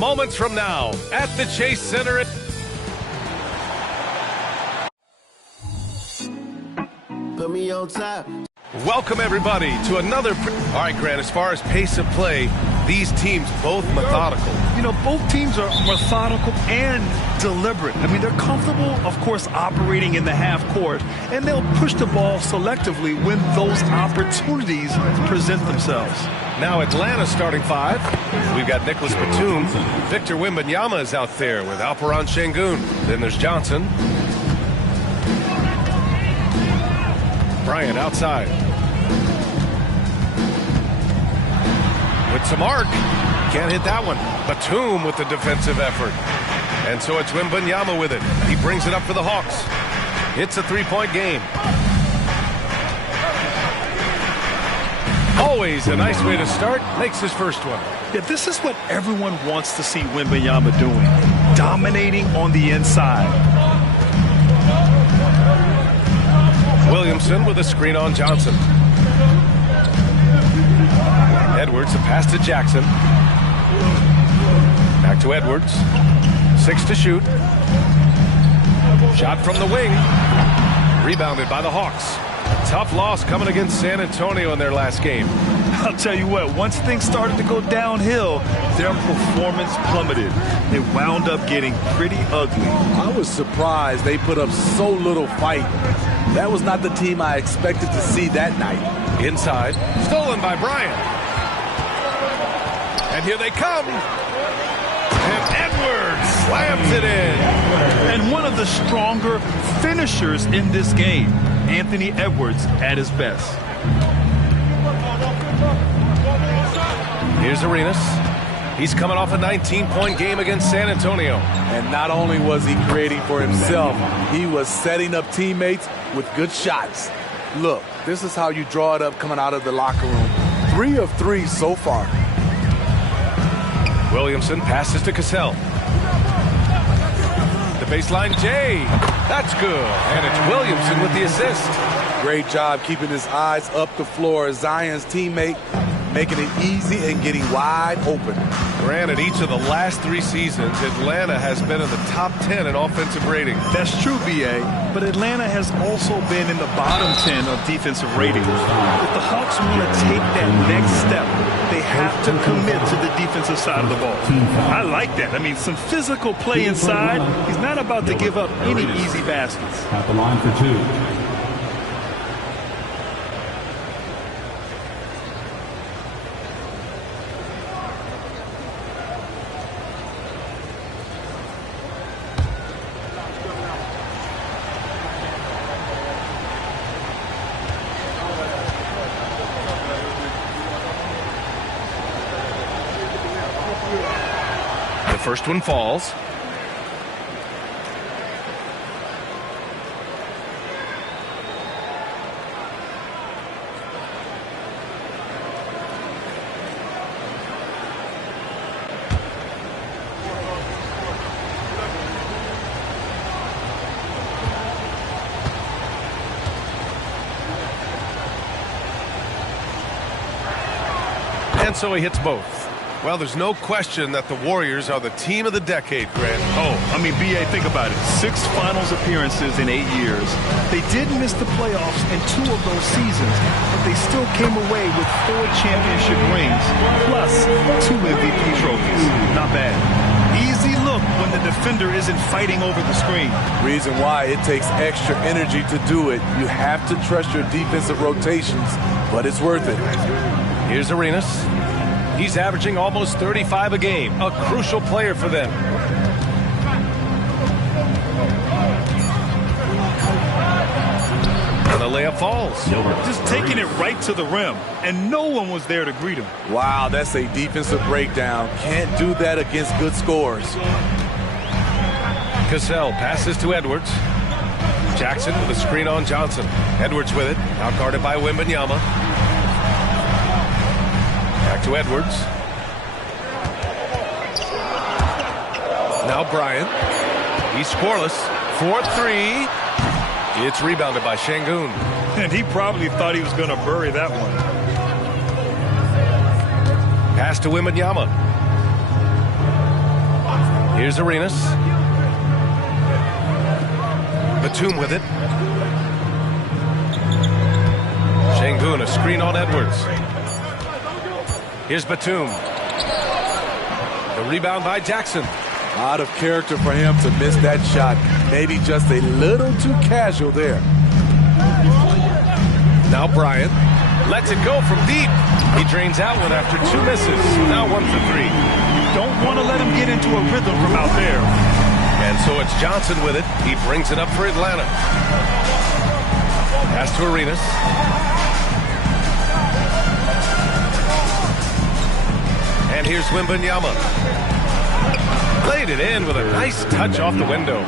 moments from now at the Chase Center. Put me on top. Welcome, everybody, to another... All right, Grant, as far as pace of play, these teams both methodical. You know, both teams are methodical and deliberate. I mean, they're comfortable, of course, operating in the half court, and they'll push the ball selectively when those opportunities present themselves. Now Atlanta starting five. We've got Nicholas Batum. Victor Wembanyama is out there with Alperen Sengun. Then there's Johnson. Bryant outside. With some arc. Can't hit that one. Batum with the defensive effort. And so it's Wembanyama with it. He brings it up for the Hawks. It's a three-point game. Always a nice way to start. Makes his first one. Yeah, this is what everyone wants to see Wembanyama doing. Dominating on the inside. Williamson with a screen on Johnson. Edwards, a pass to Jackson. Back to Edwards. 6 to shoot. Shot from the wing. Rebounded by the Hawks. Tough loss coming against San Antonio in their last game. I'll tell you what, once things started to go downhill, their performance plummeted. It wound up getting pretty ugly. I was surprised they put up so little fight. That was not the team I expected to see that night. Inside, stolen by Bryant. And here they come. And Edwards slams it in. And one of the stronger finishers in this game, Anthony Edwards at his best. Here's Arenas. He's coming off a 19-point game against San Antonio. And not only was he creating for himself, he was setting up teammates with good shots. Look, this is how you draw it up coming out of the locker room. 3 of 3 so far. Williamson passes to Cassell. The baseline, Jay. That's good. And it's Williamson with the assist. Great job keeping his eyes up the floor. Zion's teammate making it easy and getting wide open. Granted, each of the last 3 seasons, Atlanta has been in the top 10 in offensive rating. That's true, B.A., but Atlanta has also been in the bottom 10 of defensive rating. If the Hawks want to take that next step, they have to commit to the defensive side of the ball. I like that. I mean, some physical play inside. He's not about to give up any easy baskets. At the line for 2. First one falls. And so he hits both. Well, there's no question that the Warriors are the team of the decade, Grant. Oh, I mean, B.A., think about it. 6 finals appearances in 8 years. They did miss the playoffs in 2 of those seasons, but they still came away with 4 championship rings, plus 2 MVP trophies. Not bad. Easy look when the defender isn't fighting over the screen. Reason why it takes extra energy to do it. You have to trust your defensive rotations, but it's worth it. Here's Arenas. He's averaging almost 35 a game, a crucial player for them. And the layup falls. Just taking it right to the rim, and no one was there to greet him. Wow, that's a defensive breakdown. Can't do that against good scores. Cassell passes to Edwards. Jackson with a screen on Johnson. Edwards with it, out guarded by Wembanyama. Back to Edwards. Now Bryant. He's scoreless. 4-3. It's rebounded by Sengun. And he probably thought he was going to bury that one. Pass to Wembanyama. Here's Arenas. Batum with it. Şengün, a screen on Edwards. Here's Batum. The rebound by Jackson. Out of character for him to miss that shot. Maybe just a little too casual there. Now Bryant lets it go from deep. He drains out one after 2 misses. Now 1 for 3. You don't want to let him get into a rhythm from out there. And so it's Johnson with it. He brings it up for Atlanta. Pass to Arenas. And here's Wembanyama. Played it in with a nice touch off the window.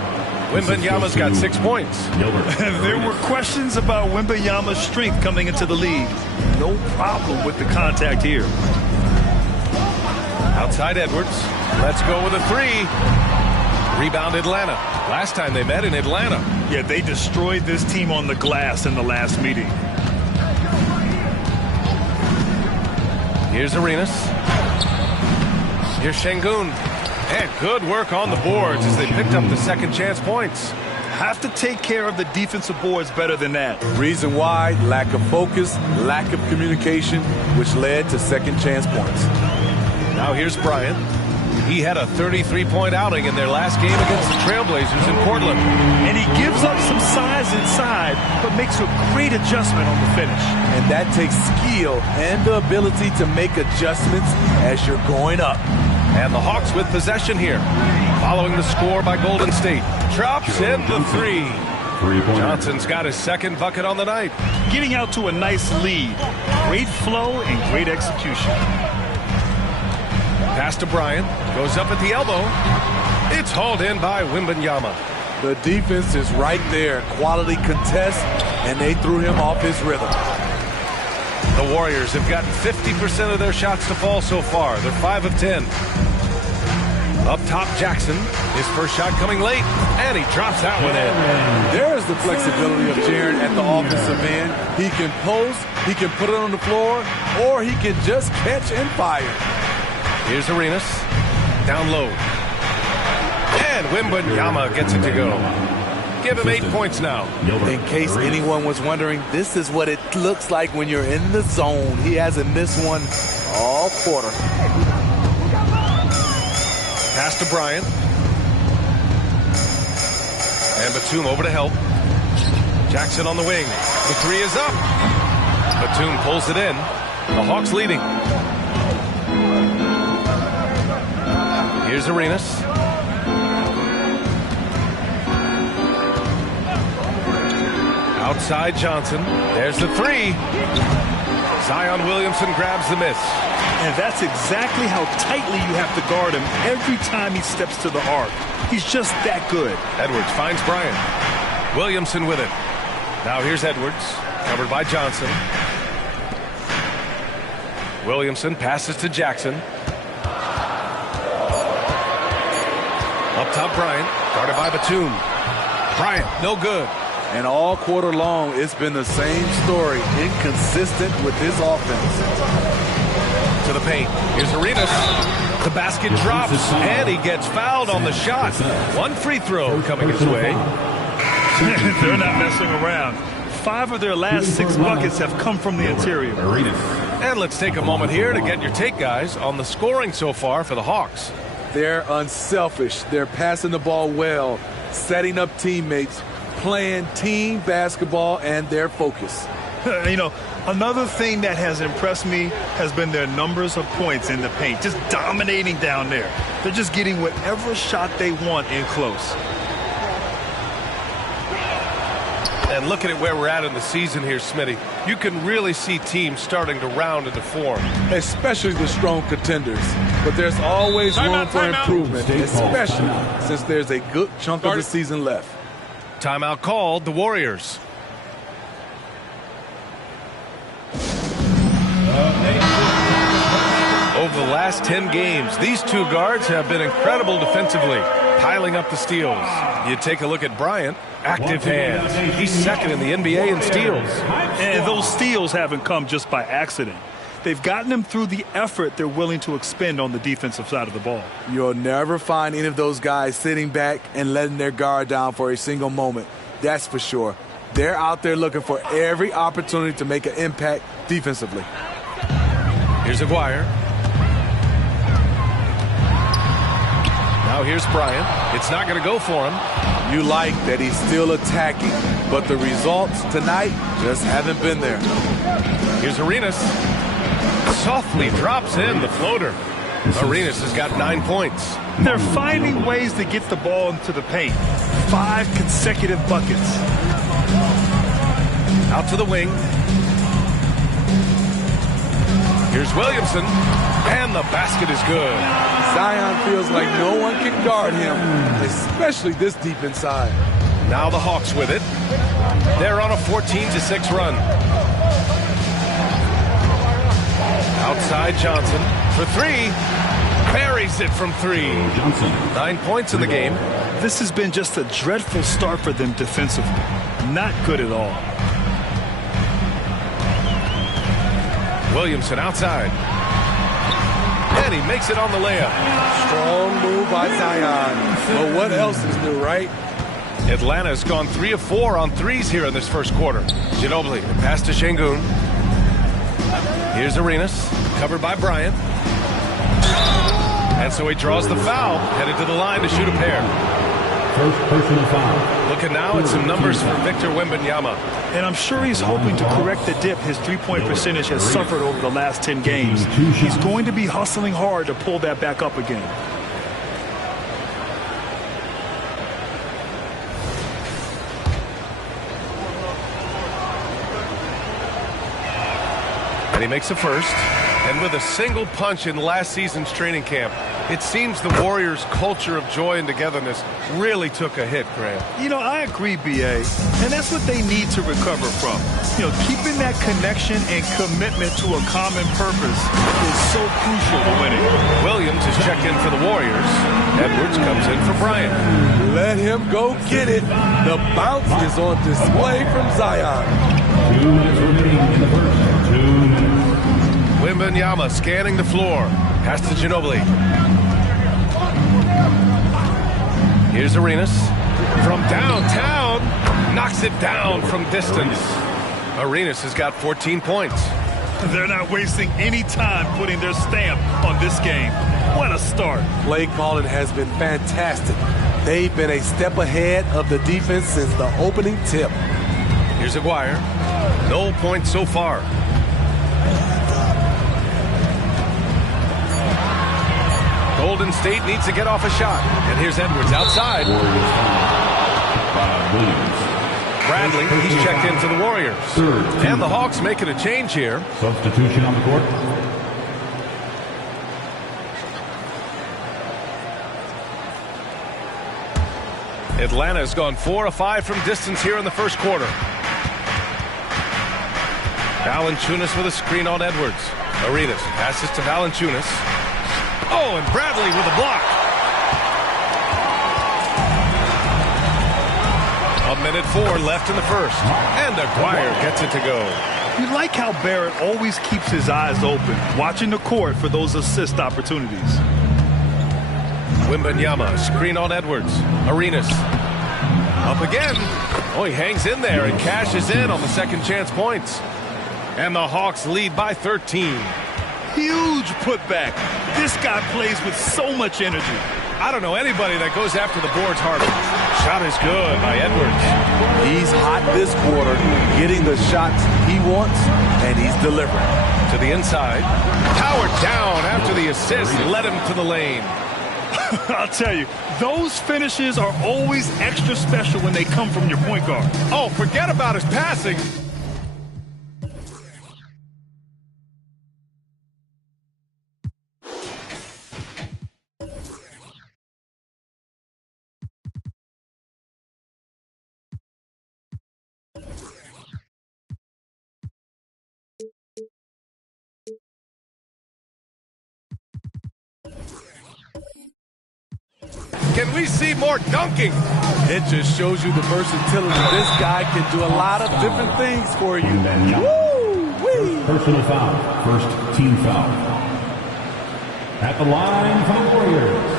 Wembanyama's got 6 points. There were questions about Wembanyama's strength coming into the league. No problem with the contact here. Outside Edwards. Let's go with a 3. Rebound Atlanta. Last time they met in Atlanta. Yeah, they destroyed this team on the glass in the last meeting. Here's Arenas. Here's Şengün. And good work on the boards as they picked up the second chance points. Have to take care of the defensive boards better than that. Reason why, lack of focus, lack of communication, which led to second chance points. Now here's Bryant. He had a 33-point outing in their last game against the Trailblazers in Portland. And he gives up some size inside, but makes a great adjustment on the finish. And that takes skill and the ability to make adjustments as you're going up. And the Hawks with possession here. Following the score by Golden State. Drops in the 3. Johnson's got his second bucket on the night. Getting out to a nice lead. Great flow and great execution. Pass to Bryant. Goes up at the elbow. It's hauled in by Wembanyama. The defense is right there. Quality contest, and they threw him off his rhythm. The Warriors have gotten 50% of their shots to fall so far. They're 5 of 10. Up top, Jackson. His first shot coming late, and he drops that one in. There's the flexibility of Jaren at the offensive end. He can post, he can put it on the floor, or he can just catch and fire. Here's Arenas. Down low. And Wembanyama gets it to go. Give him 8 points now. In case anyone was wondering, this is what it looks like when you're in the zone. He hasn't missed one all quarter. Pass to Bryant. And Batum over to help. Jackson on the wing. The 3 is up. Batum pulls it in. The Hawks leading. Here's Arenas. Outside Johnson. There's the 3. Zion Williamson grabs the miss. And that's exactly how tightly you have to guard him every time he steps to the arc. He's just that good. Edwards finds Bryant. Williamson with it. Now here's Edwards. Covered by Johnson. Williamson passes to Jackson. Up top, Bryant. Guarded by Batum. Bryant, no good. And all quarter long, it's been the same story. Inconsistent with his offense. To the paint. Here's Arenas. The basket drops, and he gets fouled on the shot. 1 free throw coming his way. They're not messing around. 5 of their last 6 buckets have come from the interior. And let's take a moment here to get your take, guys, on the scoring so far for the Hawks. They're unselfish. They're passing the ball well, setting up teammates, playing team basketball, and their focus. You know, another thing that has impressed me has been their numbers of points in the paint, just dominating down there. They're just getting whatever shot they want in close. And looking at where we're at in the season here, Smitty, you can really see teams starting to round into form. Especially the strong contenders. But there's always room for improvement, especially since there's a good chunk of the season left. Timeout called, the Warriors. Over the last 10 games, these 2 guards have been incredible defensively, piling up the steals. You take a look at Bryant, active hands. He's second in the NBA in steals. And those steals haven't come just by accident. They've gotten them through the effort they're willing to expend on the defensive side of the ball. You'll never find any of those guys sitting back and letting their guard down for a single moment. That's for sure. They're out there looking for every opportunity to make an impact defensively. Here's Aguirre. Now here's Bryant. It's not going to go for him. You like that he's still attacking, but the results tonight just haven't been there. Here's Arenas. Softly drops in the floater. Arenas has got 9 points. They're finding ways to get the ball into the paint. 5 consecutive buckets. Out to the wing. Here's Williamson. And the basket is good. Zion feels like no one can guard him, especially this deep inside. Now the Hawks with it. They're on a 14-6 run. Outside Johnson for 3. Buries it from 3. 9 points in the game. This has been just a dreadful start for them defensively. Not good at all. Williamson outside. And he makes it on the layup. Strong move by Zion. But what else is new, right? Atlanta's gone 3 of 4 on threes here in this first quarter. Ginobili, pass to Şengün. Here's Arenas, covered by Bryant. And so he draws the foul, headed to the line to shoot a pair. First personal foul. Looking now at some numbers for Victor Wembanyama. And I'm sure he's hoping to correct the dip his three-point percentage has suffered over the last 10 games. He's going to be hustling hard to pull that back up again. And he makes a first. And with a single punch in last season's training camp, it seems the Warriors' culture of joy and togetherness really took a hit, Graham. You know, I agree, B.A., and that's what they need to recover from. You know, keeping that connection and commitment to a common purpose is so crucial to winning. Williams is checked in for the Warriors. Edwards comes in for Bryant. Let him go get it. The bounce is on display from Zion. 2 minutes remaining in the first. 2 minutes. Wembanyama scanning the floor. Pass to Ginobili. Here's Arenas. From downtown. Knocks it down from distance. Arenas has got 14 points. They're not wasting any time putting their stamp on this game. What a start. Play calling has been fantastic. They've been a step ahead of the defense since the opening tip. Here's Aguirre. No points so far. Golden State needs to get off a shot. And here's Edwards outside. Bradley, he's checked in for the Warriors. And the Hawks making a change here. Substitution on the court. Atlanta's gone 4 of 5 from distance here in the first quarter. Valanciunas with a screen on Edwards. Arenas passes to Valanciunas. Oh, and Bradley with a block. A minute 4 left in the first. And Aguirre gets it to go. You like how Barrett always keeps his eyes open, watching the court for those assist opportunities. Wembanyama, screen on Edwards. Arenas. Up again. Oh, he hangs in there and cashes in on the second chance points. And the Hawks lead by 13. Huge putback. This guy plays with so much energy. I don't know anybody that goes after the boards harder. Shot is good by Edwards. He's hot this quarter, getting the shots he wants, and he's delivering. To the inside. Powered down after the assist led him to the lane. I'll tell you, those finishes are always extra special when they come from your point guard. Oh, forget about his passing. Can we see more dunking? It just shows you the versatility. This guy can do a lot of different things for you. Woo! personal foul. First team foul. At the line for the Warriors,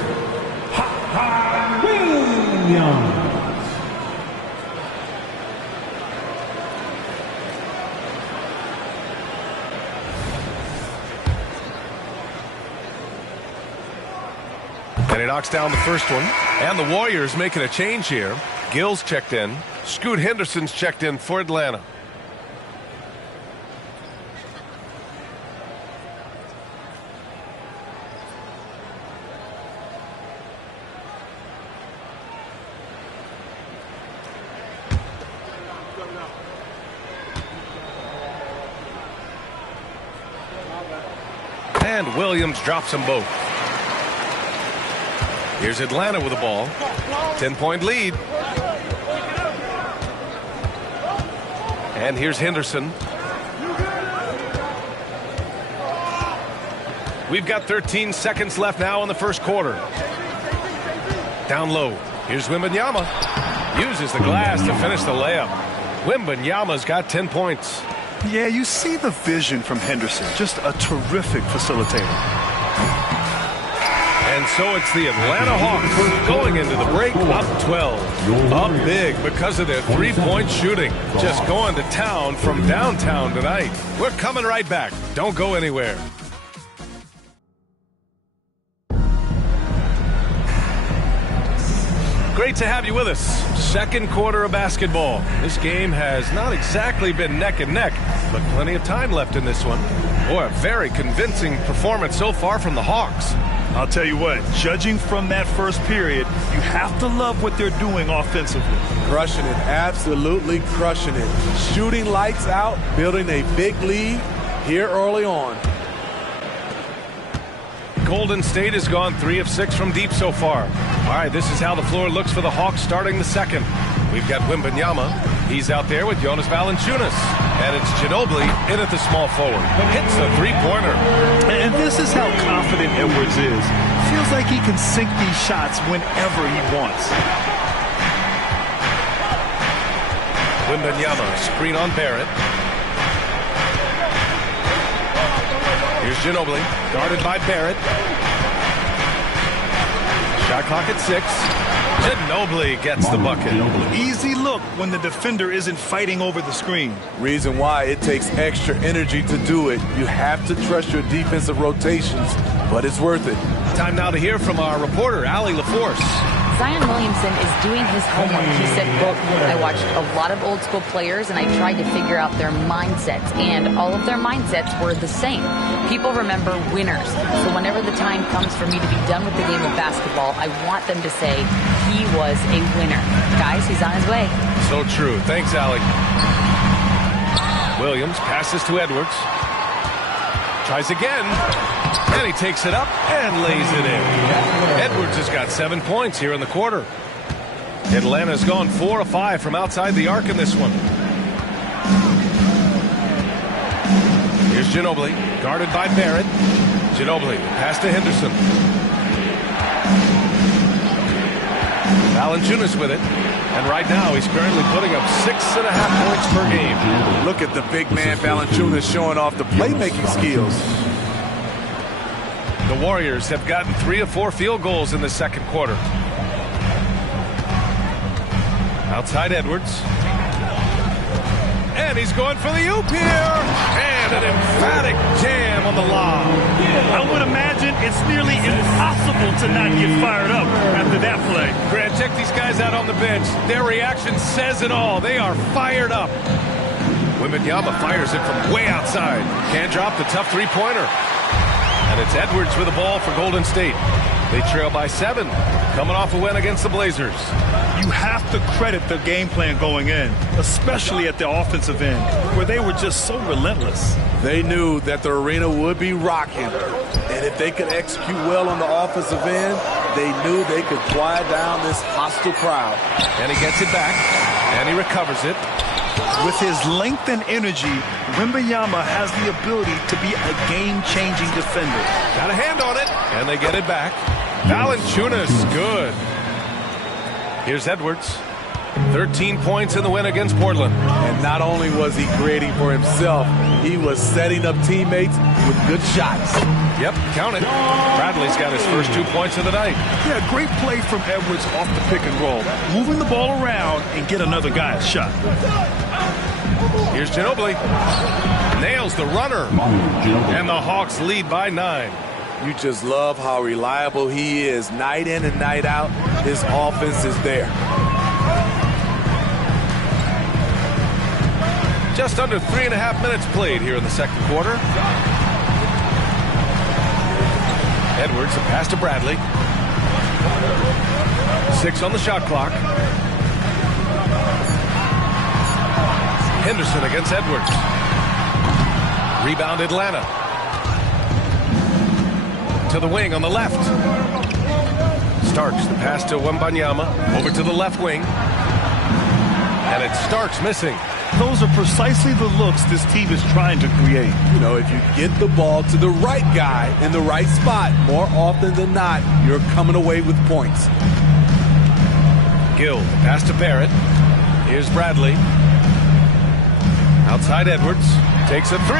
Williams. And he knocks down the first one. And the Warriors making a change here. Gill's checked in. Scoot Henderson's checked in for Atlanta. And Williams drops them both. Here's Atlanta with the ball. 10-point lead. And here's Henderson. We've got 13 seconds left now in the first quarter. Down low. Here's Wembanyama. Uses the glass to finish the layup. Wembanyama's got 10 points. Yeah, you see the vision from Henderson. Just a terrific facilitator. And so it's the Atlanta Hawks going into the break up 12. Up big because of their three-point shooting. Just going to town from downtown tonight. We're coming right back. Don't go anywhere. Great to have you with us. Second quarter of basketball. This game has not exactly been neck and neck, but plenty of time left in this one. Boy, a very convincing performance so far from the Hawks. I'll tell you what, judging from that first period, you have to love what they're doing offensively. Crushing it, absolutely crushing it. Shooting lights out, building a big lead here early on. Golden State has gone 3 of 6 from deep so far. All right, this is how the floor looks for the Hawks starting the second. We've got Wembanyama. He's out there with Jonas Valanciunas. And it's Ginobili in at the small forward. Hits a three-pointer. And this is how confident Edwards is. Feels like he can sink these shots whenever he wants. Wembanyama, screen on Barrett. Here's Ginobili, guarded by Barrett. Shot clock at 6. Ginobili gets the bucket. Easy look when the defender isn't fighting over the screen. Reason why it takes extra energy to do it. You have to trust your defensive rotations, but it's worth it. Time now to hear from our reporter, Allie LaForce. Zion Williamson is doing his homework. He said, quote, I watched a lot of old school players and I tried to figure out their mindsets, and all of their mindsets were the same. People remember winners. So whenever the time comes for me to be done with the game of basketball, I want them to say he was a winner. Guys, he's on his way. So true. Thanks, Allie. Williams passes to Edwards. Tries again. And he takes it up and lays it in. Edwards has got 7 points here in the quarter. Atlanta's gone 4 of 5 from outside the arc in this one. Here's Ginobili, guarded by Barrett. Ginobili, pass to Henderson. Valanciunas with it. And right now, he's currently putting up 6.5 points per game. Look at the big man Valanciunas showing off the playmaking skills. The Warriors have gotten 3 of 4 field goals in the second quarter. Outside Edwards. And he's going for the oop here. And an emphatic jam on the lob. I would imagine it's nearly impossible to not get fired up after that play. Grant, check these guys out on the bench. Their reaction says it all. They are fired up. Wembanyama fires it from way outside. Can't drop the tough three-pointer. And it's Edwards with the ball for Golden State. They trail by 7, coming off a win against the Blazers. You have to credit the game plan going in, especially at the offensive end, where they were just so relentless. They knew that the arena would be rocking. And if they could execute well on the offensive end, they knew they could quiet down this hostile crowd. And he gets it back, and he recovers it. With his length and energy, Wembanyama has the ability to be a game-changing defender. Got a hand on it, and they get it back. Valanciunas, good. Here's Edwards. 13 points in the win against Portland. And not only was he creating for himself, he was setting up teammates with good shots. Yep, count it. Bradley's got his first 2 points of the night. Yeah, great play from Edwards off the pick and roll. Moving the ball around and get another guy a shot. Here's Ginobili. Nails the runner. And the Hawks lead by 9. You just love how reliable he is. Night in and night out, his offense is there. Just under 3.5 minutes played here in the second quarter. Edwards, a pass to Bradley. 6 on the shot clock. Henderson against Edwards. Rebound Atlanta. To the wing on the left. Starks, the pass to Wembanyama. Over to the left wing. And it's Starks missing. Those are precisely the looks this team is trying to create. You know, if you get the ball to the right guy in the right spot, more often than not, you're coming away with points. Gill, pass to Barrett. Here's Bradley. Outside Edwards. Takes a 3.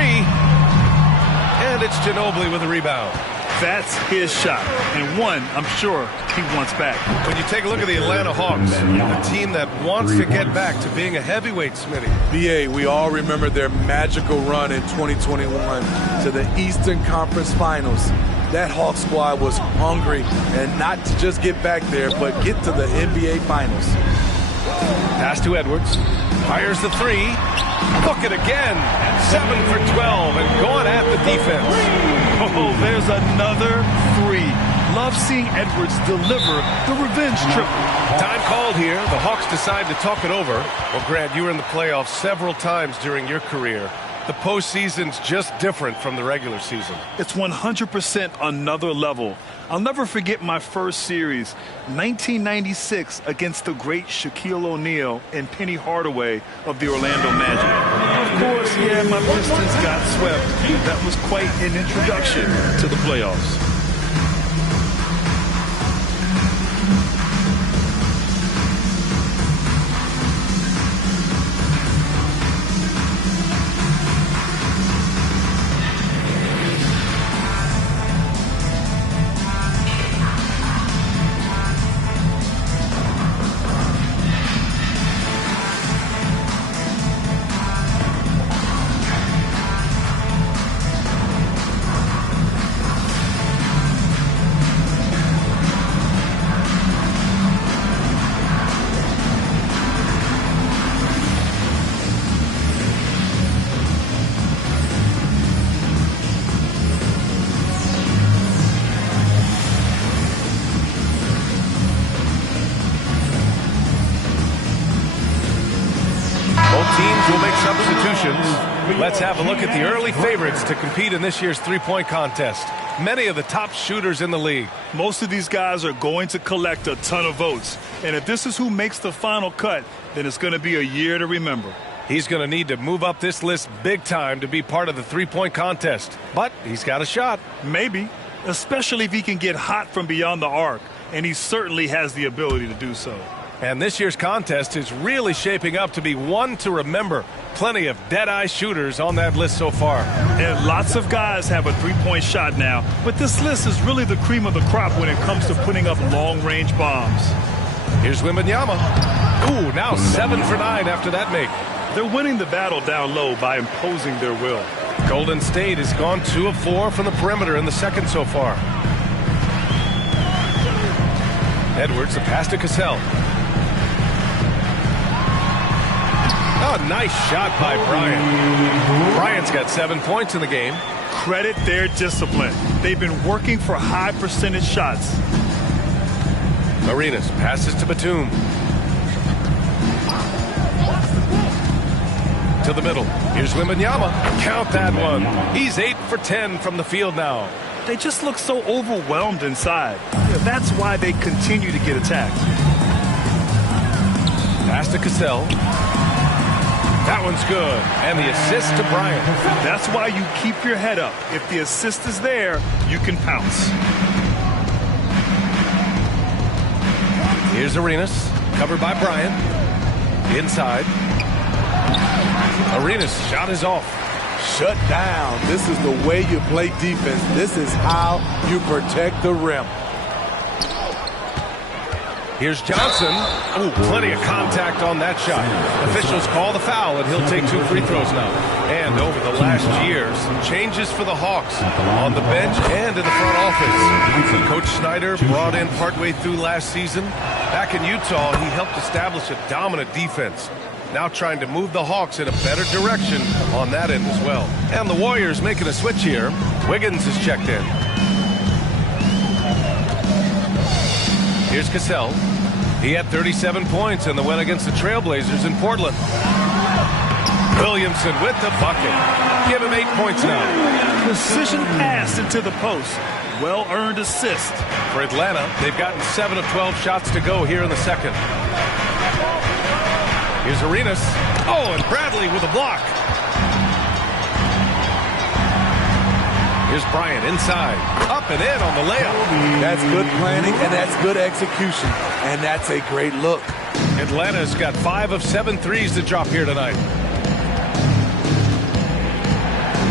And it's Ginobili with a rebound. That's his shot, and one I'm sure he wants back. When you take a look at the Atlanta Hawks, a team that wants to get back to being a heavyweight, Smitty. BA, we all remember their magical run in 2021 to the Eastern Conference Finals. That Hawks squad was hungry, and not to just get back there, but get to the NBA Finals. Pass to Edwards. Fires the 3. Book it again. 7 for 12 and going at the defense. Oh, there's another 3. Love seeing Edwards deliver the revenge triple. Time called here. The Hawks decide to talk it over. Well, Grant, you were in the playoffs several times during your career. The postseason's just different from the regular season. It's 100% another level. I'll never forget my first series, 1996, against the great Shaquille O'Neal and Penny Hardaway of the Orlando Magic. Of course, yeah, my Pistons got swept. That was quite an introduction to the playoffs. Teams will make substitutions. Let's have a look at the early favorites to compete in this year's three-point contest. Many of the top shooters in the league. Most of these guys are going to collect a ton of votes. And if this is who makes the final cut, then it's going to be a year to remember. He's going to need to move up this list big time to be part of the three-point contest. But he's got a shot. Maybe, especially if he can get hot from beyond the arc. And he certainly has the ability to do so. And this year's contest is really shaping up to be one to remember. Plenty of dead-eye shooters on that list so far. And lots of guys have a three-point shot now. But this list is really the cream of the crop when it comes to putting up long-range bombs. Here's Wembanyama. Ooh, now 7 for 9 after that make. They're winning the battle down low by imposing their will. Golden State has gone 2 of 4 from the perimeter in the second so far. Edwards, the pass to Cassell. Oh, nice shot by Bryant. Bryant's got 7 points in the game. Credit their discipline. They've been working for high percentage shots. Arenas passes to Batum. To the middle. Here's Wembanyama. Count that one. He's 8 for 10 from the field now. They just look so overwhelmed inside. That's why they continue to get attacked. Pass to Cassell. That one's good. And the assist to Bryant. That's why you keep your head up. If the assist is there, you can pounce. Here's Arenas, covered by Bryant. Inside. Arenas shot is off. Shut down. This is the way you play defense. This is how you protect the rim. Here's Johnson. Ooh, plenty of contact on that shot. Officials call the foul, and he'll take 2 free throws now. And over the last year, some changes for the Hawks on the bench and in the front office. Coach Snyder brought in partway through last season. Back in Utah, he helped establish a dominant defense. Now trying to move the Hawks in a better direction on that end as well. And the Warriors making a switch here. Wiggins is checked in. Here's Cassell. He had 37 points in the win against the Trailblazers in Portland. Williamson with the bucket. Give him 8 points now. Precision pass into the post. Well-earned assist. For Atlanta, they've gotten 7 of 12 shots to go here in the second. Here's Arenas. Oh, and Bradley with a block. Here's Bryant inside. Up and in on the layup. That's good planning, and that's good execution. And that's a great look. Atlanta's got 5 of 7 threes to drop here tonight.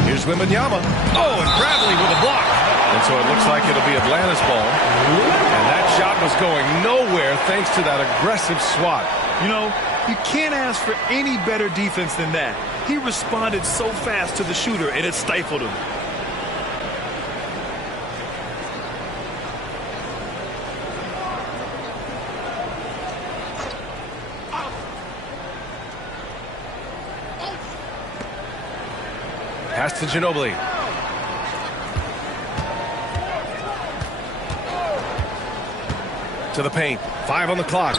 Here's Wembanyama. Oh, and Bradley with a block. And so it looks like it'll be Atlanta's ball. And that shot was going nowhere thanks to that aggressive swat. You know, you can't ask for any better defense than that. He responded so fast to the shooter, and it stifled him. Pass to Ginobili. To the paint. 5 on the clock.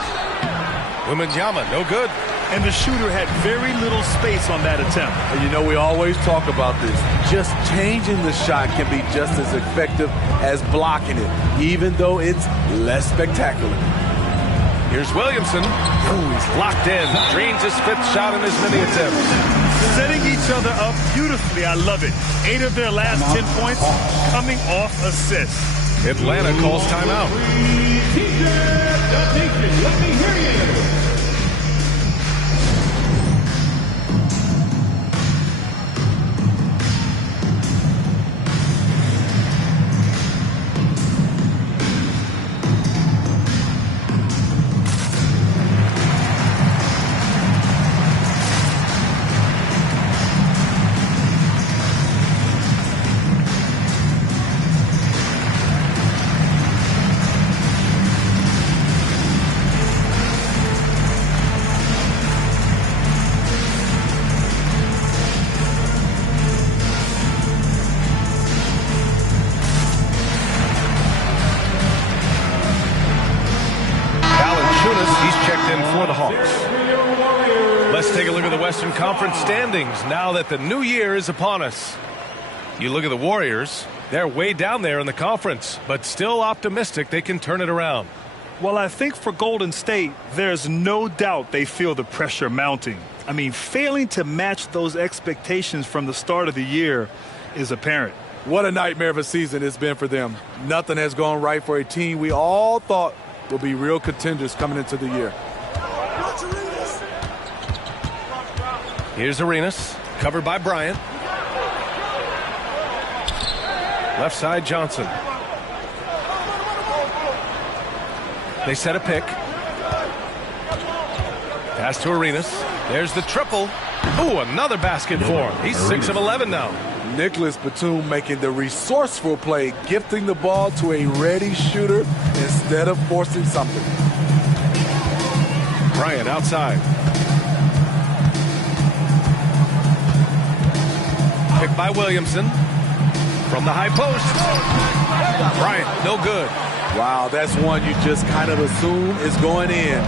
Wembanyama, no good. And the shooter had very little space on that attempt. And you know, we always talk about this. Just changing the shot can be just as effective as blocking it, even though it's less spectacular. Here's Williamson. Ooh, he's locked in. Drains his 5th shot in as many attempts. Setting each other up beautifully. I love it. 8 of their last 10 points coming off assists. Atlanta calls timeout. Let me hear you. For the Hawks. Let's take a look at the Western Conference standings now that the new year is upon us. You look at the Warriors, they're way down there in the conference, but still optimistic they can turn it around. Well, I think for Golden State, there's no doubt they feel the pressure mounting. I mean, failing to match those expectations from the start of the year is apparent. What a nightmare of a season it's been for them. Nothing has gone right for a team we all thought would be real contenders coming into the year. Here's Arenas, covered by Bryant. Left side, Johnson. They set a pick. Pass to Arenas. There's the triple. Ooh, another basket for him. He's 6 of 11 now. Nicholas Batum making the resourceful play, gifting the ball to a ready shooter instead of forcing something. Bryant outside. Picked by Williamson. From the high post. Bryant, no good. Wow, that's one you just kind of assume is going in.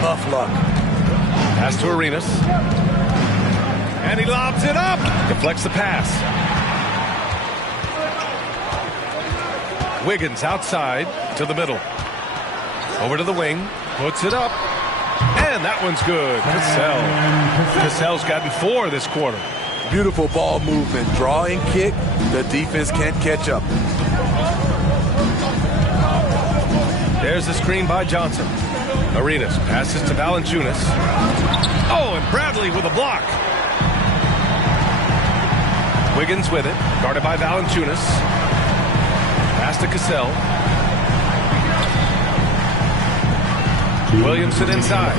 Tough luck. Pass to Arenas. And he lobs it up. Deflects the pass. Wiggins outside to the middle. Over to the wing. Puts it up. And that one's good. Cassell's gotten 4 this quarter. Beautiful ball movement. Draw and kick. The defense can't catch up. There's the screen by Johnson. Arenas passes to Valanciunas. Oh, and Bradley with a block. Wiggins with it, guarded by Valanciunas. Pass to Cassell. Williamson inside.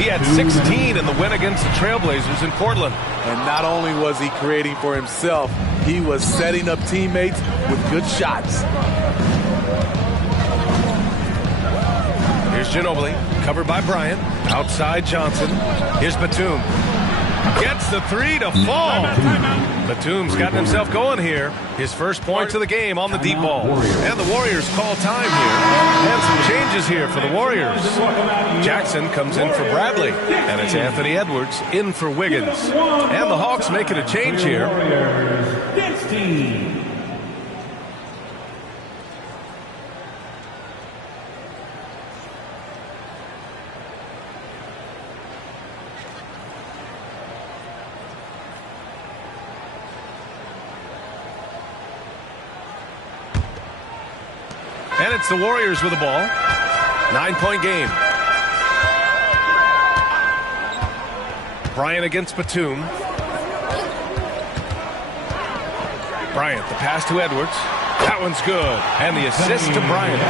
He had 16 in the win against the Trailblazers in Portland. And not only was he creating for himself, he was setting up teammates with good shots. Here's Ginobili, covered by Bryant. Outside Johnson. Here's Batum. Gets the three to fall. Batum's gotten himself going here. His first points of the game on the deep ball. And the Warriors call time here. And some changes here for the Warriors. Jackson comes in for Bradley. And it's Anthony Edwards in for Wiggins. And the Hawks making a change here. And it's the Warriors with the ball. 9-point game. Bryant against Batum. Bryant, the pass to Edwards. That one's good. And the assist to Bryant.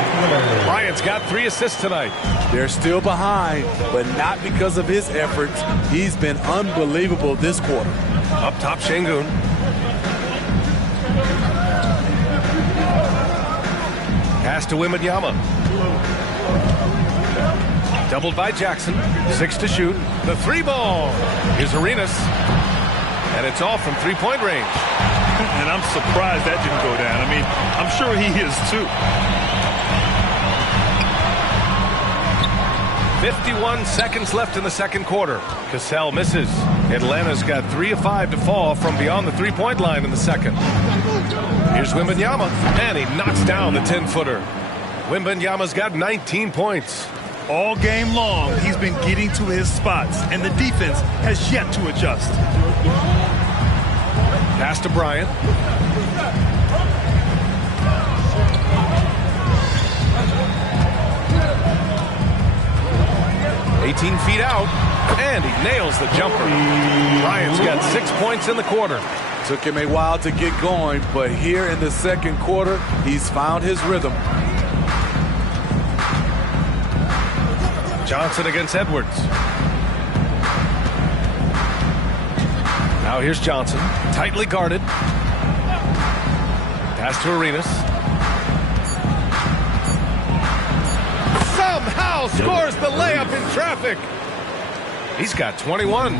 Bryant's got 3 assists tonight. They're still behind, but not because of his efforts. He's been unbelievable this quarter. Up top, Şengün. Pass to Wembanyama. Doubled by Jackson. 6 to shoot. The 3 ball. Here's Arenas. And it's all from 3-point range. And I'm surprised that didn't go down. I mean, I'm sure he is too. 51 seconds left in the second quarter. Cassell misses. Atlanta's got 3 of 5 to fall from beyond the 3-point line in the second. Here's Wembanyama, and he knocks down the 10-footer. Wembanyama's got 19 points. All game long, he's been getting to his spots, and the defense has yet to adjust. Pass to Bryant. $18 feet out, and he nails the jumper. Bryant's got 6 points in the quarter. Took him a while to get going, but here in the second quarter, he's found his rhythm. Johnson against Edwards. Now here's Johnson, tightly guarded. Pass to Arenas. Somehow scores the layup in traffic. He's got 21.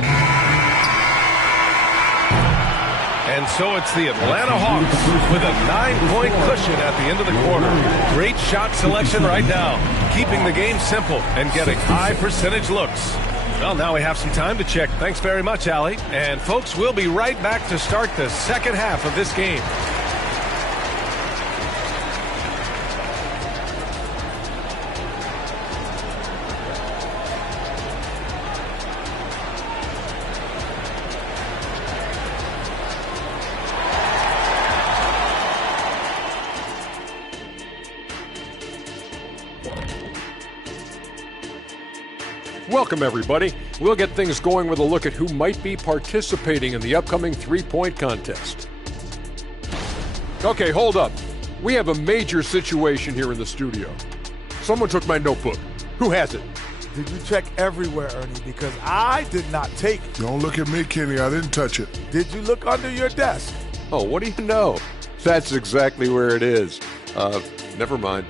And so it's the Atlanta Hawks with a 9-point cushion at the end of the quarter. Great shot selection right now, keeping the game simple and getting high percentage looks. Well, now we have some time to check. Thanks very much, Allie. And folks, we'll be right back to start the second half of this game. Welcome, everybody. We'll get things going with a look at who might be participating in the upcoming three-point contest. Okay, hold up. We have a major situation here in the studio. Someone took my notebook. Who has it? Did you check everywhere, Ernie? Because I did not take it. Don't look at me, Kenny. I didn't touch it. Did you look under your desk? Oh, what do you know? That's exactly where it is. Never mind.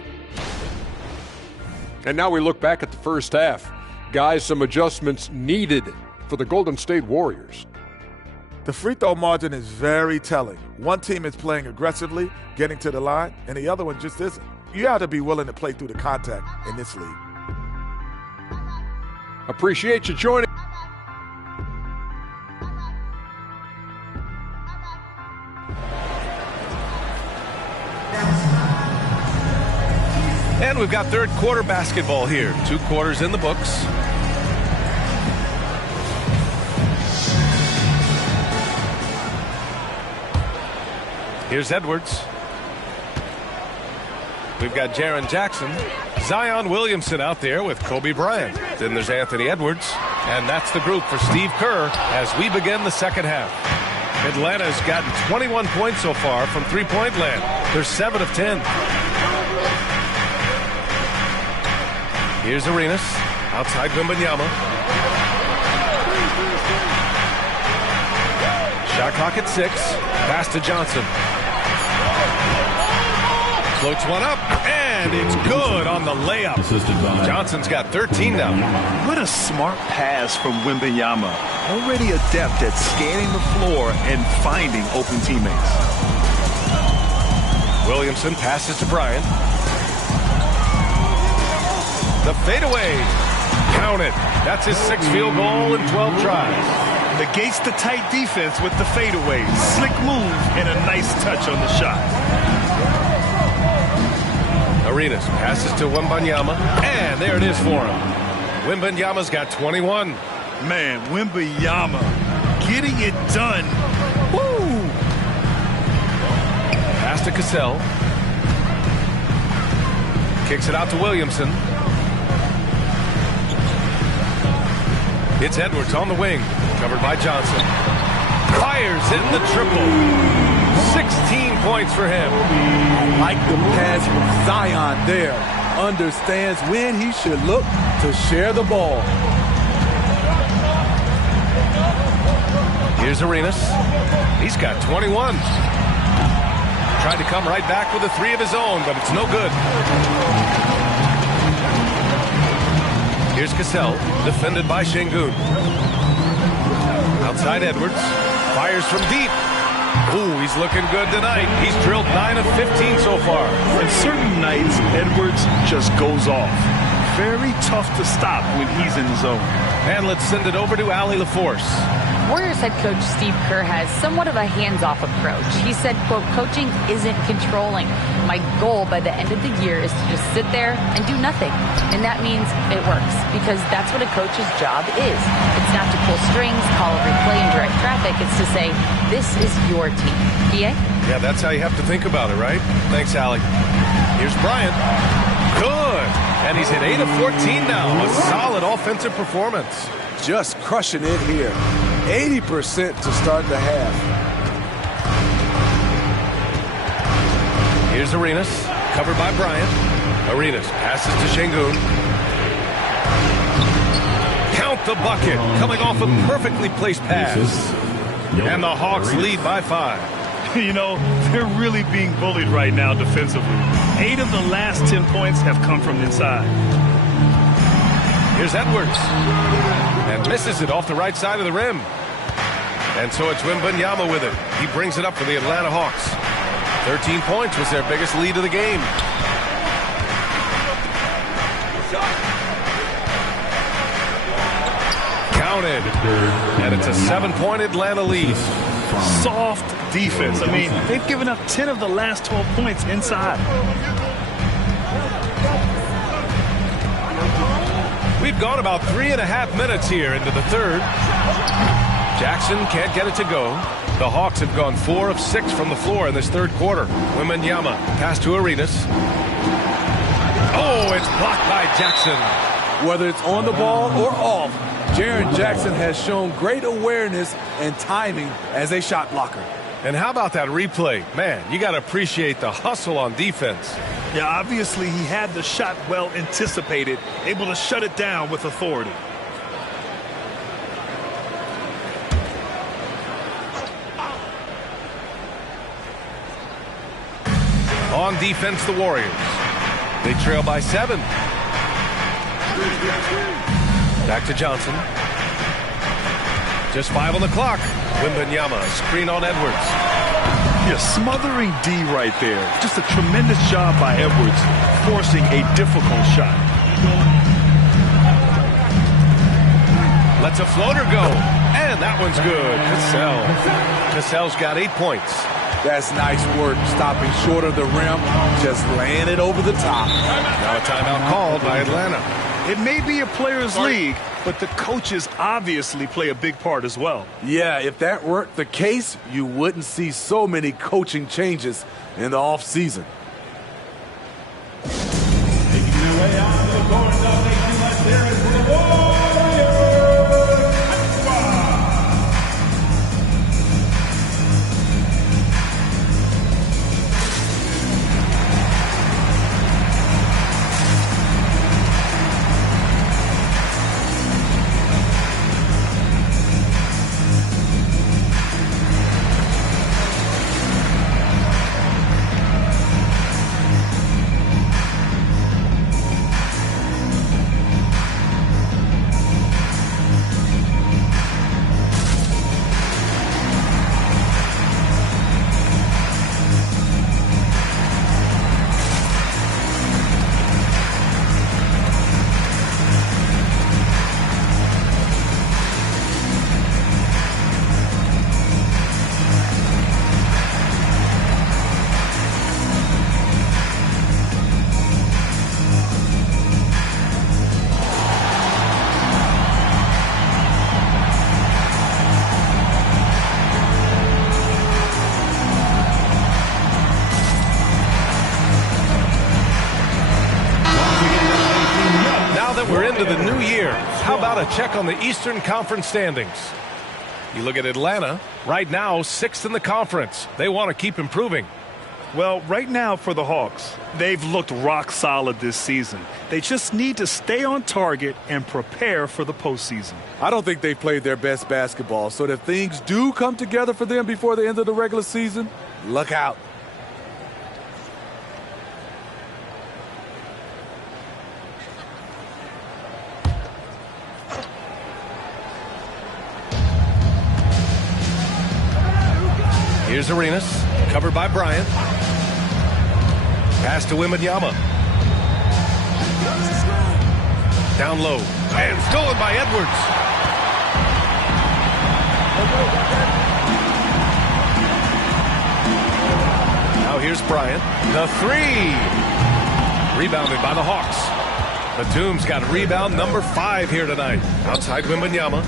And now we look back at the first half. Guys, some adjustments needed for the Golden State Warriors. The free throw margin is very telling. One team is playing aggressively, getting to the line, and the other one just isn't. You have to be willing to play through the contact in this league. Appreciate you joining. And we've got third quarter basketball here. 2 quarters in the books. Here's Edwards. We've got Jaren Jackson, Zion Williamson out there with Kobe Bryant. Then there's Anthony Edwards. And that's the group for Steve Kerr as we begin the second half. Atlanta's gotten 21 points so far from three-point land. They're 7 of 10. Here's Arenas outside Wembanyama. Shot clock at 6. Pass to Johnson. Floats one up, and it's good on the layup. Johnson's got 13 now. What a smart pass from Wembanyama. Already adept at scanning the floor and finding open teammates. Williamson passes to Bryant. The fadeaway. Count it. That's his 6th field goal in 12 tries. Negates the tight defense with the fadeaway. Slick move and a nice touch on the shot. Arenas passes to Wembanyama, and there it is for him. Wembanyama's got 21. Man, Wembanyama getting it done. Woo! Pass to Cassell. Kicks it out to Williamson. It's Edwards on the wing, covered by Johnson. Fires in the triple. 16 points for him. I like the pass from Zion there. Understands when he should look to share the ball. Here's Arenas. He's got 21. Tried to come right back with a 3 of his own, but it's no good. Here's Cassell, defended by Şengün. Outside Edwards. Fires from deep. Ooh, he's looking good tonight. He's drilled 9 of 15 so far. On certain nights, Edwards just goes off. Very tough to stop when he's in the zone. And let's send it over to Allie LaForce. Warriors head coach Steve Kerr has somewhat of a hands-off approach. He said, quote, coaching isn't controlling. My goal by the end of the year is to just sit there and do nothing. And that means it works because that's what a coach's job is. It's not to pull strings, call every play, and direct traffic. It's to say, this is your team. PA? Yeah, that's how you have to think about it, right? Thanks, Allie. Here's Bryant. Good. And he's at 8 of 14 now. A solid offensive performance. Just crushing it here. 80% to start the half. Here's Arenas, covered by Bryant. Arenas passes to Şengün. Count the bucket, coming off a perfectly placed pass. And the Hawks lead by 5. You know, they're really being bullied right now defensively. 8 of the last 10 points have come from inside. Here's Edwards. And misses it off the right side of the rim. And so it's Wembanyama with it. He brings it up for the Atlanta Hawks. 13 points was their biggest lead of the game. Counted. And it's a 7-point Atlanta lead. Soft defense. I mean, they've given up 10 of the last 12 points inside. We've gone about 3.5 minutes here into the third. Jackson can't get it to go. The Hawks have gone 4 of 6 from the floor in this third quarter. Wembanyama pass to Arenas. Oh, it's blocked by Jackson. Whether it's on the ball or off, Jaren Jackson has shown great awareness and timing as a shot blocker. And how about that replay? Man, you got to appreciate the hustle on defense. Yeah, obviously he had the shot well anticipated, able to shut it down with authority. On defense, the Warriors. They trail by 7. Back to Johnson. Just 5 on the clock. Wembanyama, screen on Edwards. Yeah, smothering D right there. Just a tremendous job by Edwards, forcing a difficult shot. Lets a floater go. And that one's good. Cassell's got 8 points. That's nice work, stopping short of the rim, just laying it over the top. Now a timeout called by Atlanta. It may be a players' league, but the coaches obviously play a big part as well. Yeah, if that weren't the case, you wouldn't see so many coaching changes in the offseason. Beyond the Golden Domination, let's hear it for the Warriors. We're into the new year. How about a check on the Eastern Conference standings? You look at Atlanta, right now 6th in the conference. They want to keep improving. Well, right now for the Hawks, they've looked rock solid this season. They just need to stay on target and prepare for the postseason. I don't think they've played their best basketball, so if things do come together for them before the end of the regular season, look out. Here's Arenas, covered by Bryant. Pass to Wembanyama. Down low, and stolen by Edwards. Now here's Bryant. The three. Rebounded by the Hawks. Batum's got rebound number 5 here tonight. Outside Wembanyama.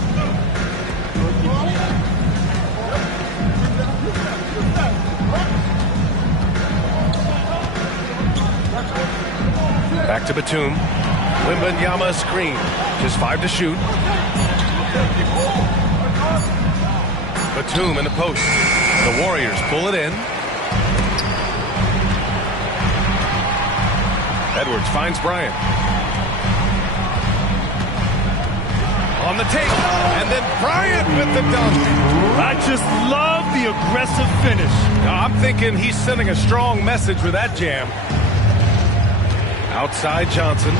Back to Batum. Wembanyama screen. Just 5 to shoot. Batum in the post. The Warriors pull it in. Edwards finds Bryant. On the take. And then Bryant with the dunk. I just love the aggressive finish. Now, I'm thinking he's sending a strong message with that jam. Outside Johnson.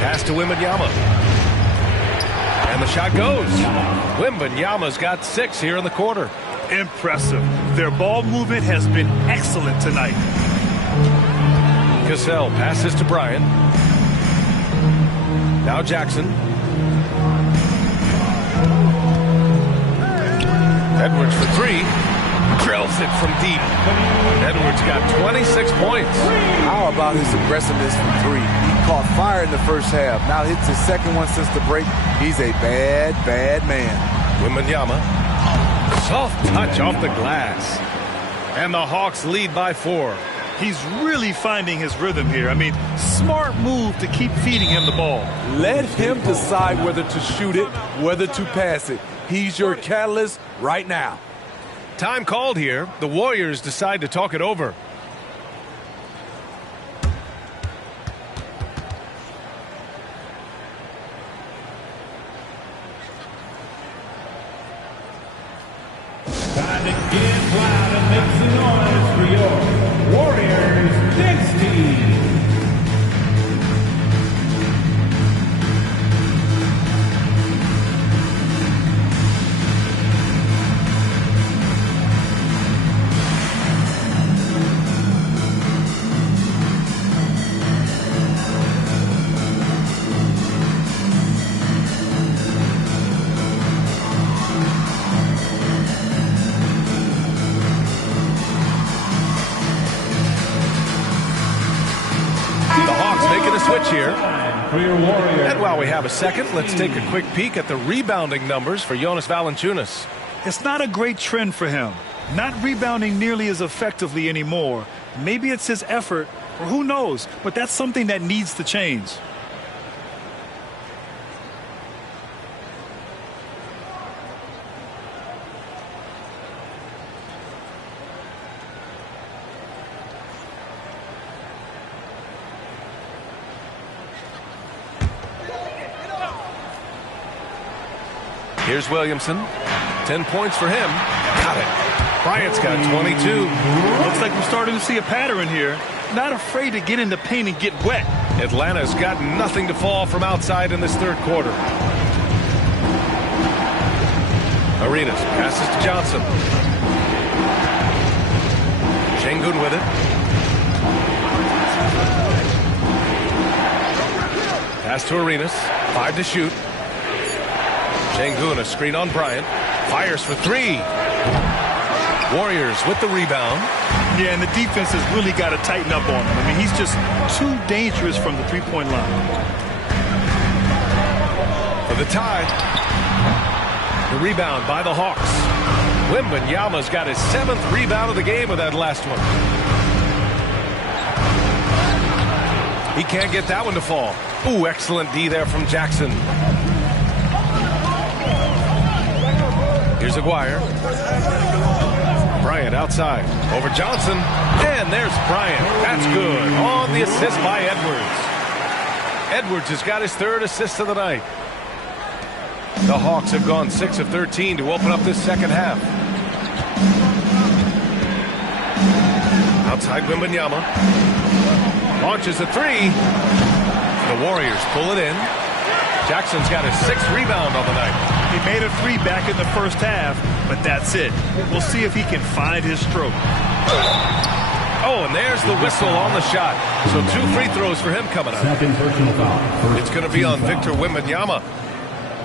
Pass to Wembanyama. And the shot goes. Wembanyama's got 6 here in the quarter. Impressive. Their ball movement has been excellent tonight. Cassell passes to Bryant. Now Jackson. Edwards for 3. Drills it from deep. Edwards got 26 points. How about his aggressiveness from 3? He caught fire in the first half. Now hits his second one since the break. He's a bad, bad man. Wembanyama. Soft touch off the glass. And the Hawks lead by 4. He's really finding his rhythm here. I mean, smart move to keep feeding him the ball. Let him decide whether to shoot it, whether to pass it. He's your catalyst right now. Time called here. The Warriors decide to talk it over. Time to get loud and make some noise for your Warriors next team. Here. And while we have a second, let's take a quick peek at the rebounding numbers for Jonas Valanciunas. It's not a great trend for him. Not rebounding nearly as effectively anymore. Maybe it's his effort, or who knows, but that's something that needs to change. Here's Williamson. 10 points for him. Got it. Bryant's got 22. Looks like we're starting to see a pattern here. Not afraid to get in the paint and get wet. Atlanta's got nothing to fall from outside in this third quarter. Arenas passes to Johnson. Sengun with it. Pass to Arenas. 5 to shoot. Sengun, a screen on Bryant. Fires for 3. Warriors with the rebound. Yeah, and the defense has really got to tighten up on him. I mean, he's just too dangerous from the three-point line. For the tie. The rebound by the Hawks. Wembanyama's got his 7th rebound of the game with that last one. He can't get that one to fall. Ooh, excellent D there from Jackson. Here's Aguirre. Bryant outside. Over Johnson. And there's Bryant. That's good. On the assist by Edwards. Edwards has got his 3rd assist of the night. The Hawks have gone 6 of 13 to open up this second half. Outside Wembanyama. Launches a 3. The Warriors pull it in. Jackson's got his 6th rebound on the night. He made a 3 back in the first half, but that's it. We'll see if he can find his stroke. Oh, and there's the whistle on the shot. So 2 free throws for him coming up. Second personal foul. It's going to be on Victor Wembanyama.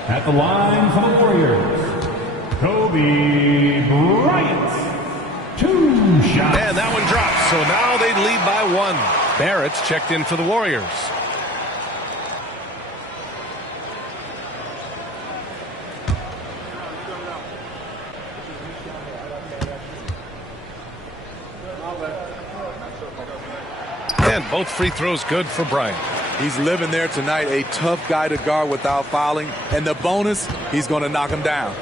At the line for the Warriors, Kobe Bryant. 2 shots. And that one drops. So now they lead by 1. Barrett's checked in for the Warriors. And both free throws good for Bryant. He's living there tonight, a tough guy to guard without fouling. And the bonus, he's going to knock him down.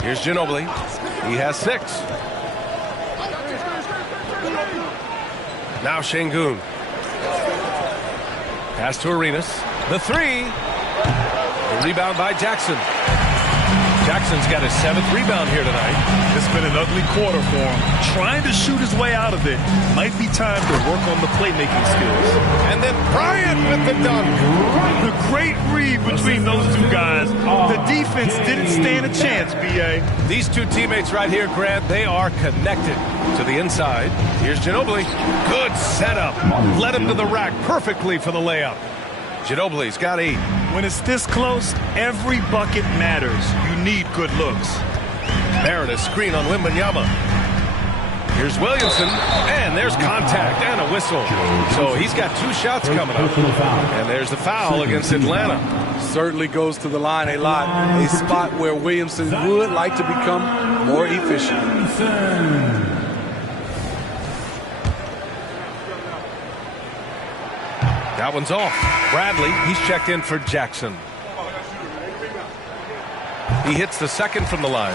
Here's Ginobili. He has 6. Now Sengun. Pass to Arenas. The 3. The rebound by Jackson. Jackson's got his 7th rebound here tonight. It's been an ugly quarter for him. Trying to shoot his way out of it. Might be time to work on the playmaking skills. And then Bryant with the dunk. The great read between those 2 guys. The defense didn't stand a chance, B.A. These 2 teammates right here, Grant, they are connected to the inside. Here's Ginobili. Good setup. Led him to the rack perfectly for the layup. Ginobili's got 8. When it's this close, every bucket matters. You need good looks. Barrett a screen on Wembanyama. Here's Williamson, and there's contact and a whistle. So he's got 2 shots coming up. And there's the foul against Atlanta. Certainly goes to the line a lot. A spot where Williamson would like to become more efficient. That one's off. Bradley, he's checked in for Jackson. He hits the 2nd from the line.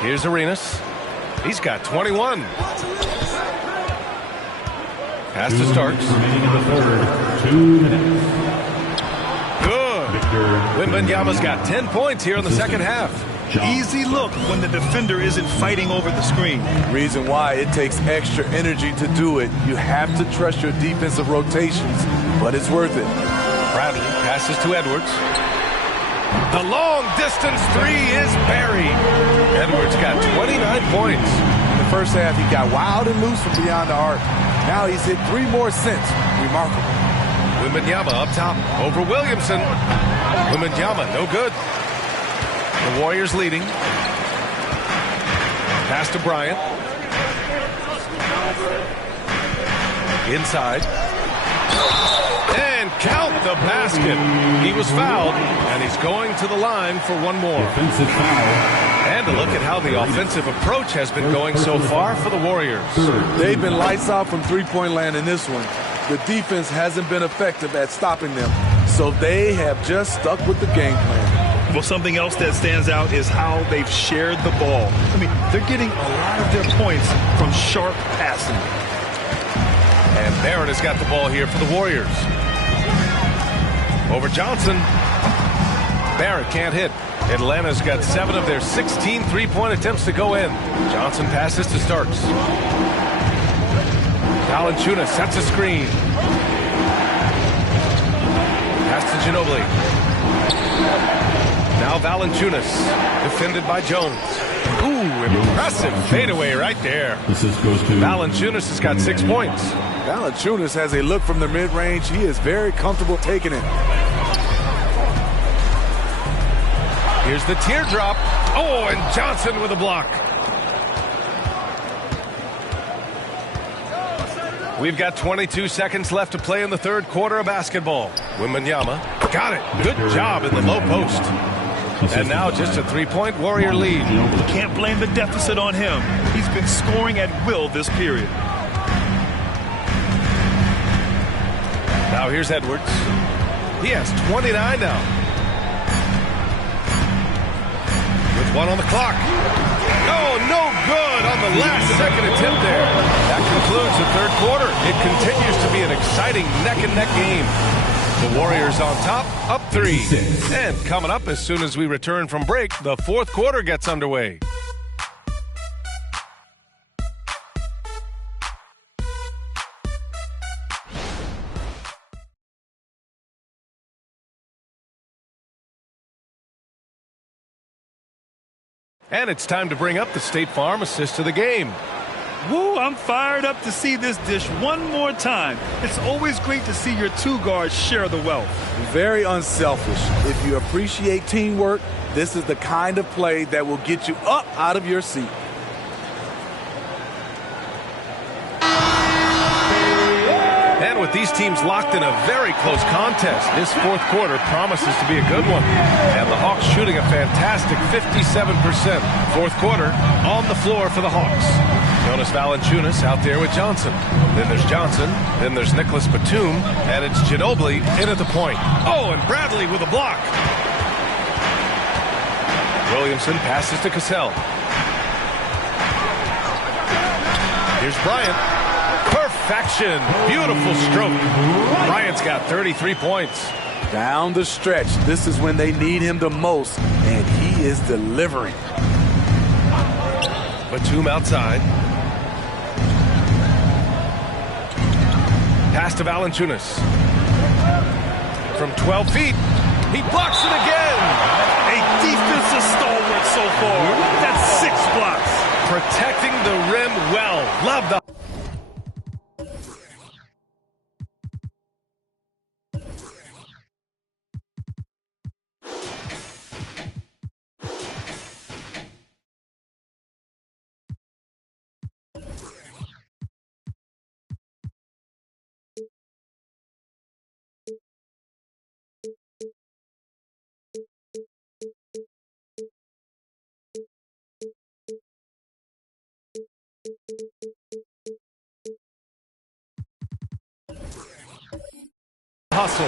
Here's Arenas. He's got 21. Pass to Starks. Remaining in the third, 2 minutes. Good. Wembanyama's got 10 points here in the second half. Easy look when the defender isn't fighting over the screen. Reason why it takes extra energy to do it. You have to trust your defensive rotations, but it's worth it. Bradley passes to Edwards. The long distance 3 is buried. Edwards got 29 points. In the first half, he got wild and loose from beyond the arc. Now he's hit 3 more since. Remarkable. Wembanyama up top over Williamson. Wembanyama, no good. The Warriors leading. Pass to Bryant. Inside. And count the basket. He was fouled, and he's going to the line for one more. Defensive foul. And a look at how the offensive approach has been going so far for the Warriors. They've been lights out from three-point land in this one. The defense hasn't been effective at stopping them, so they have just stuck with the game plan. Well, something else that stands out is how they've shared the ball. I mean, they're getting a lot of their points from sharp passing. And Barrett has got the ball here for the Warriors. Over Johnson. Barrett can't hit. Atlanta's got 7 of their 16 three-point attempts to go in. Johnson passes to Starks. Valanciunas sets a screen. Pass to Ginobili. Now Valanciunas, defended by Jones. Ooh, impressive fadeaway right there. Valanciunas has got 6 points. Valanciunas has a look from the mid-range. He is very comfortable taking it. Here's the teardrop. Oh, and Johnson with a block. We've got 22 seconds left to play in the third quarter of basketball. Wembanyama got it. Good job in the low post. And now just a three-point Warrior lead. You can't blame the deficit on him. He's been scoring at will this period. Now here's Edwards. He has 29 now. With 1 on the clock. Oh, no good on the last second attempt there. That concludes the third quarter. It continues to be an exciting neck-and-neck game. The Warriors on top, up 3. And coming up as soon as we return from break, the fourth quarter gets underway. And it's time to bring up the State Farm assist of the game. Woo, I'm fired up to see this dish one more time. It's always great to see your two guards share the wealth. Very unselfish. If you appreciate teamwork, this is the kind of play that will get you up out of your seat. And with these teams locked in a very close contest, this fourth quarter promises to be a good one. And the Hawks shooting a fantastic 57%. Fourth quarter on the floor for the Hawks. Jonas Valanciunas out there with Johnson. Then there's Johnson. Then there's Nicholas Batum. And it's Ginobili in at the point. Oh, and Bradley with a block. Williamson passes to Cassell. Here's Bryant. Perfection. Beautiful stroke. Bryant's got 33 points. Down the stretch, this is when they need him the most, and he is delivering. Batum outside. Pass to Valanciunas. From 12 feet, he blocks it again. A defensive stalwart so far. That's 6 blocks. Protecting the rim well. Love the... hustle.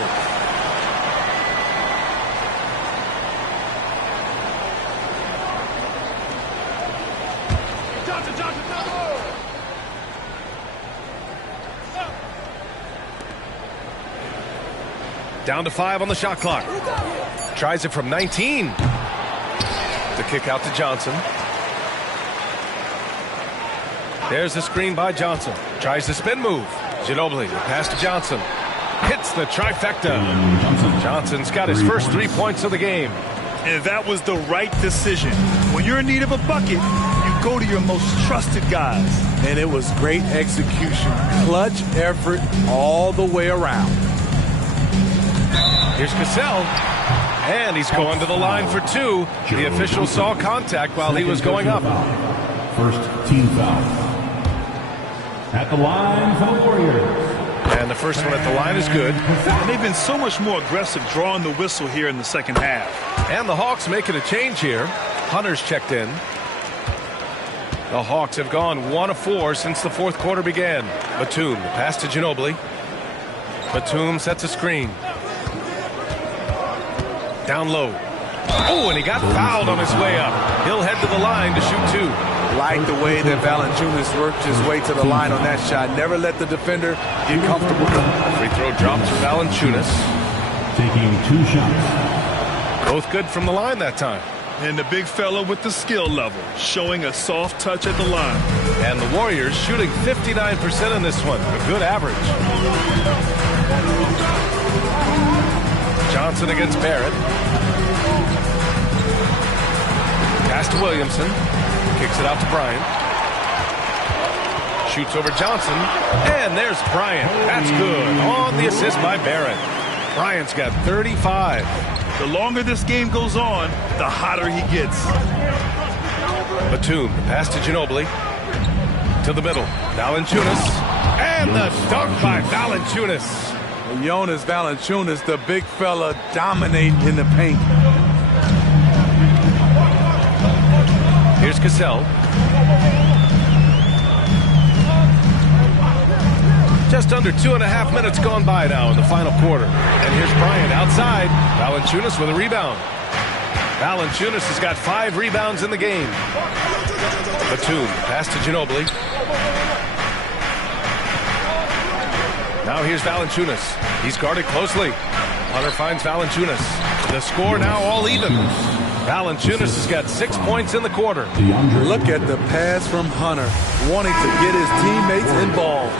Johnson. Down to 5 on the shot clock. Tries it from 19. The kick out to Johnson. There's the screen by Johnson. Tries the spin move. Ginobili, pass to Johnson. Hits the trifecta. Johnson's got his first 3 points of the game. And that was the right decision. When you're in need of a bucket, you go to your most trusted guys. And it was great execution. Clutch effort all the way around. Here's Cassell. And he's going to the line for 2. The official saw contact while he was going up. First team foul. At the line for the Warriors. And the first one at the line is good. And they've been so much more aggressive drawing the whistle here in the second half. And the Hawks making a change here. Hunter's checked in. The Hawks have gone 1 of 4 since the fourth quarter began. Batum, the pass to Ginobili. Batum sets a screen. Down low. Oh, and he got fouled on his way up. He'll head to the line to shoot 2. Like the way that Valanciunas worked his way to the line on that shot. Never let the defender get comfortable. Free throw drops for Valanciunas. Taking 2 shots. Both good from the line that time. And the big fella with the skill level, showing a soft touch at the line. And the Warriors shooting 59% in this one. A good average. Johnson against Barrett. Pass to Williamson. Kicks it out to Bryant. Shoots over Johnson. And there's Bryant. That's good. On the assist by Barrett. Bryant's got 35. The longer this game goes on, the hotter he gets. Batum, pass to Ginobili. To the middle. Valanciunas. And the dunk by Valanciunas. Jonas Valanciunas, the big fella, dominating in the paint. Here's Cassell. Just under 2.5 minutes gone by now in the final quarter. And here's Bryant outside. Valanciunas with a rebound. Valanciunas has got 5 rebounds in the game. Batum, pass to Ginobili. Now here's Valanciunas. He's guarded closely. Hunter finds Valanciunas. The score now all even. Valanciunas has got 6 points in the quarter. Look at the pass from Hunter, wanting to get his teammates involved.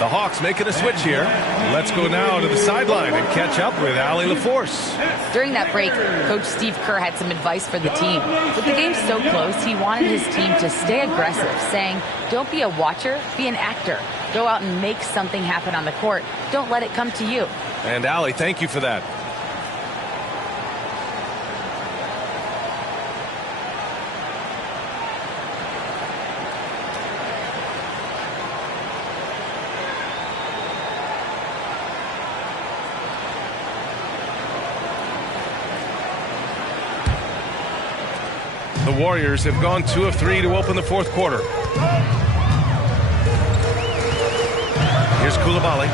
The Hawks making a switch here. Let's go now to the sideline and catch up with Allie LaForce. During that break, Coach Steve Kerr had some advice for the team. With the game so close, he wanted his team to stay aggressive, saying, don't be a watcher, be an actor. Go out and make something happen on the court. Don't let it come to you. And Allie, thank you for that. The Warriors have gone 2 of 3 to open the fourth quarter. Here's Coulibaly.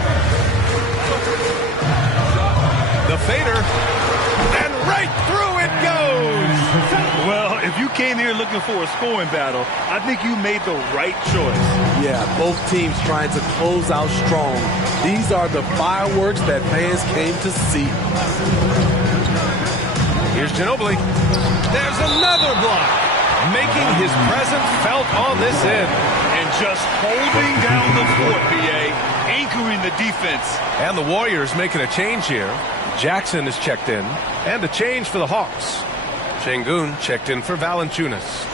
The fader. And right through it goes. Well, if you came here looking for a scoring battle, I think you made the right choice. Yeah, both teams trying to close out strong. These are the fireworks that fans came to see. Here's Ginobili. There's another block. Making his presence felt on this end. And just holding down the fort, BA. Anchoring the defense. And the Warriors making a change here. Jackson is checked in. And a change for the Hawks. Şengün checked in for Valanciunas.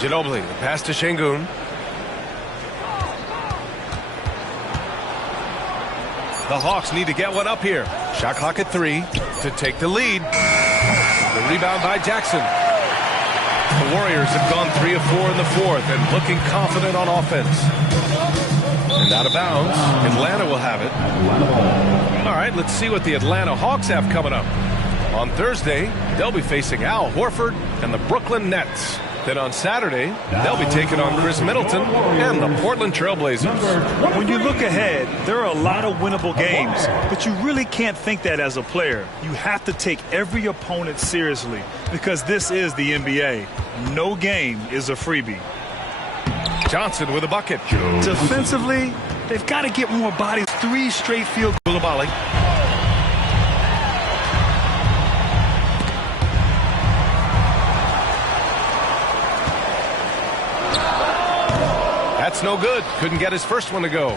Ginobili, the pass to Şengün. The Hawks need to get one up here. Shot clock at 3 to take the lead. The rebound by Jackson. The Warriors have gone 3 of 4 in the fourth and looking confident on offense. And out of bounds, Atlanta will have it. All right, let's see what the Atlanta Hawks have coming up. On Thursday, they'll be facing Al Horford and the Brooklyn Nets. Then on Saturday, they'll be taking on Chris Middleton and the Portland Trailblazers. When you look ahead, there are a lot of winnable games, but you really can't think that as a player. You have to take every opponent seriously because this is the NBA. No game is a freebie. Johnson with a bucket. Defensively, they've got to get more bodies. 3 straight field goals. Coulibaly. That's no good. Couldn't get his first one to go.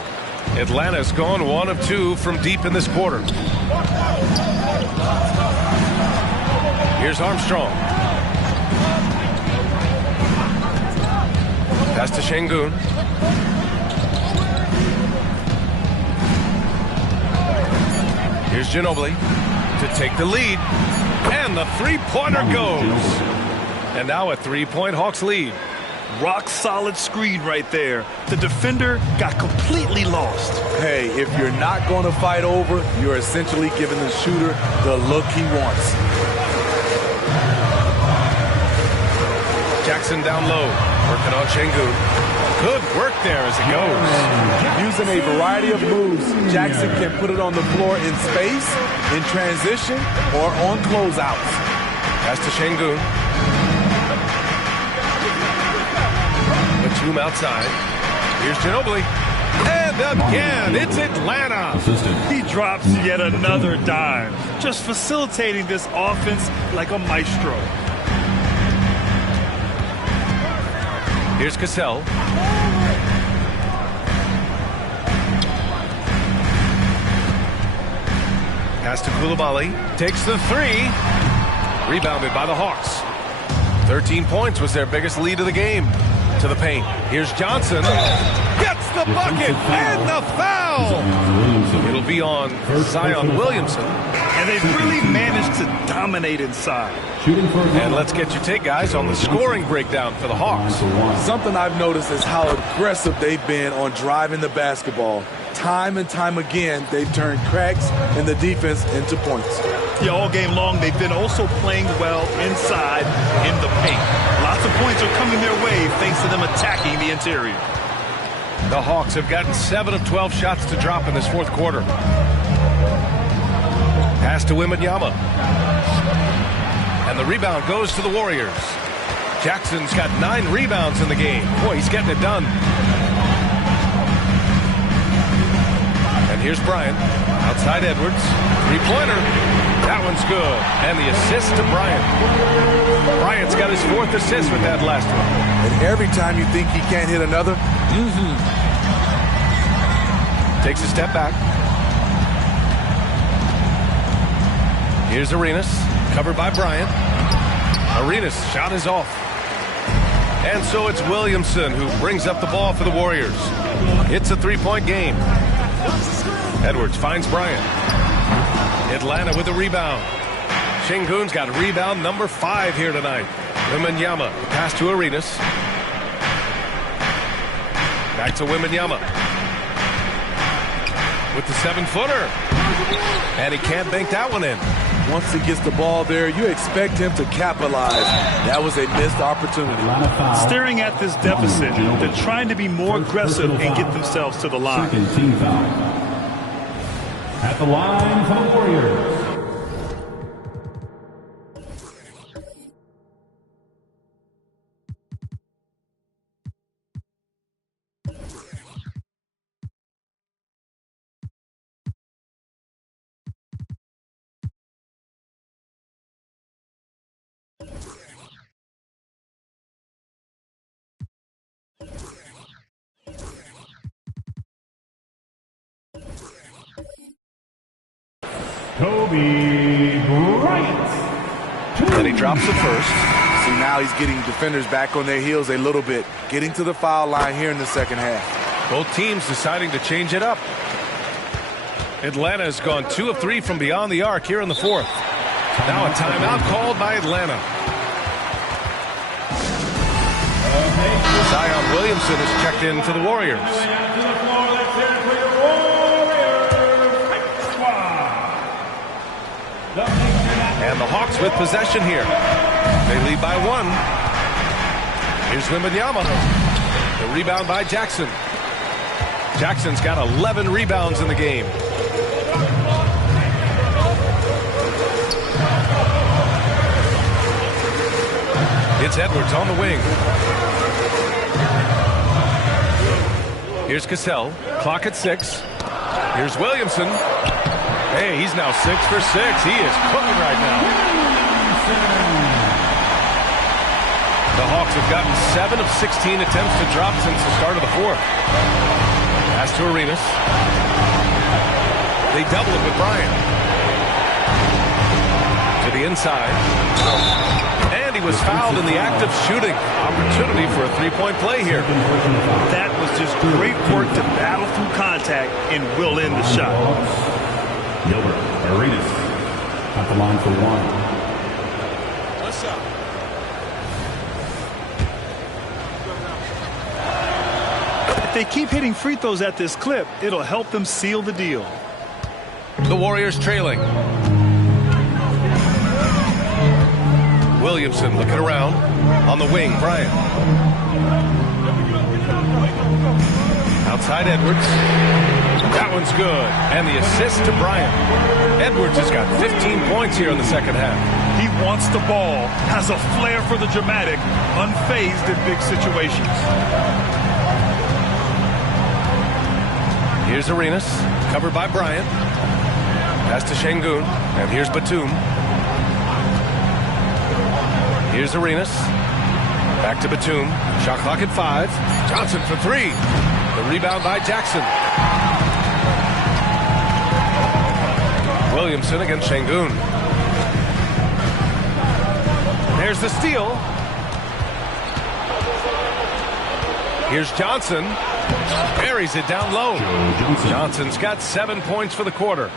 Atlanta's gone 1 of 2 from deep in this quarter. Here's Armstrong. Pass to Şengün. Here's Ginobili to take the lead. And the three-pointer goes. And now a three-point Hawks lead. Rock solid screen right there. The defender got completely lost. Hey, if you're not going to fight over, you're essentially giving the shooter the look he wants. Jackson down low, working on Şengün. Good work there as it goes. Using a variety of moves, Jackson can put it on the floor in space, in transition, or on closeouts. Pass to Şengün. Batum outside. Here's Ginobili. And again, it's Atlanta. He drops yet another dime. Just facilitating this offense like a maestro. Here's Cassell. Pass to Coulibaly. Takes the three. Rebounded by the Hawks. 13 points was their biggest lead of the game. To the paint. Here's Johnson. Gets the bucket and the foul. It'll be on Zion Williamson. And they've really managed to dominate inside. And let's get your take, guys, on the scoring breakdown for the Hawks. Something I've noticed is how aggressive they've been on driving the basketball. Time and time again, they've turned cracks in the defense into points. Yeah, all game long, they've been also playing well inside in the paint. Lots of points are coming their way thanks to them attacking the interior. The Hawks have gotten 7 of 12 shots to drop in this fourth quarter. Pass to Wembanyama. And the rebound goes to the Warriors. Jackson's got 9 rebounds in the game. Boy, he's getting it done. And here's Bryant. Outside Edwards. Three-pointer. That one's good. And the assist to Bryant. Bryant's got his 4th assist with that last one. And every time you think he can't hit another, takes a step back. Here's Arenas, covered by Bryant. Arenas' shot is off. And so it's Williamson who brings up the ball for the Warriors. It's a three-point game. Edwards finds Bryant. Atlanta with a rebound. Şengün's got rebound number 5 here tonight. Wembanyama, pass to Arenas. Back to Wembanyama. With the 7-footer. And he can't bank that one in. Once he gets the ball there, you expect him to capitalize. That was a missed opportunity. Staring at this deficit, they're trying to be more aggressive and get themselves to the line. Second team foul. At the line for the Warriors. Kobe Bryant. And he drops it first. See, now he's getting defenders back on their heels a little bit, getting to the foul line here in the second half. Both teams deciding to change it up. Atlanta has gone 2 of 3 from beyond the arc here in the fourth. Now a timeout called by Atlanta. Zion Williamson is checked in for the Warriors. And the Hawks with possession here. They lead by 1. Here's Wembanyama. The rebound by Jackson. Jackson's got 11 rebounds in the game. It's Edwards on the wing. Here's Cassell. Clock at 6. Here's Williamson. Hey, he's now 6 for 6. He is cooking right now. The Hawks have gotten 7 of 16 attempts to drop since the start of the fourth. Pass to Arenas. They double it with Bryant. To the inside. And And he was fouled in the act of shooting. Opportunity for a three-point play here. That was just great work to battle through contact and will in the shot. Gilbert Arenas at the line for one. What's up? If they keep hitting free throws at this clip, it'll help them seal the deal. The Warriors trailing. Williamson looking around. On the wing, Bryant. Outside Edwards. That one's good. And the assist to Bryant. Edwards has got 15 points here in the second half. He wants the ball, has a flair for the dramatic, unfazed in big situations. Here's Arenas, covered by Bryant. Pass to Şengün, and here's Batum. Here's Arenas. Back to Batum. Shot clock at 5. Johnson for 3. The rebound by Jackson. Williamson against Şengün. There's the steal. Here's Johnson. Buries it down low. Johnson's got 7 points for the quarter.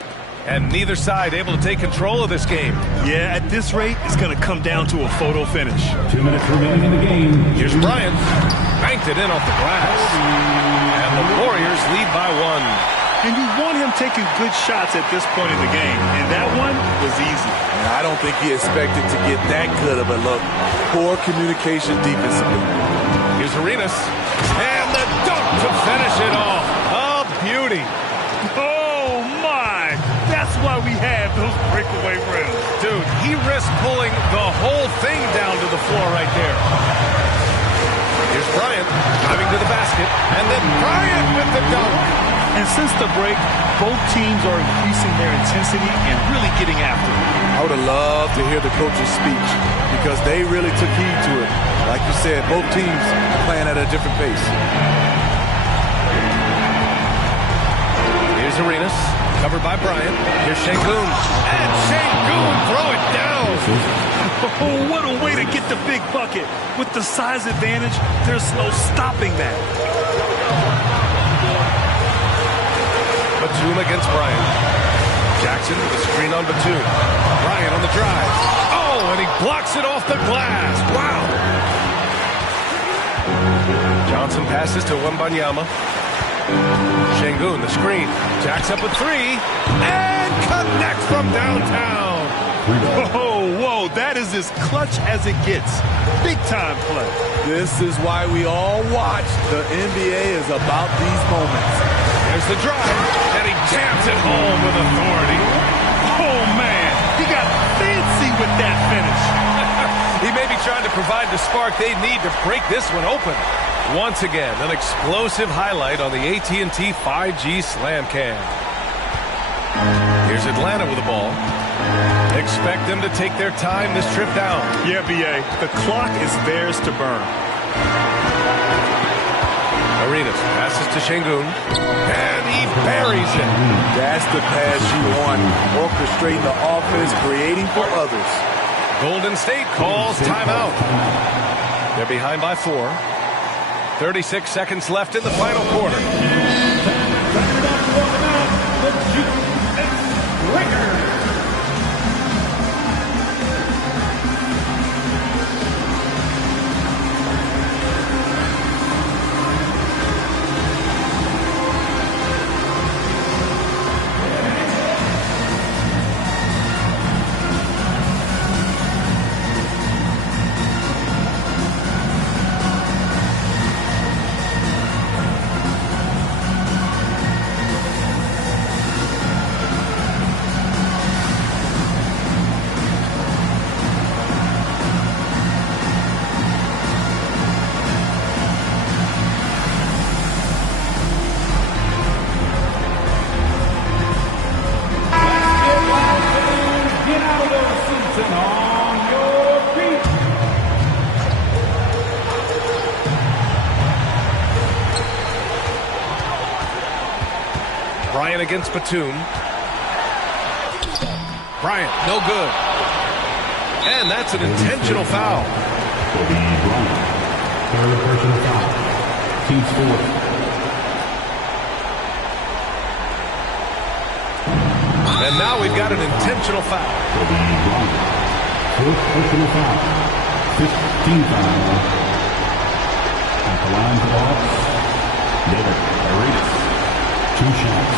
And neither side able to take control of this game. Yeah, at this rate, it's going to come down to a photo finish. 2 minutes remaining in the game. Here's Bryant. Banked it in off the glass. And the Warriors lead by 1. And you want him taking good shots at this point in the game. And that one was easy. And I don't think he expected to get that good of a look. Poor communication defensively. Here's Arenas. And the dunk to finish it off. A beauty. Oh, my. That's why we have those breakaway rims. Dude, he risked pulling the whole thing down to the floor right there. Here's Bryant driving to the basket. And then Bryant with the dunk. And since the break, both teams are increasing their intensity and really getting after it. I would have loved to hear the coach's speech because they really took heed to it. Like you said, both teams playing at a different pace. Here's Arenas, covered by Bryant. Here's Şengün. And Şengün throw it down. Oh, what a way to get the big bucket. With the size advantage, there's no stopping that. Batum against Bryant. Jackson with a screen on Batum. Bryant on the drive. Oh, and he blocks it off the glass. Wow. Johnson passes to Wembanyama. Şengün, the screen. Jacks up with 3. And connects from downtown. Whoa, that is as clutch as it gets. Big time play. This is why we all watch. The NBA is about these moments. There's the drive, and he jams it home with authority. Oh, man, he got fancy with that finish. He may be trying to provide the spark they need to break this one open. Once again, an explosive highlight on the AT&T 5G Slam Cam. Here's Atlanta with the ball. Expect them to take their time this trip down. Yeah, B.A., the clock is theirs to burn. Arenas passes to Şengün, and he buries it. That's the pass you want. Orchestrating the offense, creating for others. Golden State calls timeout. They're behind by 4. 36 seconds left in the final quarter. Bryant against Batum. Bryant, no good. And that's an intentional foul. Kobe Bryant. Third personal foul. Team's fourth. And now we've got an intentional foul. Kobe Bryant. Fourth personal foul. 15 foul. At the line for the Hawks, David Arenas. 2 shots.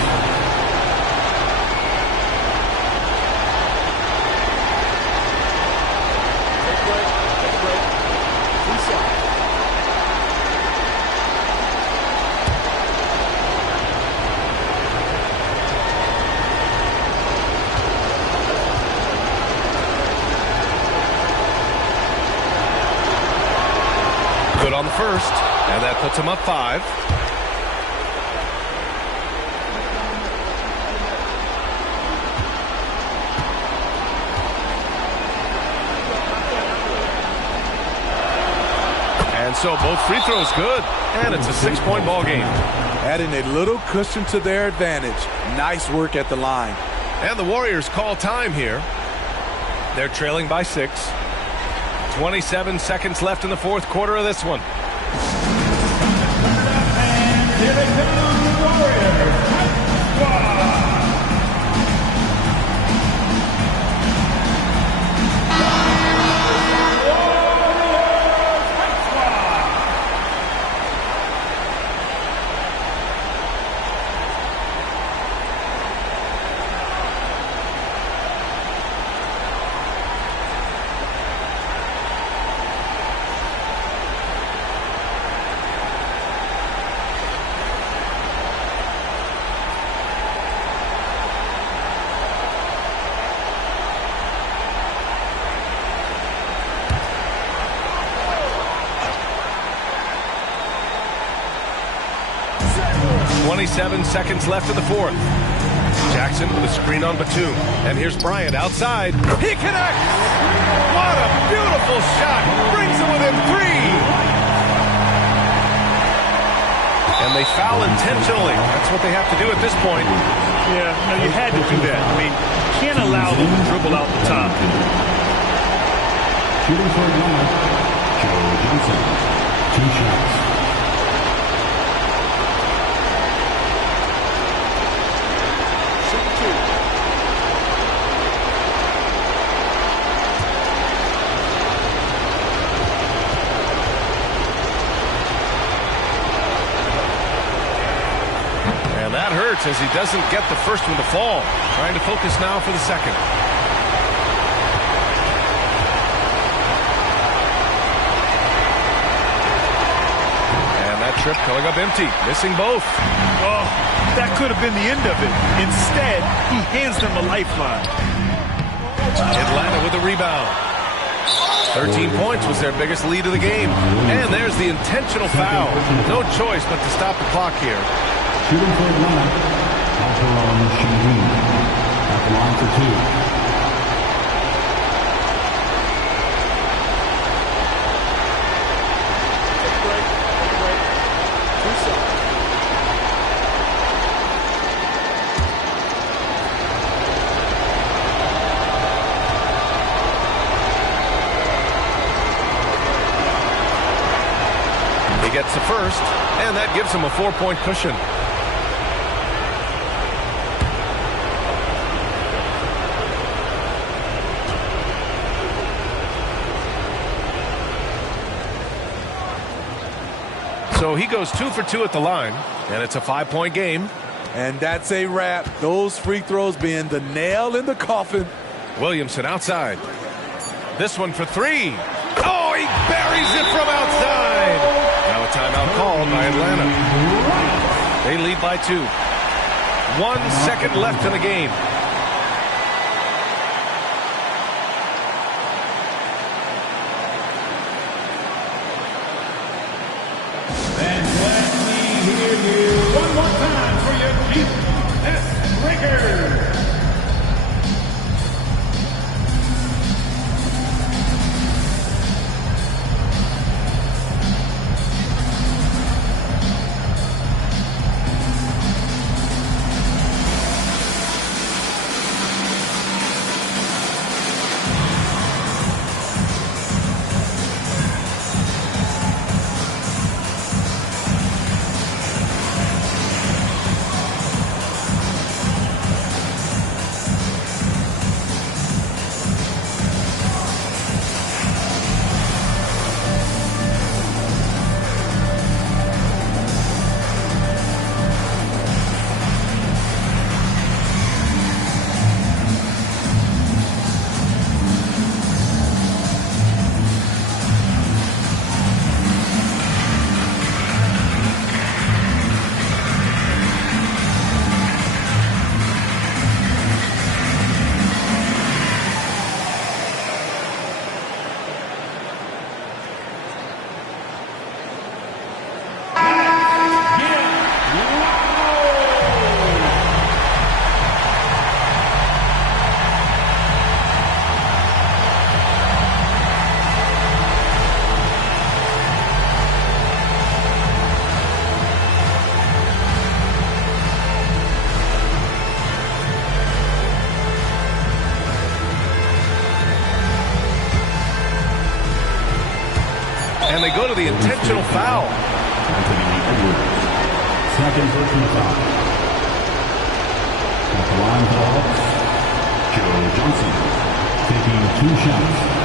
Good on the first, and that puts him up 5. And so both free throws good, and it's a 6-point ball game. Adding a little cushion to their advantage. Nice work at the line. And the Warriors call time here. They're trailing by 6. 27 seconds left in the fourth quarter of this one. Here they come, the Warriors. Seconds left in the fourth. Jackson with a screen on Batum. And here's Bryant outside. He connects! What a beautiful shot! Brings him within 3! And they foul intentionally. That's what they have to do at this point. Yeah, no, you had to do that. I mean, you can't allow them to dribble out the top. Shooting for Atlanta, Joe Johnson. 2 shots. As he doesn't get the first one to fall. Trying to focus now for the second. And that trip going up empty. Missing both. Oh, that could have been the end of it. Instead, he hands them a lifeline. Atlanta with a rebound. 13 points was their biggest lead of the game. And there's the intentional foul. No choice but to stop the clock here. Shooting for Atlanta, Alperon Sengun at the line for 2. He gets the first, and that gives him a 4-point cushion. So he goes 2 for 2 at the line, and it's a 5-point game. And that's a wrap. Those free throws being the nail in the coffin. Williamson outside. This one for 3. Oh, he buries it from outside. Now a timeout called by Atlanta. They lead by 2. 1 second left in the game. One more time for your GS Breakers. and they go to the intentional foul. Anthony Edwards. Second personal foul. At the line for the Hawks, Joe Johnson taking 2 shots.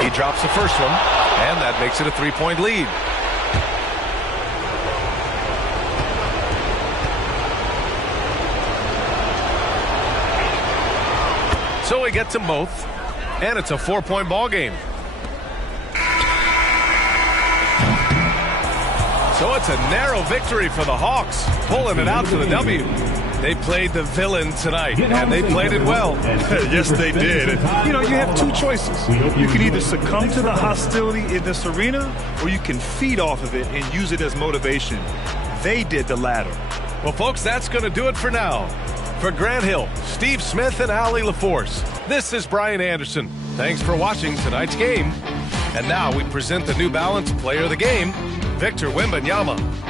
He drops the first one, and that makes it a 3-point lead. So he gets them both, and it's a 4-point ball game. So it's a narrow victory for the Hawks, pulling it out to the W. They played the villain tonight, and they played it well. Yes, they did. And, you know, you have 2 choices. You can either succumb to the hostility in this arena, or you can feed off of it and use it as motivation. They did the latter. Well, folks, that's going to do it for now. For Grant Hill, Steve Smith, and Allie LaForce, this is Brian Anderson. Thanks for watching tonight's game. And now we present the New Balance Player of the Game, Victor Wembanyama.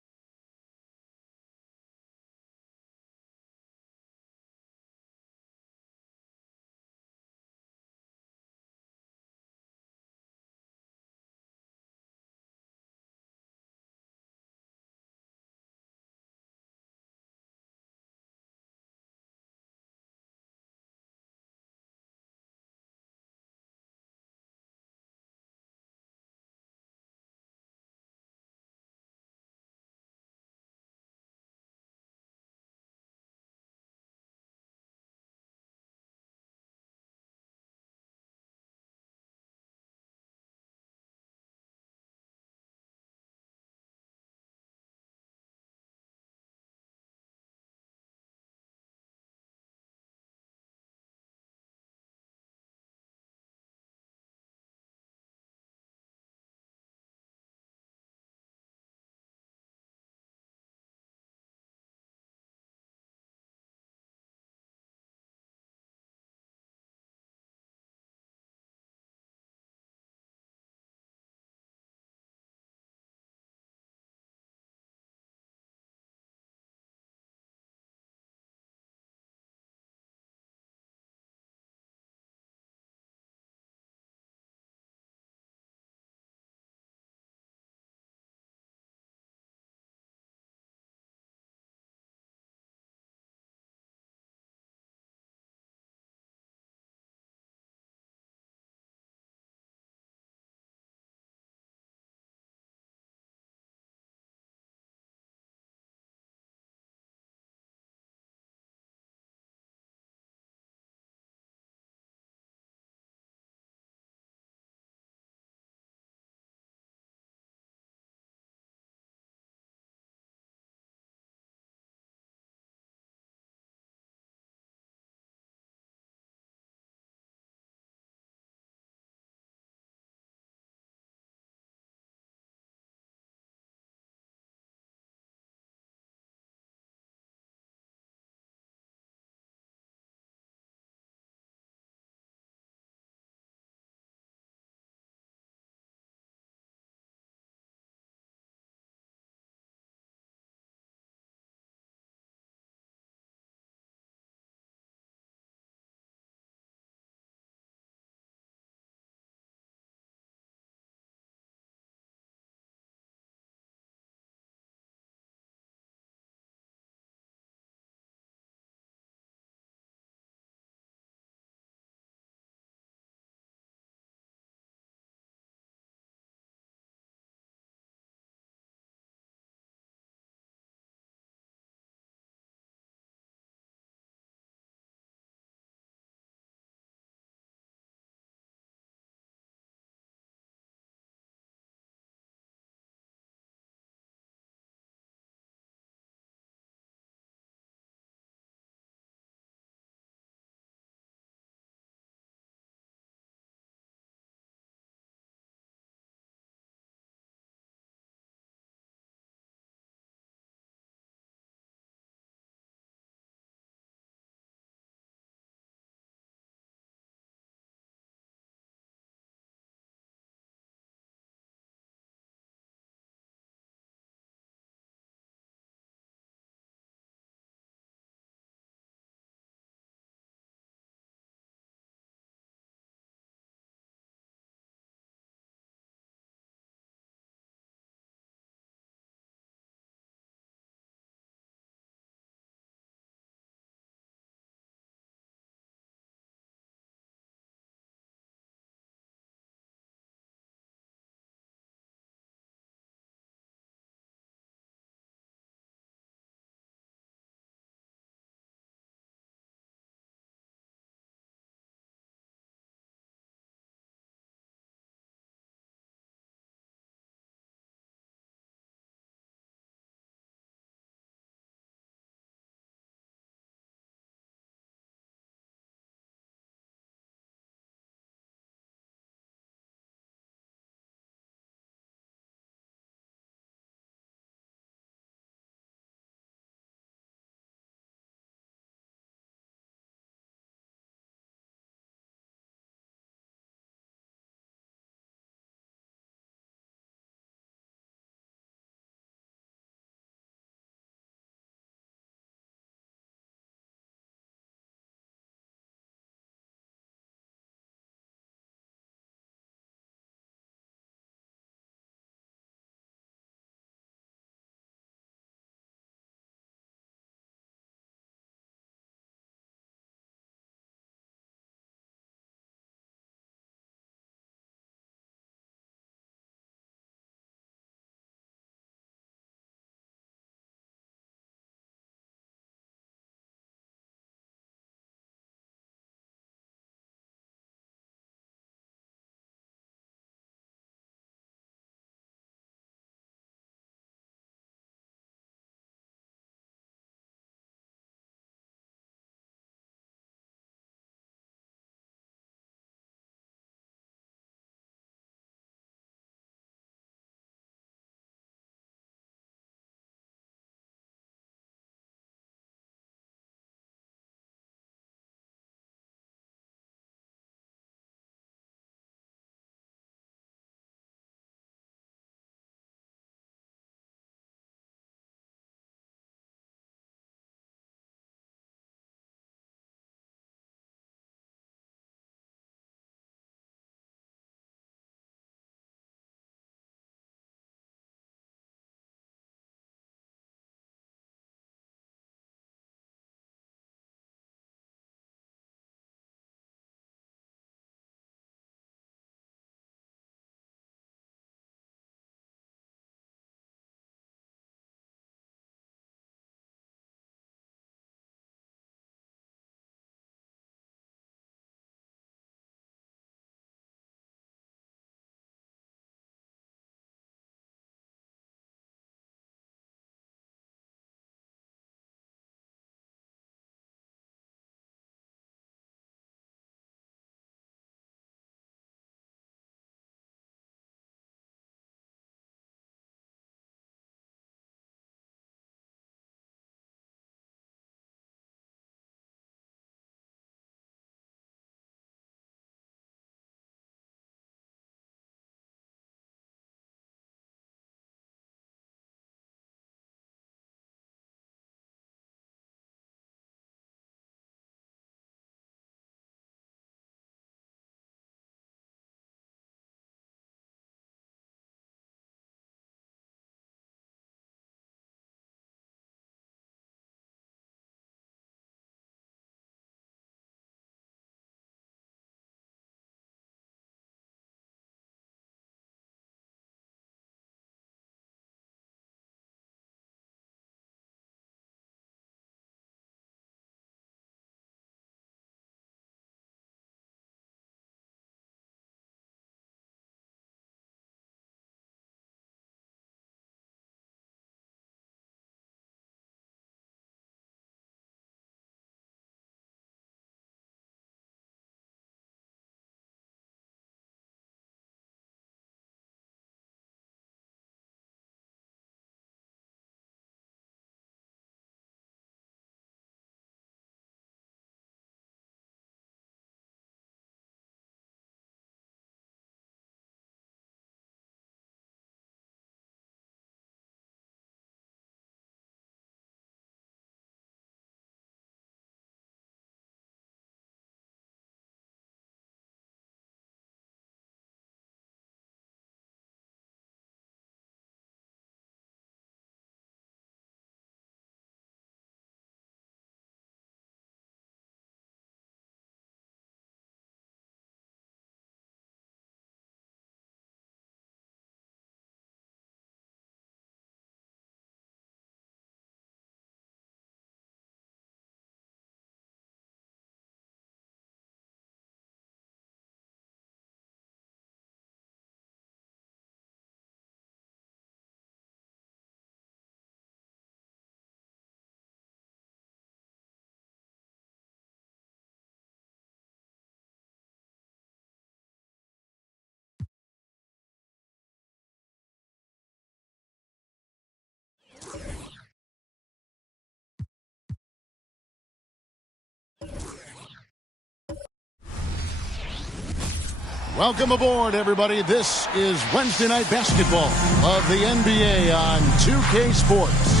Welcome aboard, everybody. This is Wednesday Night Basketball of the NBA on 2K Sports.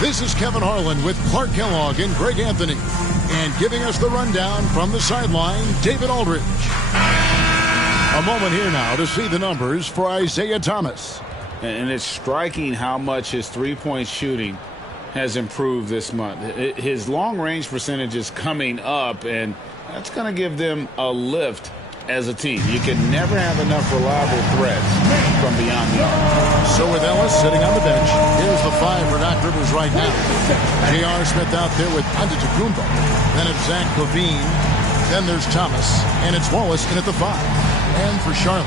This is Kevin Harlan with Clark Kellogg and Greg Anthony. And giving us the rundown from the sideline, David Aldridge. A moment here now to see the numbers for Isaiah Thomas. And it's striking how much his three-point shooting has improved this month. His long-range percentage is coming up, and that's going to give them a lift as a team. You can never have enough reliable threats from beyond the arc. So with Ellis sitting on the bench, here's the 5 for Doc Rivers right now. J.R. Smith out there with Antetokounmpo. Then it's Zach LaVine. Then there's Thomas. And it's Wallace in at the 5. And for Charlotte,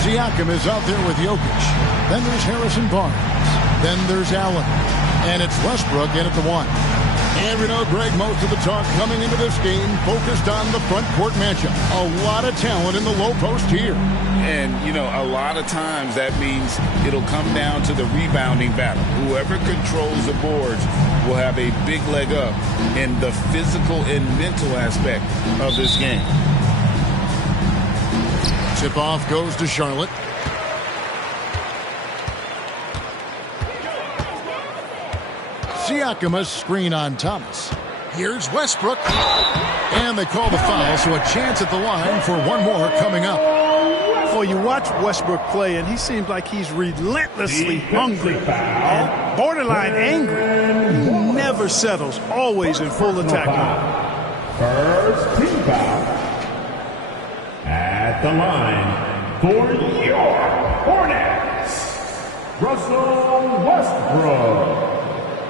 Siakam is out there with Jokic. Then there's Harrison Barnes. Then there's Allen. And it's Westbrook in at the 1. And we know, Greg, most of the talk coming into this game focused on the front court matchup. A lot of talent in the low post here. And, you know, a lot of times that means it'll come down to the rebounding battle. Whoever controls the boards will have a big leg up in the physical and mental aspect of this game. Tip-off goes to Charlotte. Siakam, a screen on Thomas. Here's Westbrook. And they call the foul, so a chance at the line for one more coming up. Well, you watch Westbrook play, and he seems like he's relentlessly hungry and borderline angry. He never settles, always in full attack mode. First team foul at the line for your Hornets, Russell Westbrook.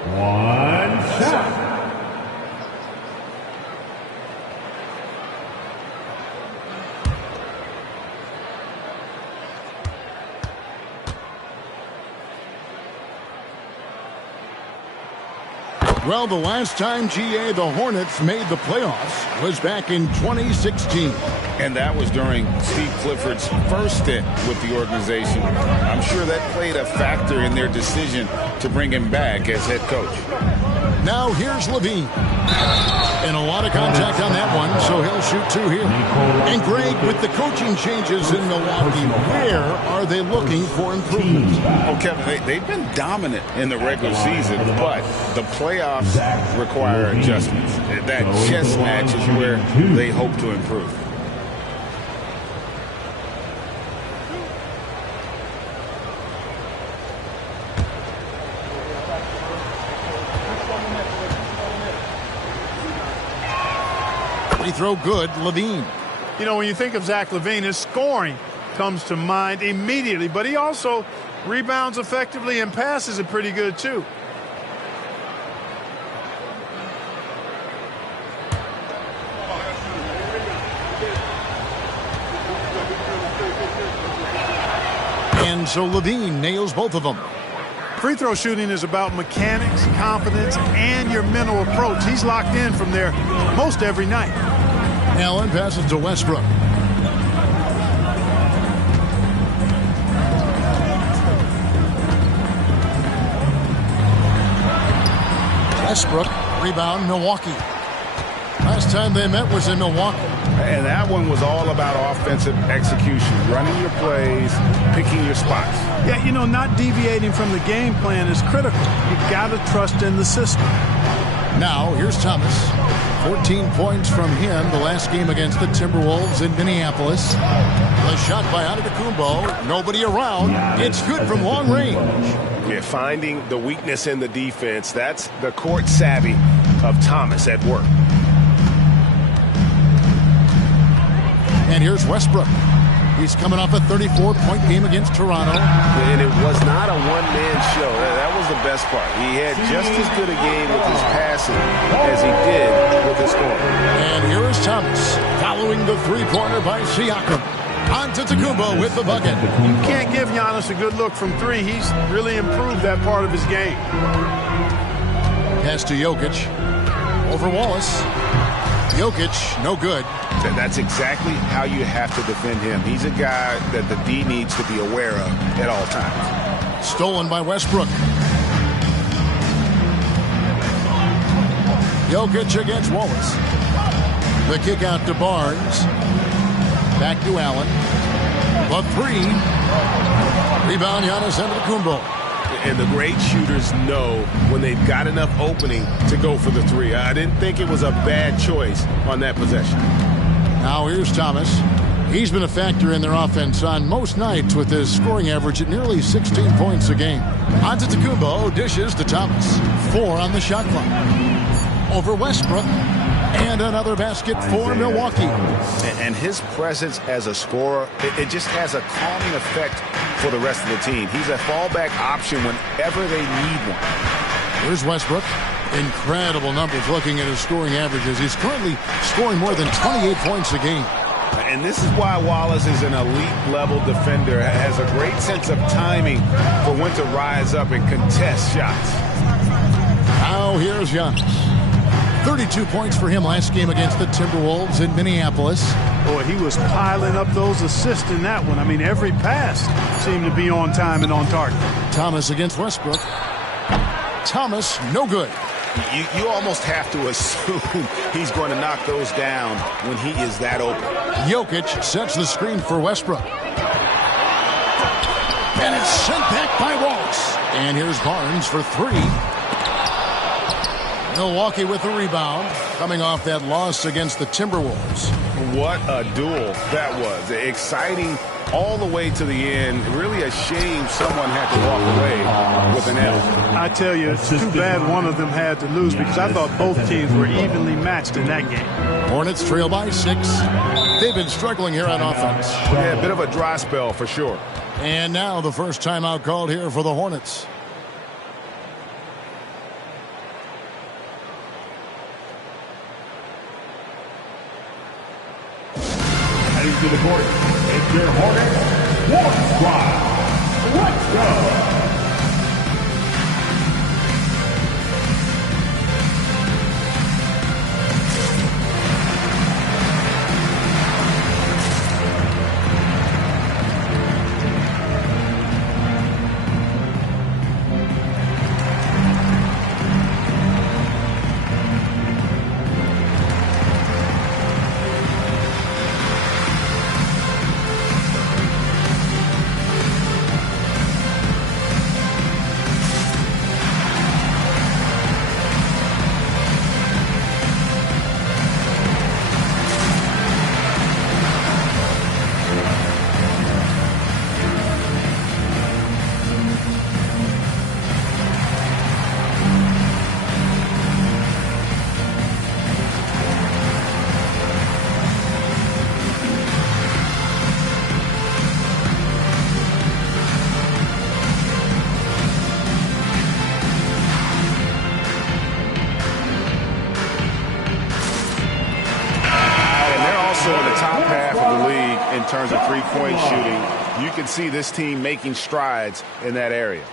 One shot. Well, the last time, GA, the Hornets made the playoffs was back in 2016. And that was during Steve Clifford's first stint with the organization. I'm sure that played a factor in their decision to bring him back as head coach. Now here's LaVine. And a lot of contact on that one, so he'll shoot 2 here. And Greg, with the coaching changes in Milwaukee, where are they looking for improvements? Oh, Kevin, they've been dominant in the regular season, but the playoffs require adjustments. That chess match is where they hope to improve. Free throw good, LaVine. You know, when you think of Zach LaVine, his scoring comes to mind immediately, but he also rebounds effectively and passes it pretty good, too. And so LaVine nails both of them. Free throw shooting is about mechanics, confidence, and your mental approach. He's locked in from there most every night. Allen passes to Westbrook. Westbrook, rebound, Milwaukee. Last time they met was in Milwaukee. And that one was all about offensive execution, running your plays, picking your spots. Yeah, you know, not deviating from the game plan is critical. You got to trust in the system. Now, here's Thomas. 14 points from him the last game against the Timberwolves in Minneapolis. The shot by Antetokounmpo. Nobody around. It's good from long range. Yeah, finding the weakness in the defense. That's the court savvy of Thomas at work. And here's Westbrook. He's coming off a 34-point game against Toronto. And it was not a one-man show. That was the best part. He had just as good a game with his passing as he did with his scoring. And here is Thomas following the three-pointer by Siakam. Antetokounmpo with the bucket. You can't give Giannis a good look from 3. He's really improved that part of his game. Pass to Jokic. Over Wallace. Jokic, no good. That's exactly how you have to defend him. He's a guy that the D needs to be aware of at all times. Stolen by Westbrook. Jokic against Wallace. The kick out to Barnes. Back to Allen. The three. Rebound, Giannis Antetokounmpo. And the great shooters know when they've got enough opening to go for the three. I didn't think it was a bad choice on that possession. Now here's Thomas. He's been a factor in their offense on most nights with his scoring average at nearly 16 points a game. Antetokounmpo dishes to Thomas. 4 on the shot clock. Over Westbrook. And another basket for Milwaukee. And his presence as a scorer, it just has a calming effect for the rest of the team. He's a fallback option whenever they need one. Here's Westbrook. Incredible numbers looking at his scoring averages. He's currently scoring more than 28 points a game. And this is why Wallace is an elite-level defender, has a great sense of timing for when to rise up and contest shots. Now here's Giannis. 32 points for him last game against the Timberwolves in Minneapolis. Boy, he was piling up those assists in that one. I mean, every pass seemed to be on time and on target. Thomas against Westbrook. Thomas, no good. You almost have to assume he's going to knock those down when he is that open. Jokic sets the screen for Westbrook. And it's sent back by Wallace. And here's Barnes for 3. Milwaukee with the rebound, coming off that loss against the Timberwolves. What a duel that was. Exciting all the way to the end. Really a shame someone had to walk away with an L. I tell you, it's too bad one of them had to lose because I thought both teams were evenly matched in that game. Hornets trail by 6. They've been struggling here on offense. Yeah, a bit of a dry spell for sure. And now the first timeout called here for the Hornets. To the court, it's your Hornets War Squad. Let's go. In terms of three-point shooting, you can see this team making strides in that area.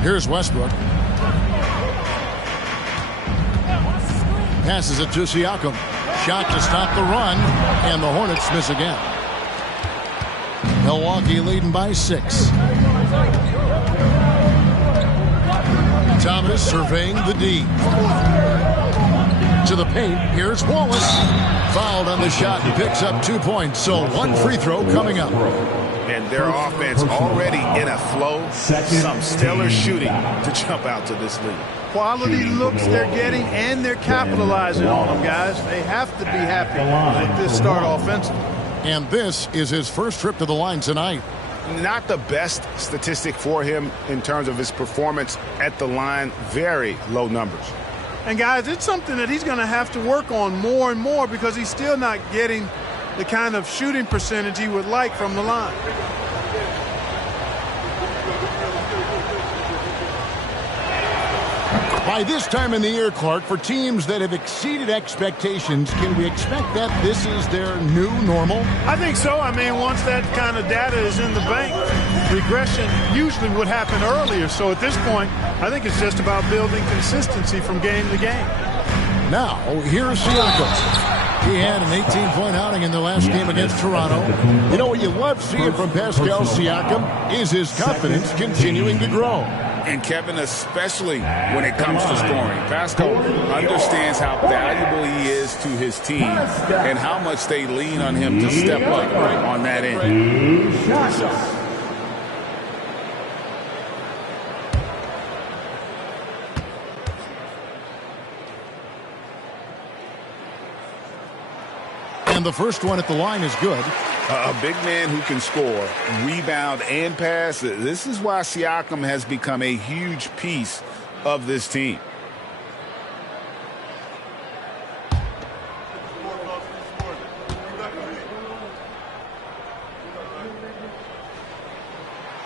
Here's Westbrook. Passes it to Siakam. Shot to stop the run, and the Hornets miss again. Milwaukee leading by 6. Thomas surveying the D. To the paint, here's Wallace. Fouled on the shot and picks up 2 points, so 1 free throw coming up. And their offense already in a flow. Some stellar shooting to jump out to this lead. Quality looks they're getting, and they're capitalizing on them, guys. They have to be happy with this start offensively. And this is his first trip to the line tonight. Not the best statistic for him in terms of his performance at the line. Very low numbers. And, guys, it's something that he's going to have to work on more and more because he's still not getting the kind of shooting percentage he would like from the line. By this time in the year, Clark, for teams that have exceeded expectations, can we expect that this is their new normal? I think so. I mean, once that kind of data is in the bank, regression usually would happen earlier. So at this point, I think it's just about building consistency from game to game. Now, here's Siakam. He had an 18-point outing in the last game against Toronto. You know what you love seeing from Pascal Siakam is his confidence continuing to grow. And Kevin, especially when it comes to scoring. Pascal understands how valuable he is to his team and how much they lean on him to step up on that end. And the first one at the line is good. A big man who can score, rebound, and pass. This is why Siakam has become a huge piece of this team.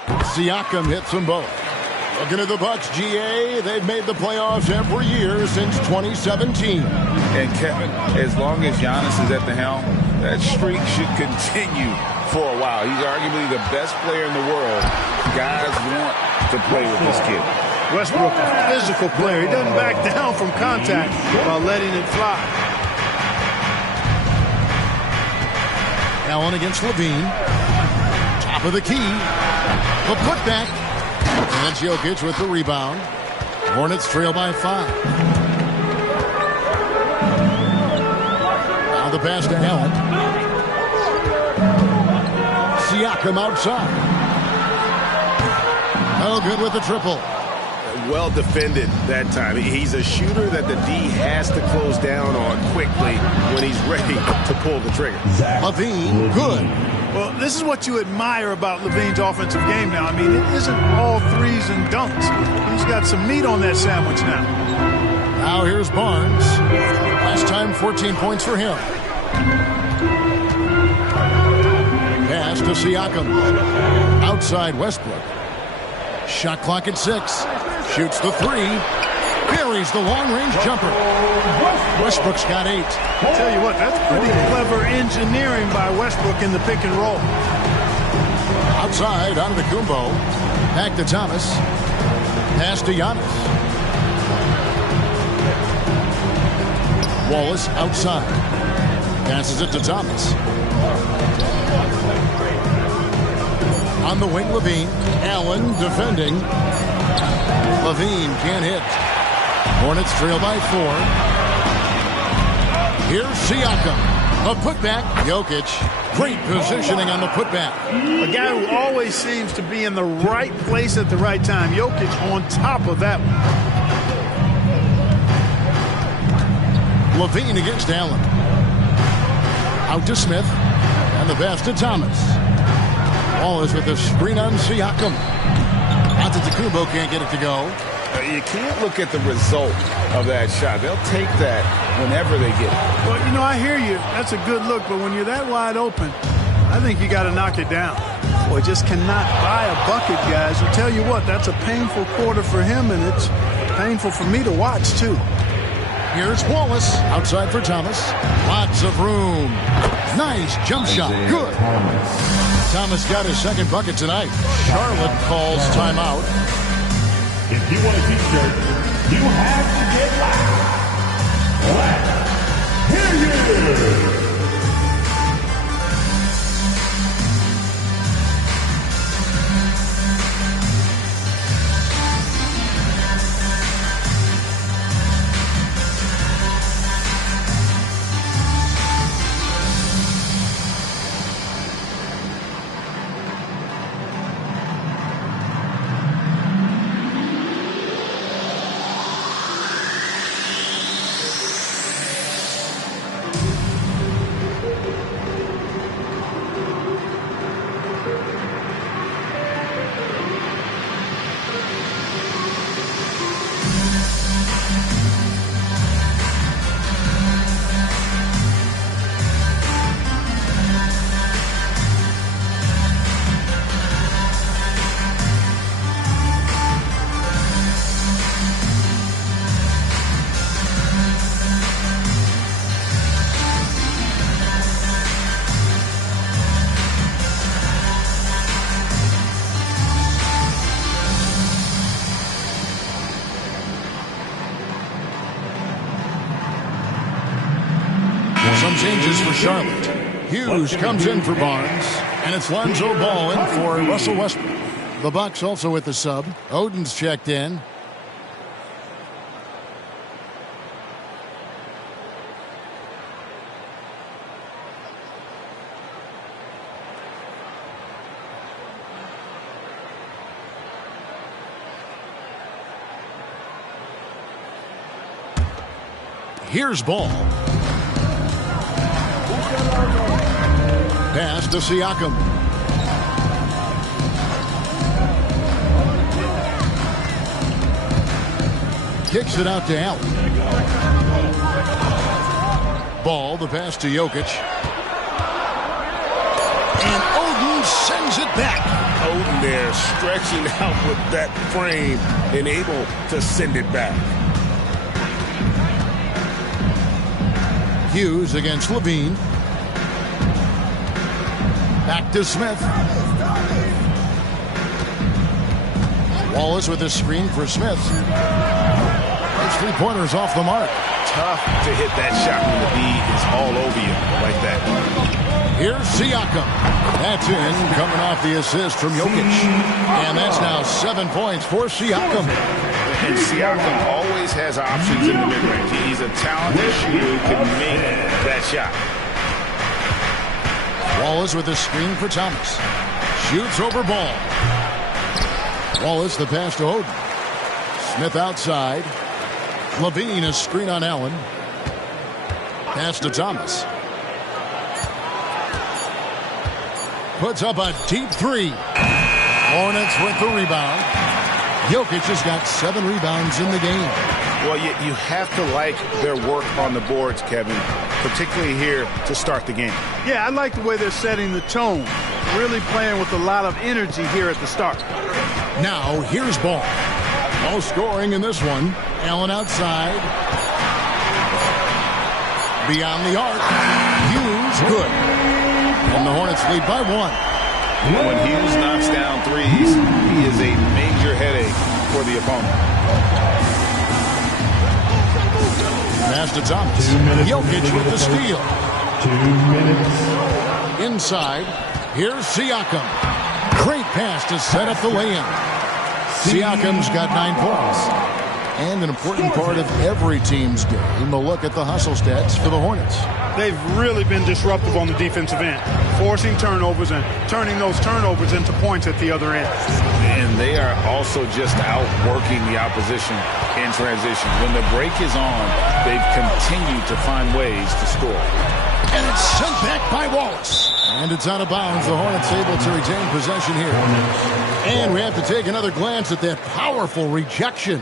Siakam hits them both. Looking at the Bucks, GA, they've made the playoffs every year since 2017. And Kevin, as long as Giannis is at the helm, that streak should continue for a while. He's arguably the best player in the world. Guys want to play with this kid. Westbrook, a physical player. He doesn't back down from contact while letting it fly. Allen against Levine. Top of the key. The putback. And Jokic with the rebound. Hornets trail by 5. Now the pass to Allen. Siakam outside. Oh, good with the triple. Well defended that time. He's a shooter that the D has to close down on quickly when he's ready to pull the trigger. Levine, good. Well, this is what you admire about Levine's offensive game now. I mean, it isn't all threes and dunks. He's got some meat on that sandwich now. Now here's Barnes. Last time, 14 points for him. Pass to Siakam. Outside Westbrook. Shot clock at 6. Shoots the 3. Buries the long-range jumper. Westbrook's got 8. I'll tell you what, that's pretty clever engineering by Westbrook in the pick and roll. Outside, Antetokounmpo. Back to Thomas. Pass to Giannis. Wallace outside. Passes it to Thomas. On the wing, Levine. Allen defending. Levine can't hit. Hornets trail by 4. Here's Siakam. A putback. Jokic. Great positioning on the putback. A guy who always seems to be in the right place at the right time. Jokic on top of that one. Levine against Allen. Out to Smith. And the pass to Thomas. Wallace with the screen on Siakam. Antetokounmpo can't get it to go. You can't look at the result of that shot. They'll take that whenever they get it. Well, you know, I hear you. That's a good look, but when you're that wide open, I think you got to knock it down. Boy, just cannot buy a bucket, guys. I'll tell you what, that's a painful quarter for him, and it's painful for me to watch, too. Here's Wallace. Outside for Thomas. Lots of room. Nice jump shot. Good. Thomas got his second bucket tonight. Charlotte calls timeout. If you want a t-shirt, you have to get loud. Let's hear you. some changes for Charlotte. Hughes comes in for Barnes, and it's Lonzo Ball in for Russell Westbrook. The Bucks also with the sub. Oden's checked in. Here's Ball. Pass to Siakam. Kicks it out to Allen. Ball, the pass to Jokic. And Oden sends it back. Oden there stretching out with that frame and able to send it back. Hughes against Levine. Back to Smith. Wallace with a screen for Smith. Those three-pointers off the mark. Tough to hit that shot when the D is all over you like that. Here's Siakam. That's in, coming off the assist from Jokic. And that's now 7 points for Siakam. And Siakam always has options in the mid-range. He's a talented shooter who can make that shot. Wallace with a screen for Thomas. Shoots over Ball. Wallace the pass to Oden. Smith outside. Levine a screen on Allen. Pass to Thomas. Puts up a deep three. Hornets with the rebound. Jokic has got 7 rebounds in the game. Well, you have to like their work on the boards, Kevin, particularly here to start the game. Yeah, I like the way they're setting the tone. Really playing with a lot of energy here at the start. Now, here's Ball. No scoring in this one. Allen outside. Beyond the arc. Hughes, good. And the Hornets lead by 1. When Hughes knocks down threes, he is a major headache for the opponent. Pass to Thomas. Jokic with the steal. 2 minutes. Inside. Here's Siakam. Great pass to set up the lay-in. Siakam's got 9 points. And an important part of every team's game, a look at the hustle stats for the Hornets. They've really been disruptive on the defensive end, forcing turnovers and turning those turnovers into points at the other end. And they are also just outworking the opposition in transition. When the break is on, they've continued to find ways to score. And it's sent back by Wallace. And it's out of bounds. The Hornets able to retain possession here. And we have to take another glance at that powerful rejection.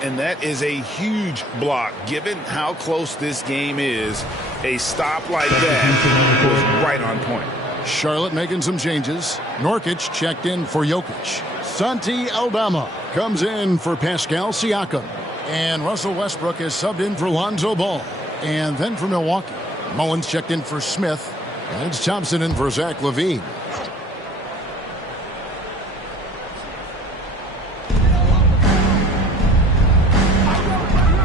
And that is a huge block. Given how close this game is, a stop like that was right on point. Charlotte making some changes. Nurkic checked in for Jokic. Santi Aldama comes in for Pascal Siakam. And Russell Westbrook is subbed in for Lonzo Ball. And then for Milwaukee, Mullins checked in for Smith. And it's Thompson in for Zach LaVine.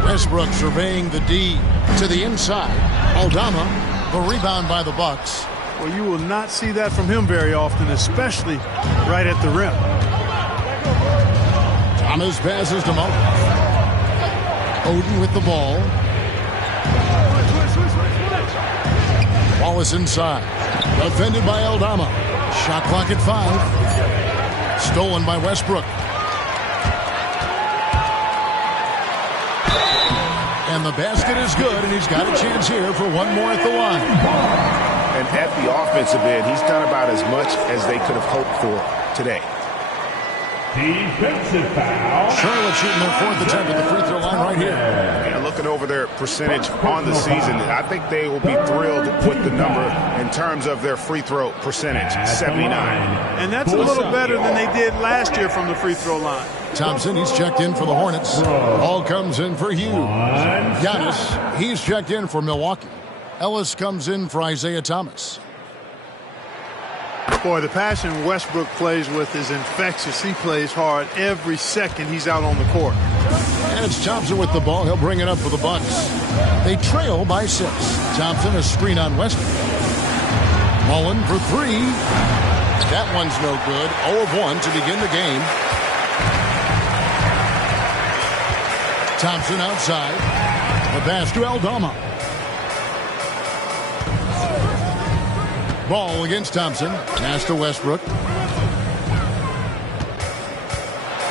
Westbrook surveying the D to the inside. Aldama, the rebound by the Bucks. Well, you will not see that from him very often, especially right at the rim. Thomas passes to Mullins. Oden with the ball. Wallace inside. Defended by Aldama. Shot clock at 5. Stolen by Westbrook. And the basket is good, and he's got a chance here for one more at the line. And at the offensive end, he's done about as much as they could have hoped for today. Defensive foul. Charlotte shooting their 4th attempt at the free throw line right here. And looking over their percentage on the season, I think they will be thrilled with the number in terms of their free throw percentage, 79. And that's a little better than they did last year from the free throw line. Thompson, he's checked in for the Hornets. Ball comes in for Hughes. Giannis, he's checked in for Milwaukee. Ellis comes in for Isaiah Thomas. Boy, the passion Westbrook plays with is infectious. He plays hard every second he's out on the court. And it's Thompson with the ball. He'll bring it up for the Bucks. They trail by 6. Thompson, a screen on Westbrook. Mullen for 3. That one's no good. 0 of 1 to begin the game. Thompson outside. The pass to Aldama. Ball against Thompson. Pass to Westbrook.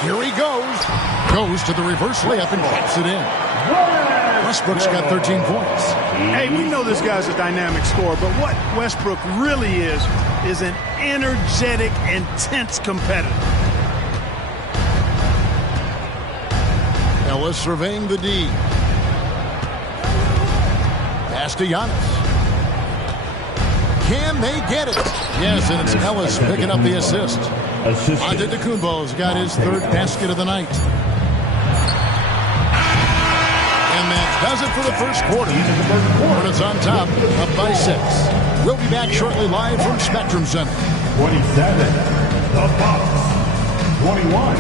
Here he goes. Goes to the reverse layup and pops it in. Westbrook's got 13 points. Hey, we know this guy's a dynamic scorer, but what Westbrook really is an energetic, intense competitor. Ellis surveying the D. Pass to Giannis. Can they get it? Yes, and it's Ellis picking up the assist. Antetokounmpo's got his 3rd basket of the night. And that does it for the first quarter. Hornets on top, up by 6. We'll be back shortly live from Spectrum Center. 27, the Bucks. 21.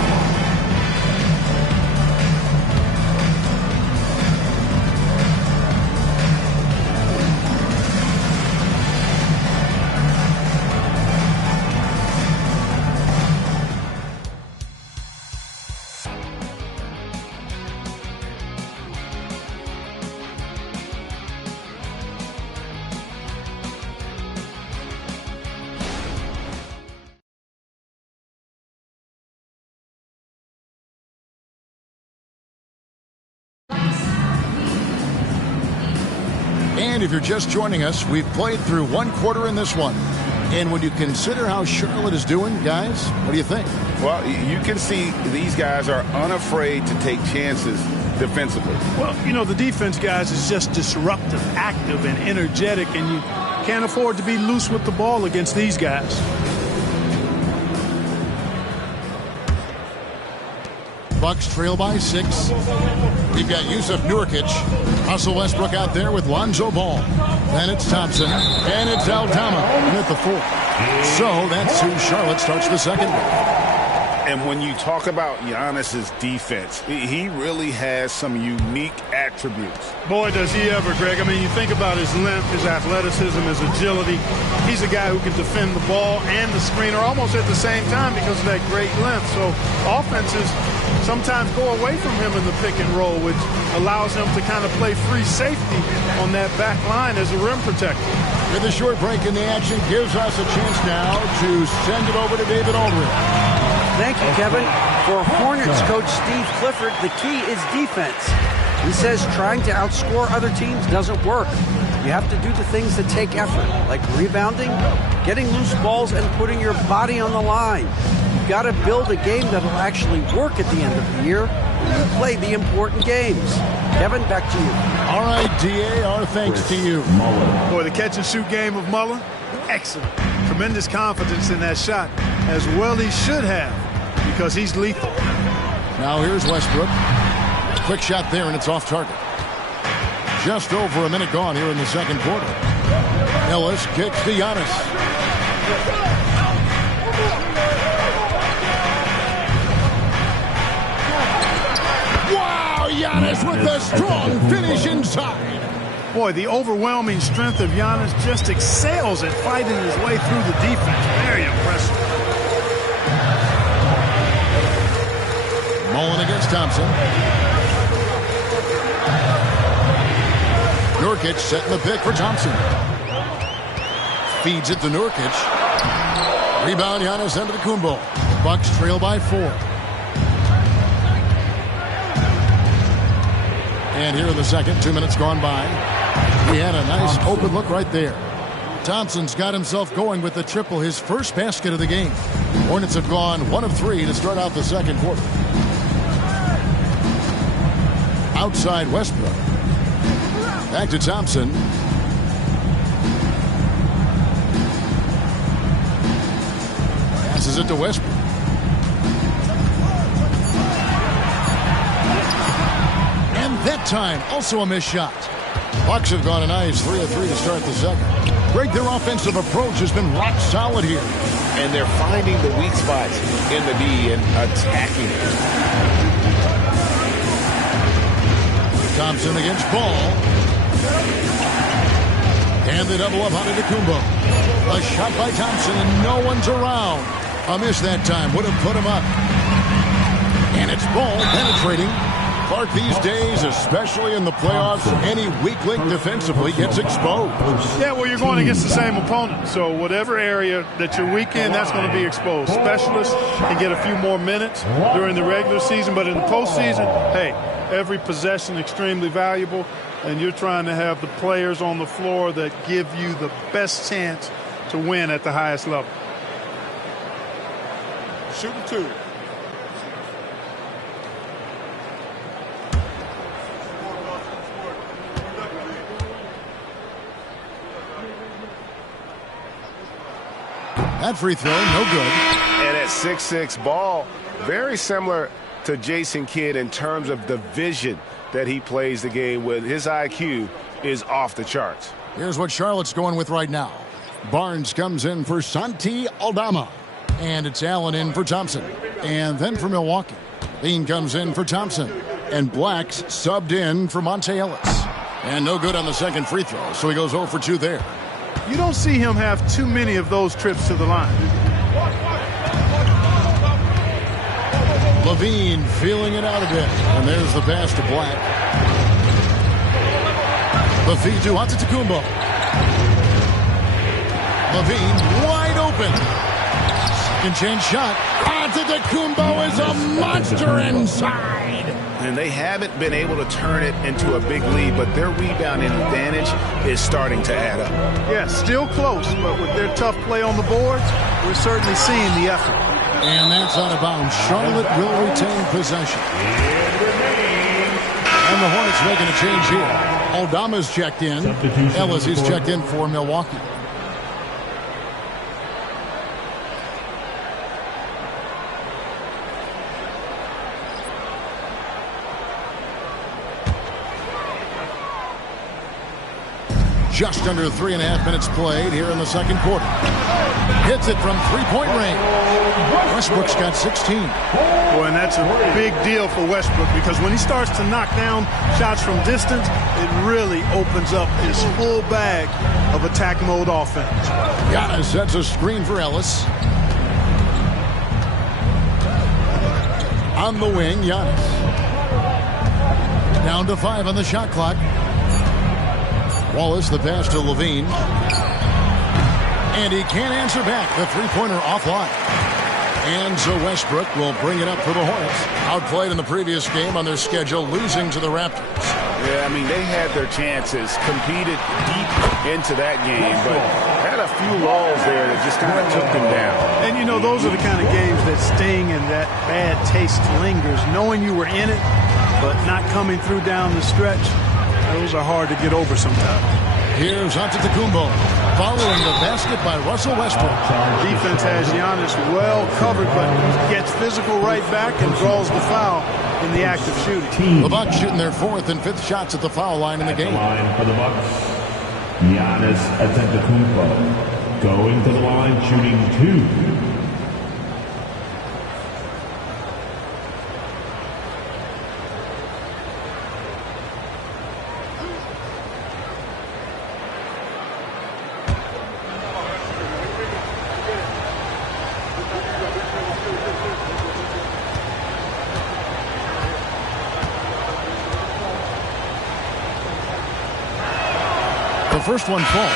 And if you're just joining us, we've played through 1 quarter in this one. And when you consider how Charlotte is doing, guys, what do you think? Well, you can see these guys are unafraid to take chances defensively. Well, you know, the defense, guys, is just disruptive, active, and energetic, and you can't afford to be loose with the ball against these guys. Bucks trail by 6. We've got Yusuf Nurkic. Russell Westbrook out there with Lonzo Ball. Then it's Thompson. And it's Aldama at the 4. So that's who Charlotte starts the second with. And when you talk about Giannis's defense, he really has some unique attributes. Boy, does he ever, Greg. I mean, you think about his length, his athleticism, his agility. He's a guy who can defend the ball and the screener almost at the same time because of that great length. So offenses sometimes go away from him in the pick and roll, which allows him to kind of play free safety on that back line as a rim protector. With a short break in the action gives us a chance now to send it over to David Aldridge. Thank you, Kevin. For Hornets coach Steve Clifford, the key is defense. He says trying to outscore other teams doesn't work. You have to do the things that take effort, like rebounding, getting loose balls, and putting your body on the line. You've got to build a game that will actually work at the end of the year when you play the important games. Kevin, back to you. All right, D.A., our thanks to you. Boy, the catch-and-shoot game of Mullen, excellent. Tremendous confidence in that shot, as well he should have, because he's lethal. Now here's Westbrook. Quick shot there, and it's off target. Just over a minute gone here in the second quarter. Ellis kicks to Giannis. Wow, Giannis with the strong finish inside. Boy, the overwhelming strength of Giannis just excels at fighting his way through the defense. Very impressive. Mullen against Thompson. Nurkic setting the pick for Thompson. Feeds it to Nurkic. Rebound Giannis Antetokounmpo. Bucks trail by 4. And here in the second, 2 minutes gone by. He had a nice open look right there. Thompson's got himself going with the triple, his first basket of the game. Hornets have gone 1 of 3 to start out the second quarter. Outside Westbrook. Back to Thompson. Passes it to Westbrook. And that time, also a missed shot. Bucks have gone a nice 3 of 3 to start the second. Greg, their offensive approach has been rock solid here. and they're finding the weak spots in the D and attacking it. Thompson against Ball. And the double up on Antetokounmpo. A shot by Thompson, and no one's around. A miss that time would have put him up. And it's Ball penetrating. Clark, these days, especially in the playoffs, any weak link defensively gets exposed. Yeah, well, you're going against the same opponent. So whatever area that you're weak in, that's going to be exposed. Specialists can get a few more minutes during the regular season, but in the postseason, hey, every possession extremely valuable, and you're trying to have the players on the floor that give you the best chance to win at the highest level. Shooting 2. That free throw, no good. And at 6'6", Ball, very similar to Jason Kidd in terms of the vision that he plays the game with. His IQ is off the charts. Here's what Charlotte's going with right now. Barnes comes in for Santi Aldama. And it's Allen in for Thompson. And then for Milwaukee, Bean comes in for Thompson. And Black's subbed in for Monte Ellis. And no good on the second free throw, so he goes 0 for 2 there. You don't see him have too many of those trips to the line. Levine feeling it out a bit. And there's the pass to Black. The feed to Antetokounmpo. Levine wide open. Second chance shot. Antetokounmpo is a monster inside. And they haven't been able to turn it into a big lead, but their rebounding advantage is starting to add up. Yeah, still close, but with their tough play on the boards, we're certainly seeing the effort. And that's out of bounds. Charlotte will retain possession. And the Hornets making a change here. Aldama's checked in. Ellis is checked in for Milwaukee. Just under 3.5 minutes played here in the second quarter. Hits it from three-point range. Westbrook's got 16. Boy, and that's a big deal for Westbrook because when he starts to knock down shots from distance, it really opens up his full bag of attack mode offense. Giannis sets a screen for Ellis. On the wing, Giannis. Down to 5 on the shot clock. Wallace, the pass to Levine. And he can't answer back. The three-pointer offline. And so Westbrook will bring it up for the Hornets. Outplayed in the previous game on their schedule, losing to the Raptors. Yeah, I mean, they had their chances, competed deep into that game, but had a few lulls there that just kind of took them down. And, you know, those are the kind of games that sting and that bad taste lingers. Knowing you were in it, but not coming through down the stretch, those are hard to get over sometimes. Here's Antetokounmpo following the basket by Russell Westbrook. Defense has Giannis well covered, but gets physical right back and draws the foul in the act of shooting. The Bucks shooting their 4th and 5th shots at the foul line in the game. Line for the Bucks, Giannis Antetokounmpo going to the line, shooting 2. First one falls.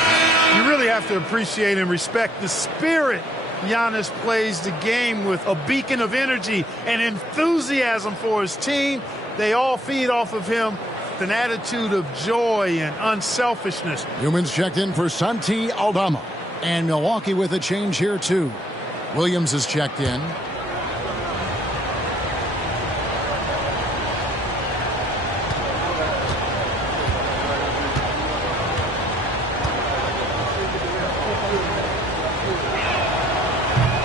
You really have to appreciate and respect the spirit Giannis plays the game with, a beacon of energy and enthusiasm for his team. They all feed off of him with an attitude of joy and unselfishness. Humans checked in for Santi Aldama. And Milwaukee with a change here too. Williams is checked in.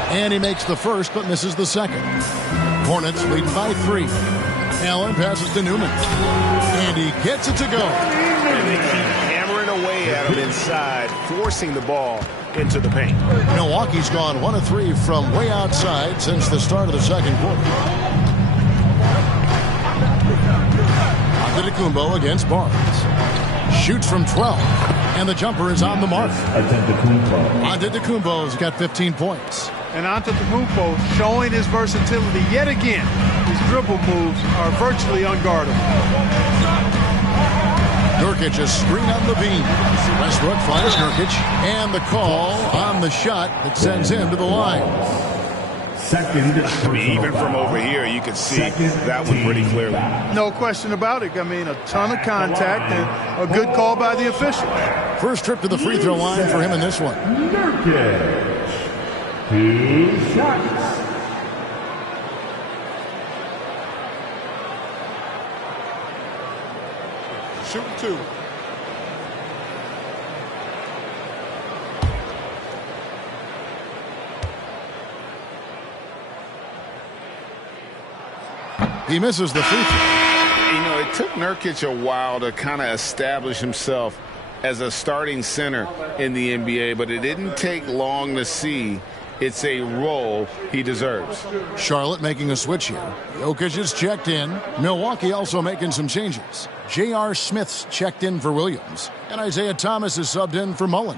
And he makes the first, but misses the second. Hornets lead by 3. Allen passes to Newman. And he gets it to go. And they keep hammering away at him inside, forcing the ball into the paint. Milwaukee's gone 1 of 3 from way outside since the start of the second quarter. Antetokounmpo against Barnes. Shoots from 12. And the jumper is on the mark. Antetokounmpo's got 15 points. And Antetokounmpo showing his versatility yet again. His dribble moves are virtually unguardable. Nurkic a screen on Levine. Westbrook finds Nurkic. And the call on the shot that sends him to the line. Even from over here, you can see that one pretty clearly. No question about it. I mean, a ton of contact and a good call by the official. First trip to the free throw line for him in this one. Nurkic. 2 shots. Shooting 2. He misses the free throw. You know, it took Nurkic a while to kind of establish himself as a starting center in the NBA, but it didn't take long to see it's a role he deserves. Charlotte making a switch here. Jokic is checked in. Milwaukee also making some changes. J.R. Smith's checked in for Williams. And Isaiah Thomas is subbed in for Mullen.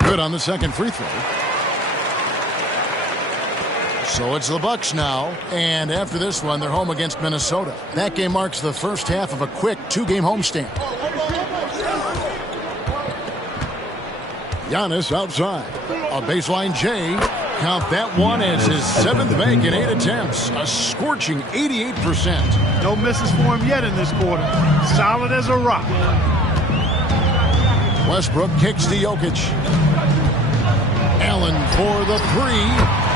Good on the second free throw. So it's the Bucks now, and after this one, they're home against Minnesota. That game marks the first half of a quick 2-game homestand. Giannis outside. A baseline J. Count that one as his 7th make in 8 attempts. A scorching 88%. No misses for him yet in this quarter. Solid as a rock. Westbrook kicks to Jokic. Allen for the 3.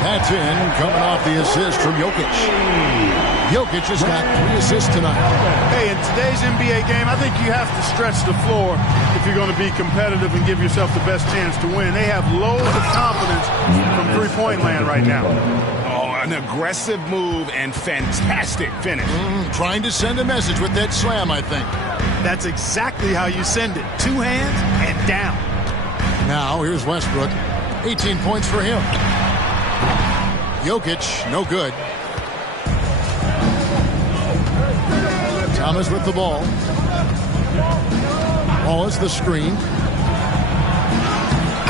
That's in, coming off the assist from Jokic. Jokic has got 3 assists tonight. Hey, in today's NBA game, I think you have to stretch the floor if you're going to be competitive and give yourself the best chance to win. They have loads of confidence from three-point land right now. Oh, an aggressive move and fantastic finish. Trying to send a message with that slam, I think. That's exactly how you send it. 2 hands and down. Now, here's Westbrook. 18 points for him. Jokic, no good. Thomas with the ball. Wallace the screen.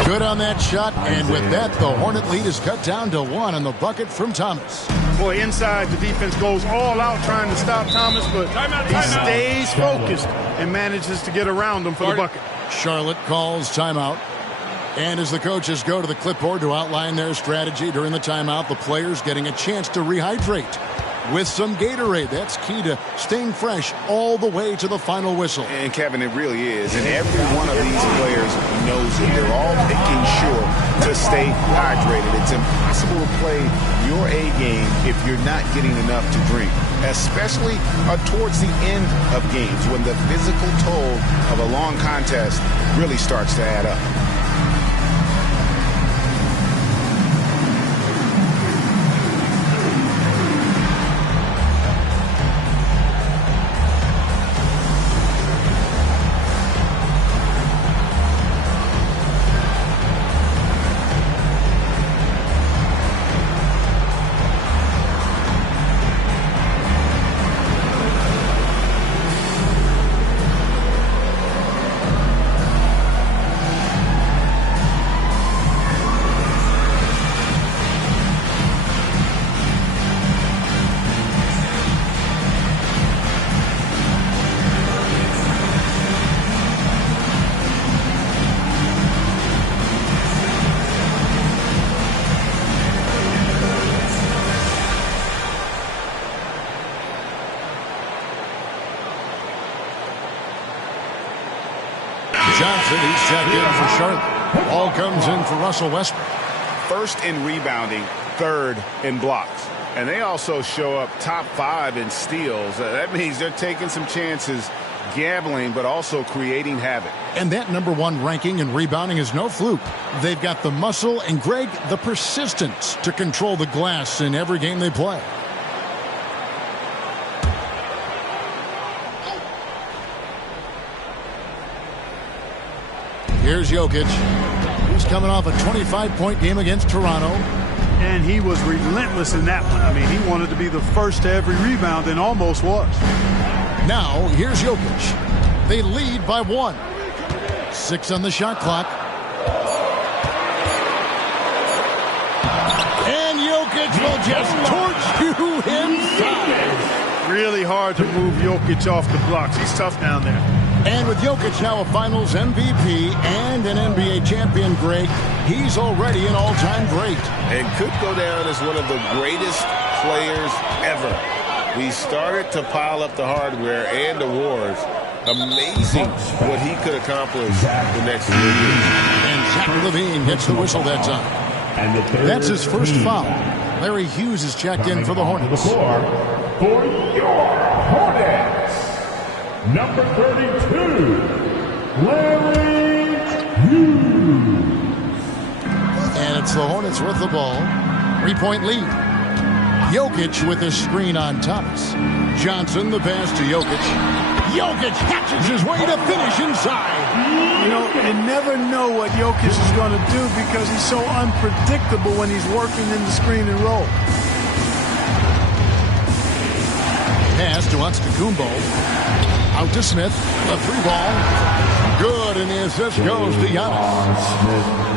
Good on that shot, and with that, the Hornet lead is cut down to 1 on the bucket from Thomas. Boy, inside, the defense goes all out trying to stop Thomas, but he stays focused and manages to get around him for the bucket. Charlotte calls timeout. And as the coaches go to the clipboard to outline their strategy during the timeout, the players getting a chance to rehydrate with some Gatorade. That's key to staying fresh all the way to the final whistle. And, Kevin, it really is. And every one of these players knows it. They're all making sure to stay hydrated. It's impossible to play your A game if you're not getting enough to drink, especially towards the end of games when the physical toll of a long contest really starts to add up. Johnson, he's checked in for Charlotte. Ball comes in for Russell Westbrook. First in rebounding, 3rd in blocks. And they also show up top 5 in steals. That means they're taking some chances, gambling, but also creating havoc. And that #1 ranking in rebounding is no fluke. They've got the muscle and, Greg, the persistence to control the glass in every game they play. Here's Jokic. He's coming off a 25-point game against Toronto. And he was relentless in that one. I mean, he wanted to be the first to every rebound and almost was. Now, here's Jokic. They lead by 1. 6 on the shot clock. And Jokic will just torch you inside. Really hard to move Jokic off the blocks. He's tough down there. And with Jokic now a Finals MVP and an NBA champion, Greg, he's already an all-time great. And could go down as one of the greatest players ever. We started to pile up the hardware and awards. Amazing what he could accomplish the next 3 years. And Zach LaVine gets the whistle that time. That's his first foul. Larry Hughes is checked in for the Hornets. For your Hornets, number 32, Larry Hughes. And it's the Hornets with the ball. 3-point lead. Jokic with a screen on Thomas. Johnson, the pass to Jokic. Jokic hatches his way to finish inside. You know, you never know what Jokic is going to do because he's so unpredictable when he's working in the screen and roll. Pass to Antetokounmpo. Out to Smith. The 3-ball. Good, and the assist goes to Giannis.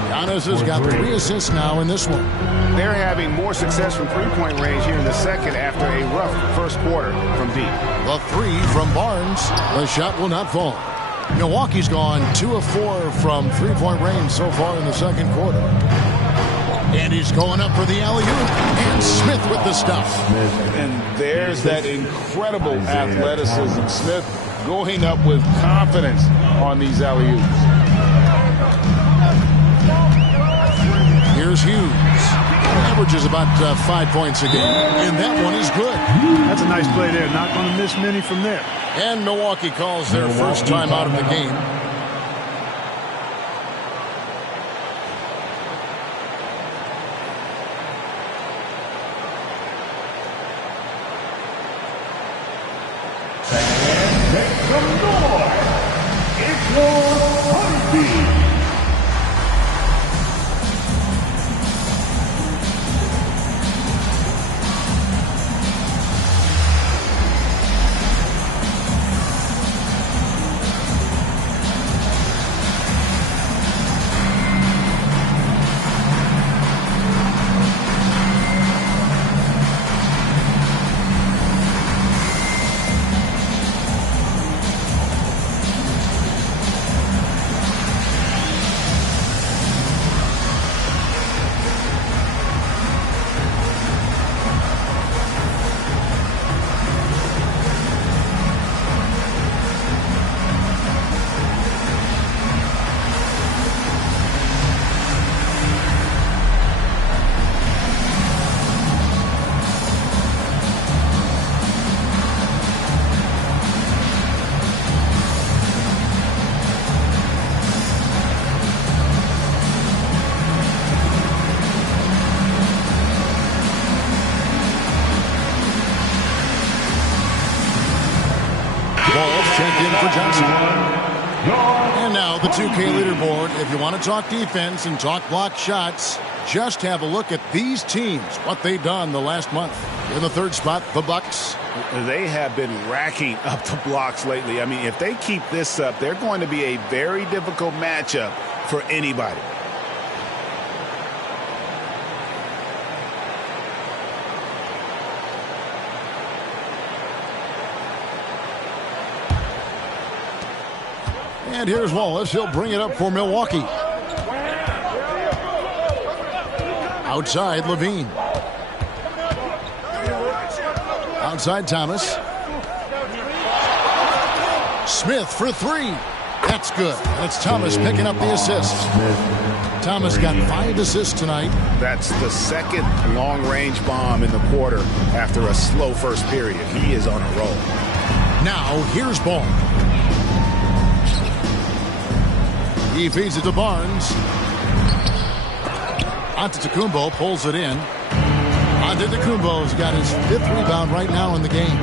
Giannis has got 3 assists now in this one. They're having more success from three-point range here in the second after a rough first quarter from deep. The 3 from Barnes. The shot will not fall. Milwaukee's gone 2 of 4 from three-point range so far in the second quarter. And he's going up for the alley-oop. And Smith with the stop. And there's that incredible athleticism. Smith going up with confidence on these alley-oops. Here's Hughes. Averages about 5 points a game. And that one is good. That's a nice play there. Not going to miss many from there. And Milwaukee calls their first time out of the game. Checked in for Johnson. And now the 2K leaderboard. If you want to talk defense and talk block shots, just have a look at these teams, what they've done the last month. In the 3rd spot, the Bucks. They have been racking up the blocks lately. I mean, if they keep this up, they're going to be a very difficult matchup for anybody. And here's Wallace. He'll bring it up for Milwaukee. Outside, LaVine. Outside, Thomas. Smith for 3. That's good. And it's Thomas picking up the assist. Thomas got 5 assists tonight. That's the second long-range bomb in the quarter after a slow first period. He is on a roll. Now, here's Ball. He feeds it to Barnes. Antetokounmpo pulls it in. Antetokounmpo's got his 5th rebound right now in the game.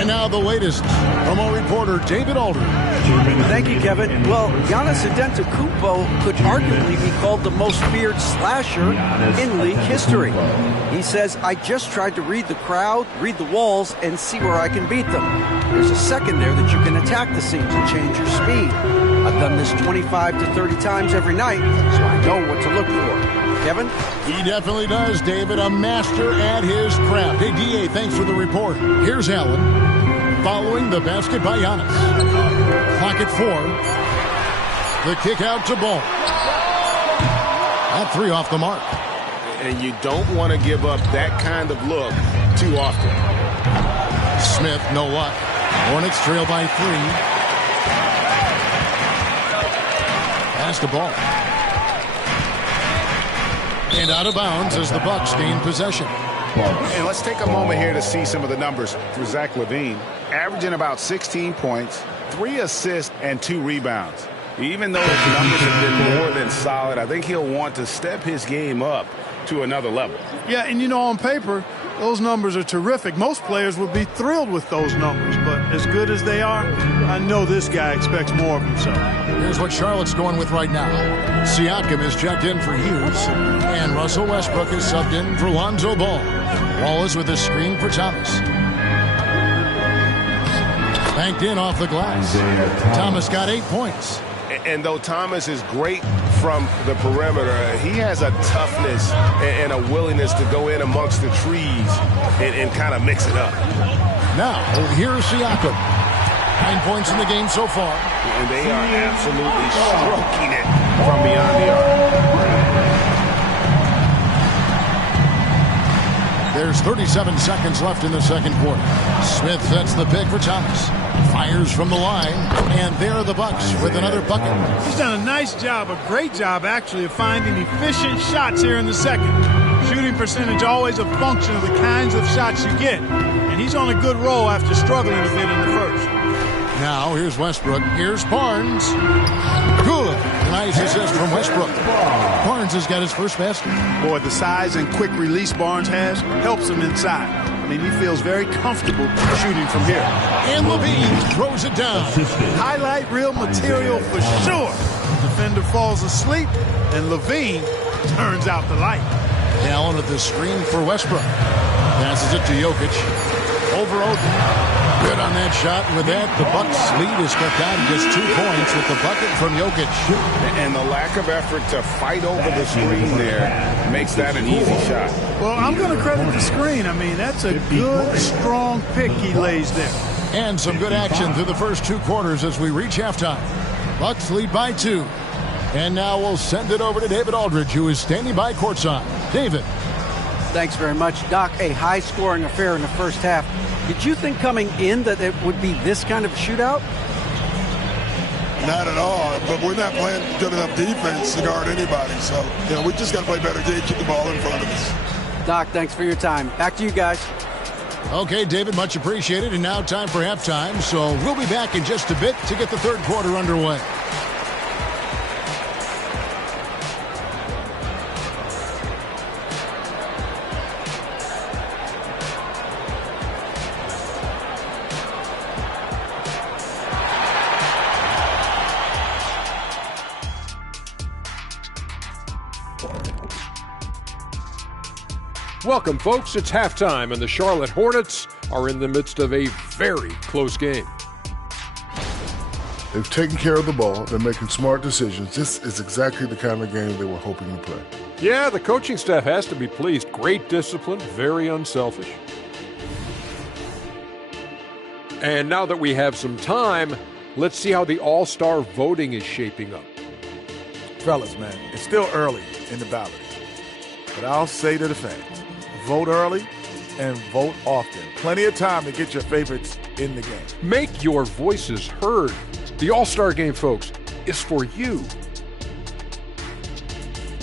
And now the latest from our reporter, David Aldridge. Thank you, Kevin. Well, Giannis Antetokounmpo could arguably be called the most feared slasher in league history. He says, I just tried to read the crowd, read the walls, and see where I can beat them. There's a second there that you can attack the seams and change your speed. I've done this 25 to 30 times every night, so I know what to look for. Kevin? He definitely does, David. A master at his craft. Hey, D.A., thanks for the report. Here's Allen following the basket by Giannis. Clock at 4. The kick out to Ball. That 3 off the mark. And you don't want to give up that kind of look too often. Smith, no luck. Hornets trail by 3. Pass the ball. And out of bounds as the Bucks gain possession. And let's take a moment here to see some of the numbers for Zach LaVine. Averaging about 16 points, 3 assists, and 2 rebounds. Even though his numbers have been more than solid, I think he'll want to step his game up to another level. Yeah, and you know, on paper, those numbers are terrific. Most players would be thrilled with those numbers, but as good as they are, I know this guy expects more of himself. Here's what Charlotte's going with right now. Siakam is checked in for Hughes, and Russell Westbrook is subbed in for Lonzo Ball. Ball is with a screen for Thomas. Banked in off the glass. Thomas got 8 points. And though Thomas is great from the perimeter, he has a toughness and a willingness to go in amongst the trees and kind of mix it up. Now, here's Siakam. 9 points in the game so far. And they are absolutely stroking it from beyond the arc. There's 37 seconds left in the second quarter. Smith sets the pick for Thomas. Fires from the line, and there are the Bucks with another bucket. He's done a nice job, a great job actually, of finding efficient shots here in the second. Shooting percentage always a function of the kinds of shots you get. And he's on a good roll after struggling a bit in the first. Now here's Westbrook. Here's Barnes. Good. Nice assist from Westbrook. Barnes has got his first basket. Boy, the size and quick release Barnes has helps him inside. I mean, he feels very comfortable shooting from here. And LaVine throws it down. Highlight reel material for sure. Defender falls asleep, and LaVine turns out the light. Allen at the screen for Westbrook. Passes it to Jokic. Over Oden. Good on that shot. With that, the Bucks lead is cut down to just 2 points with the bucket from Jokic. And the lack of effort to fight over the screen there makes that an easy shot. Well, I'm going to credit the screen. I mean, that's a good, strong pick he lays there. And some good action through the first 2 quarters as we reach halftime. Bucks lead by 2. And now we'll send it over to David Aldridge, who is standing by courtside. David. Thanks very much, Doc. A high-scoring affair in the first half. Did you think coming in that it would be this kind of shootout? Not at all, but we're not playing good enough defense to guard anybody. So, we just got to play better to keep the ball in front of us. Doc, thanks for your time. Back to you guys. Okay, David, much appreciated. And now time for halftime. So we'll be back in just a bit to get the third quarter underway. Welcome, folks. It's halftime, and the Charlotte Hornets are in the midst of a very close game. They've taken care of the ball. They're making smart decisions. This is exactly the kind of game they were hoping to play. Yeah, the coaching staff has to be pleased. Great discipline, very unselfish. And now that we have some time, let's see how the All-Star voting is shaping up. Fellas, man, it's still early in the ballot. But I'll say to the fans, vote early and vote often. Plenty of time to get your favorites in the game. Make your voices heard. The All-Star Game, folks, is for you.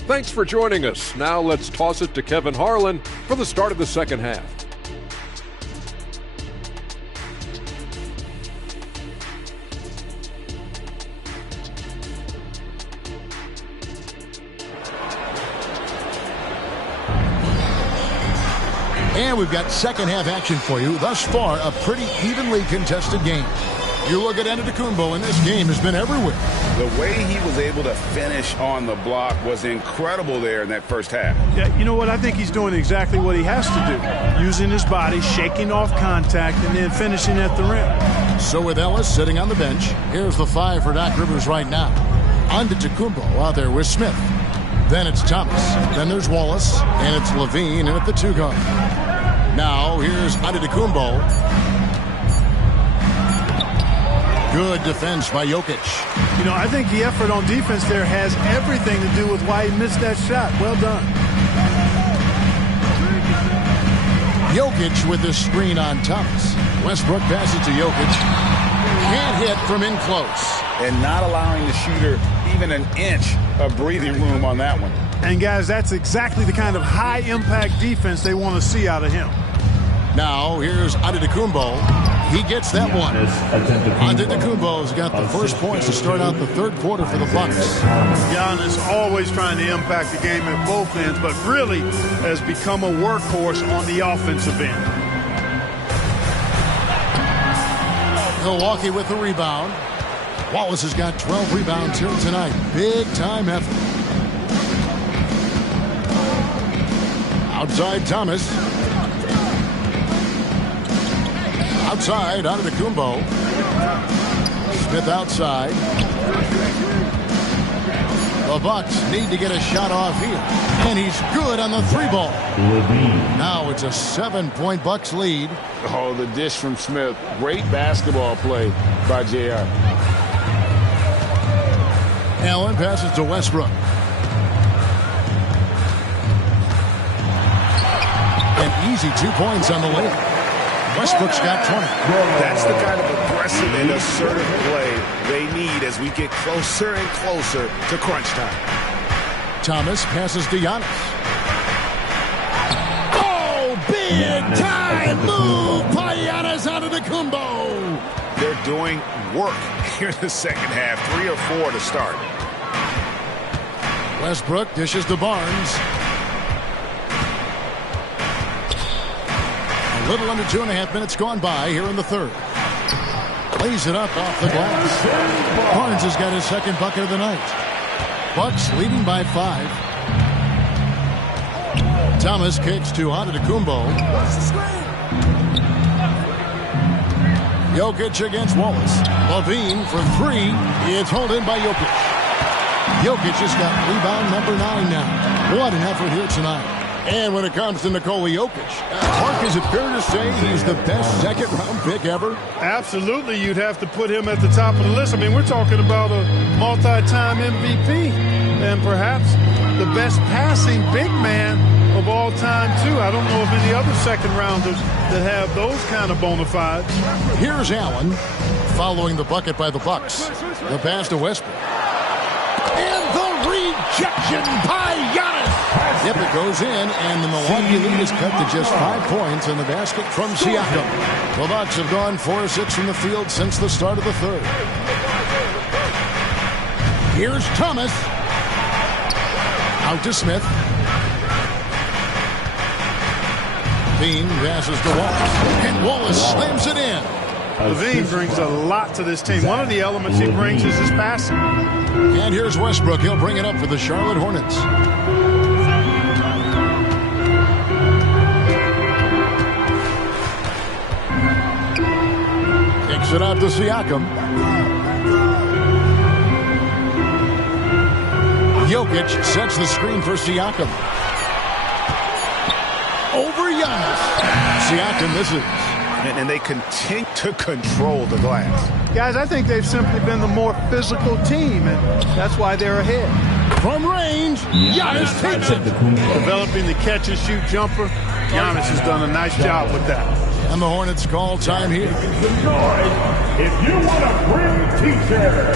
Thanks for joining us. Now let's toss it to Kevin Harlan for the start of the second half. And we've got second half action for you. Thus far, a pretty evenly contested game. You look at Antetokounmpo, and this game has been everywhere. The way he was able to finish on the block was incredible there in that first half. Yeah, you know what? I think he's doing exactly what he has to do. Using his body, shaking off contact, and then finishing at the rim. So with Ellis sitting on the bench, here's the 5 for Doc Rivers right now. Antetokounmpo out there with Smith. Then it's Thomas. Then there's Wallace. And it's Levine in at the 2 guard. Now here's Antetokounmpo. Good defense by Jokic. You know, I think the effort on defense there has everything to do with why he missed that shot. Well done. Jokic with the screen on Thomas. Westbrook passes to Jokic. Can't hit from in close. And not allowing the shooter even an inch of breathing room on that one. And guys, that's exactly the kind of high-impact defense they want to see out of him. Now here's Antetokounmpo. He gets that one. Antetokounmpo's got the first points to start out the third quarter for the Bucks. Giannis always trying to impact the game at both ends, but really has become a workhorse on the offensive end. Milwaukee with the rebound. Wallace has got 12 rebounds here tonight. Big time effort. Outside Thomas. Outside, Antetokounmpo. Smith outside. The Bucks need to get a shot off here. And he's good on the 3-ball. Now it's a 7-point Bucks lead. Oh, the dish from Smith. Great basketball play by JR. Allen passes to Westbrook. An easy 2 points on the layup. Westbrook's got 20. That's the kind of aggressive and assertive play they need as we get closer and closer to crunch time. Thomas passes to Giannis. Oh, big time move by Giannis Antetokounmpo. They're doing work here in the second half. 3 or 4 to start. Westbrook dishes to Barnes. A little under 2.5 minutes gone by here in the third. Lays it up off the glass. Barnes has got his second bucket of the night. Bucks leading by 5. Thomas kicks to Antetokounmpo. Jokic against Wallace. Levine for 3. It's held in by Jokic. Jokic has got rebound number 9 now. What an effort here tonight. And when it comes to Nikola Jokic, Mark, is it fair to say he's the best second-round pick ever? Absolutely, you'd have to put him at the top of the list. I mean, we're talking about a multi-time MVP and perhaps the best passing big man of all time, too. I don't know of any other second-rounders that have those kind of bona fides. Here's Allen following the bucket by the Bucks. The pass to Westbrook. And the rejection by Giannis. Yep, it goes in, and the Milwaukee lead is cut to just 5 points in the basket from Siakam. The Bucks have gone 4-6 from the field since the start of the third. Here's Thomas. Out to Smith. Bean passes to Wallace. And Wallace slams it in. Levine brings a lot to this team. One of the elements he brings is his passing. And here's Westbrook. He'll bring it up for the Charlotte Hornets. Kicks it out to Siakam. Jokic sets the screen for Siakam. Over Giannis. Siakam misses. And they continue to control the glass. Guys, I think they've simply been the more physical team, and that's why they're ahead. From range, Giannis takes it. Developing the catch-and-shoot jumper, Giannis has done a nice job with that. And the Hornets call time here. If you want a free t-shirt,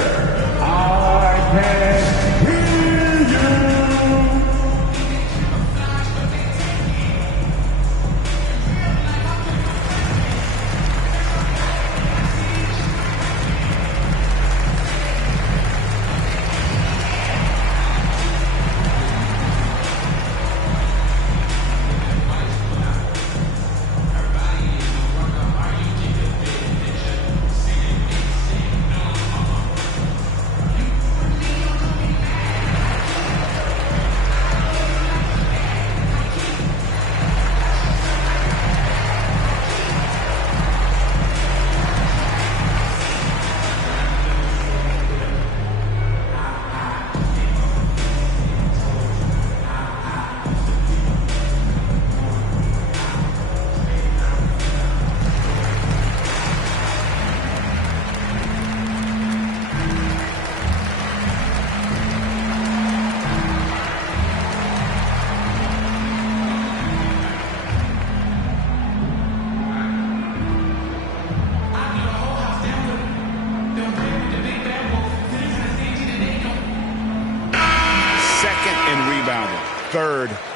I can hear you.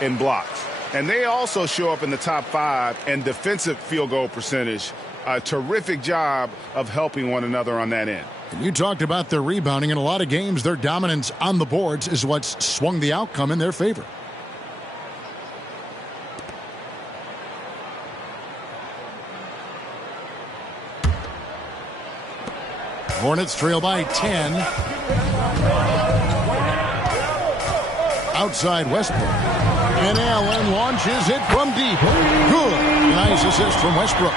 in blocks. And they also show up in the top 5 in defensive field goal percentage. A terrific job of helping one another on that end. And you talked about their rebounding. In a lot of games, their dominance on the boards is what's swung the outcome in their favor. Hornets trail by 10. Outside Westbrook. And Allen launches it from deep. Good. Nice assist from Westbrook.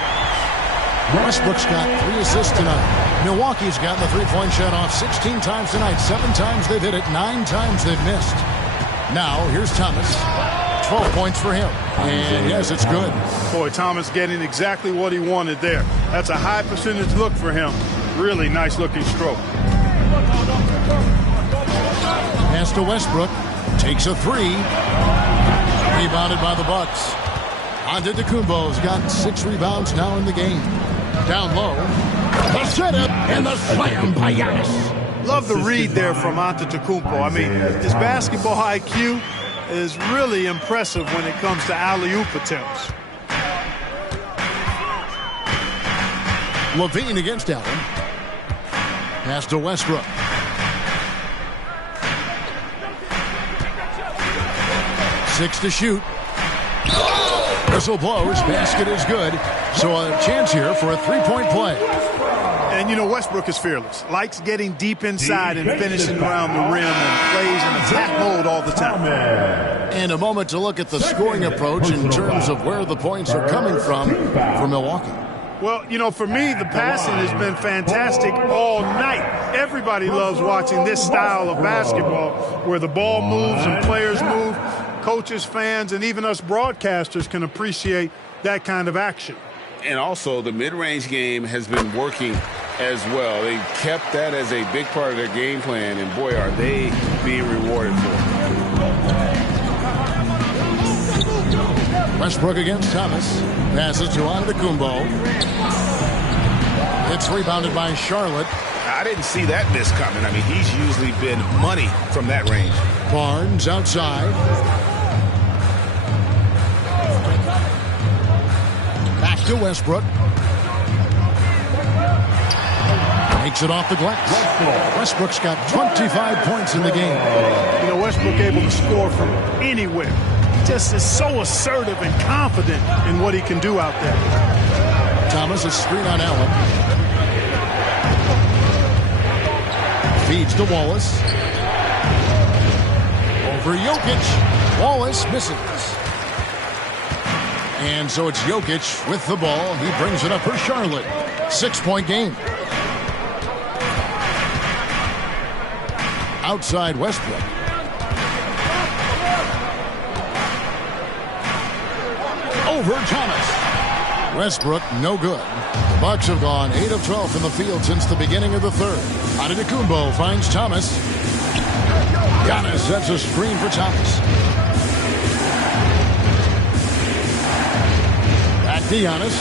Westbrook's got 3 assists tonight. Milwaukee's gotten the three-point shot off 16 times tonight. 7 times they've hit it. 9 times they've missed. Now, here's Thomas. 12 points for him. And yes, it's good. Boy, Thomas getting exactly what he wanted there. That's a high percentage look for him. Really nice looking stroke. Pass to Westbrook. Takes a 3. Rebounded by the Bucks. Antetokounmpo's got 6 rebounds now in the game. Down low. The setup and the slam by Giannis. Love the read there from Antetokounmpo. I mean, his basketball IQ is really impressive when it comes to alley-oop attempts. Levine against Allen. Pass to Westbrook. Six to shoot. Whistle blows. Basket is good. So a chance here for a three-point play. And, you know, Westbrook is fearless. Likes getting deep inside and finishing around the rim and plays in attack mode all the time. And a moment to look at the scoring approach in terms of where the points are coming from for Milwaukee. Well, you know, for me, the passing has been fantastic all night. Everybody loves watching this style of basketball where the ball moves and players move. Coaches, fans, and even us broadcasters can appreciate that kind of action. And also, the mid-range game has been working as well. They kept that as a big part of their game plan, and boy, are they being rewarded for it. Westbrook against Thomas. Passes to Antetokounmpo. It's rebounded by Charlotte. I didn't see that miss coming. I mean, he's usually been money from that range. Barnes outside. Back to Westbrook. Makes it off the glass. Westbrook's got 25 points in the game. You know, Westbrook able to score from anywhere. He just is so assertive and confident in what he can do out there. Thomas is screen on Allen. Feeds to Wallace. Over Jokic. Wallace misses. And so it's Jokic with the ball. He brings it up for Charlotte. 6-point game. Outside Westbrook. Over Thomas. Westbrook, no good. The Bucks have gone 8 of 12 from the field since the beginning of the third. Antetokounmpo finds Thomas. Giannis sets a screen for Thomas. Back to Giannis.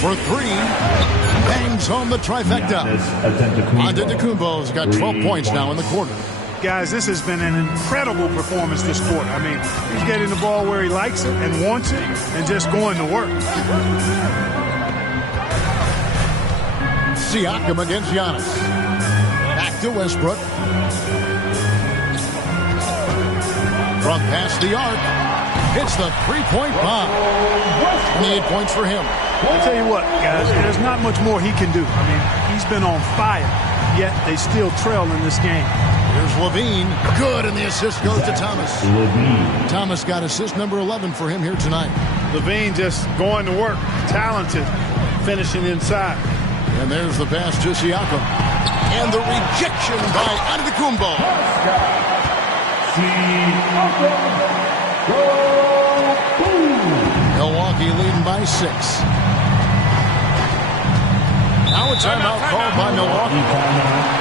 For 3. Bangs home the trifecta. Antetokounmpo's got 12 points now in the quarter. Guys, this has been an incredible performance this quarter. I mean, he's getting the ball where he likes it and wants it and just going to work. Siakam against Giannis. Back to Westbrook. From past the arc. Hits the three-point bomb. 28 points for him. I'll tell you what, guys, there's not much more he can do. I mean, he's been on fire, yet they still trail in this game. Here's Levine. Good, and the assist goes to Thomas. Thomas got assist number 11 for him here tonight. Levine just going to work. Talented. Finishing inside. And there's the pass to Siakam. And the rejection by Antetokounmpo. Milwaukee leading by 6. Now a timeout called by Milwaukee.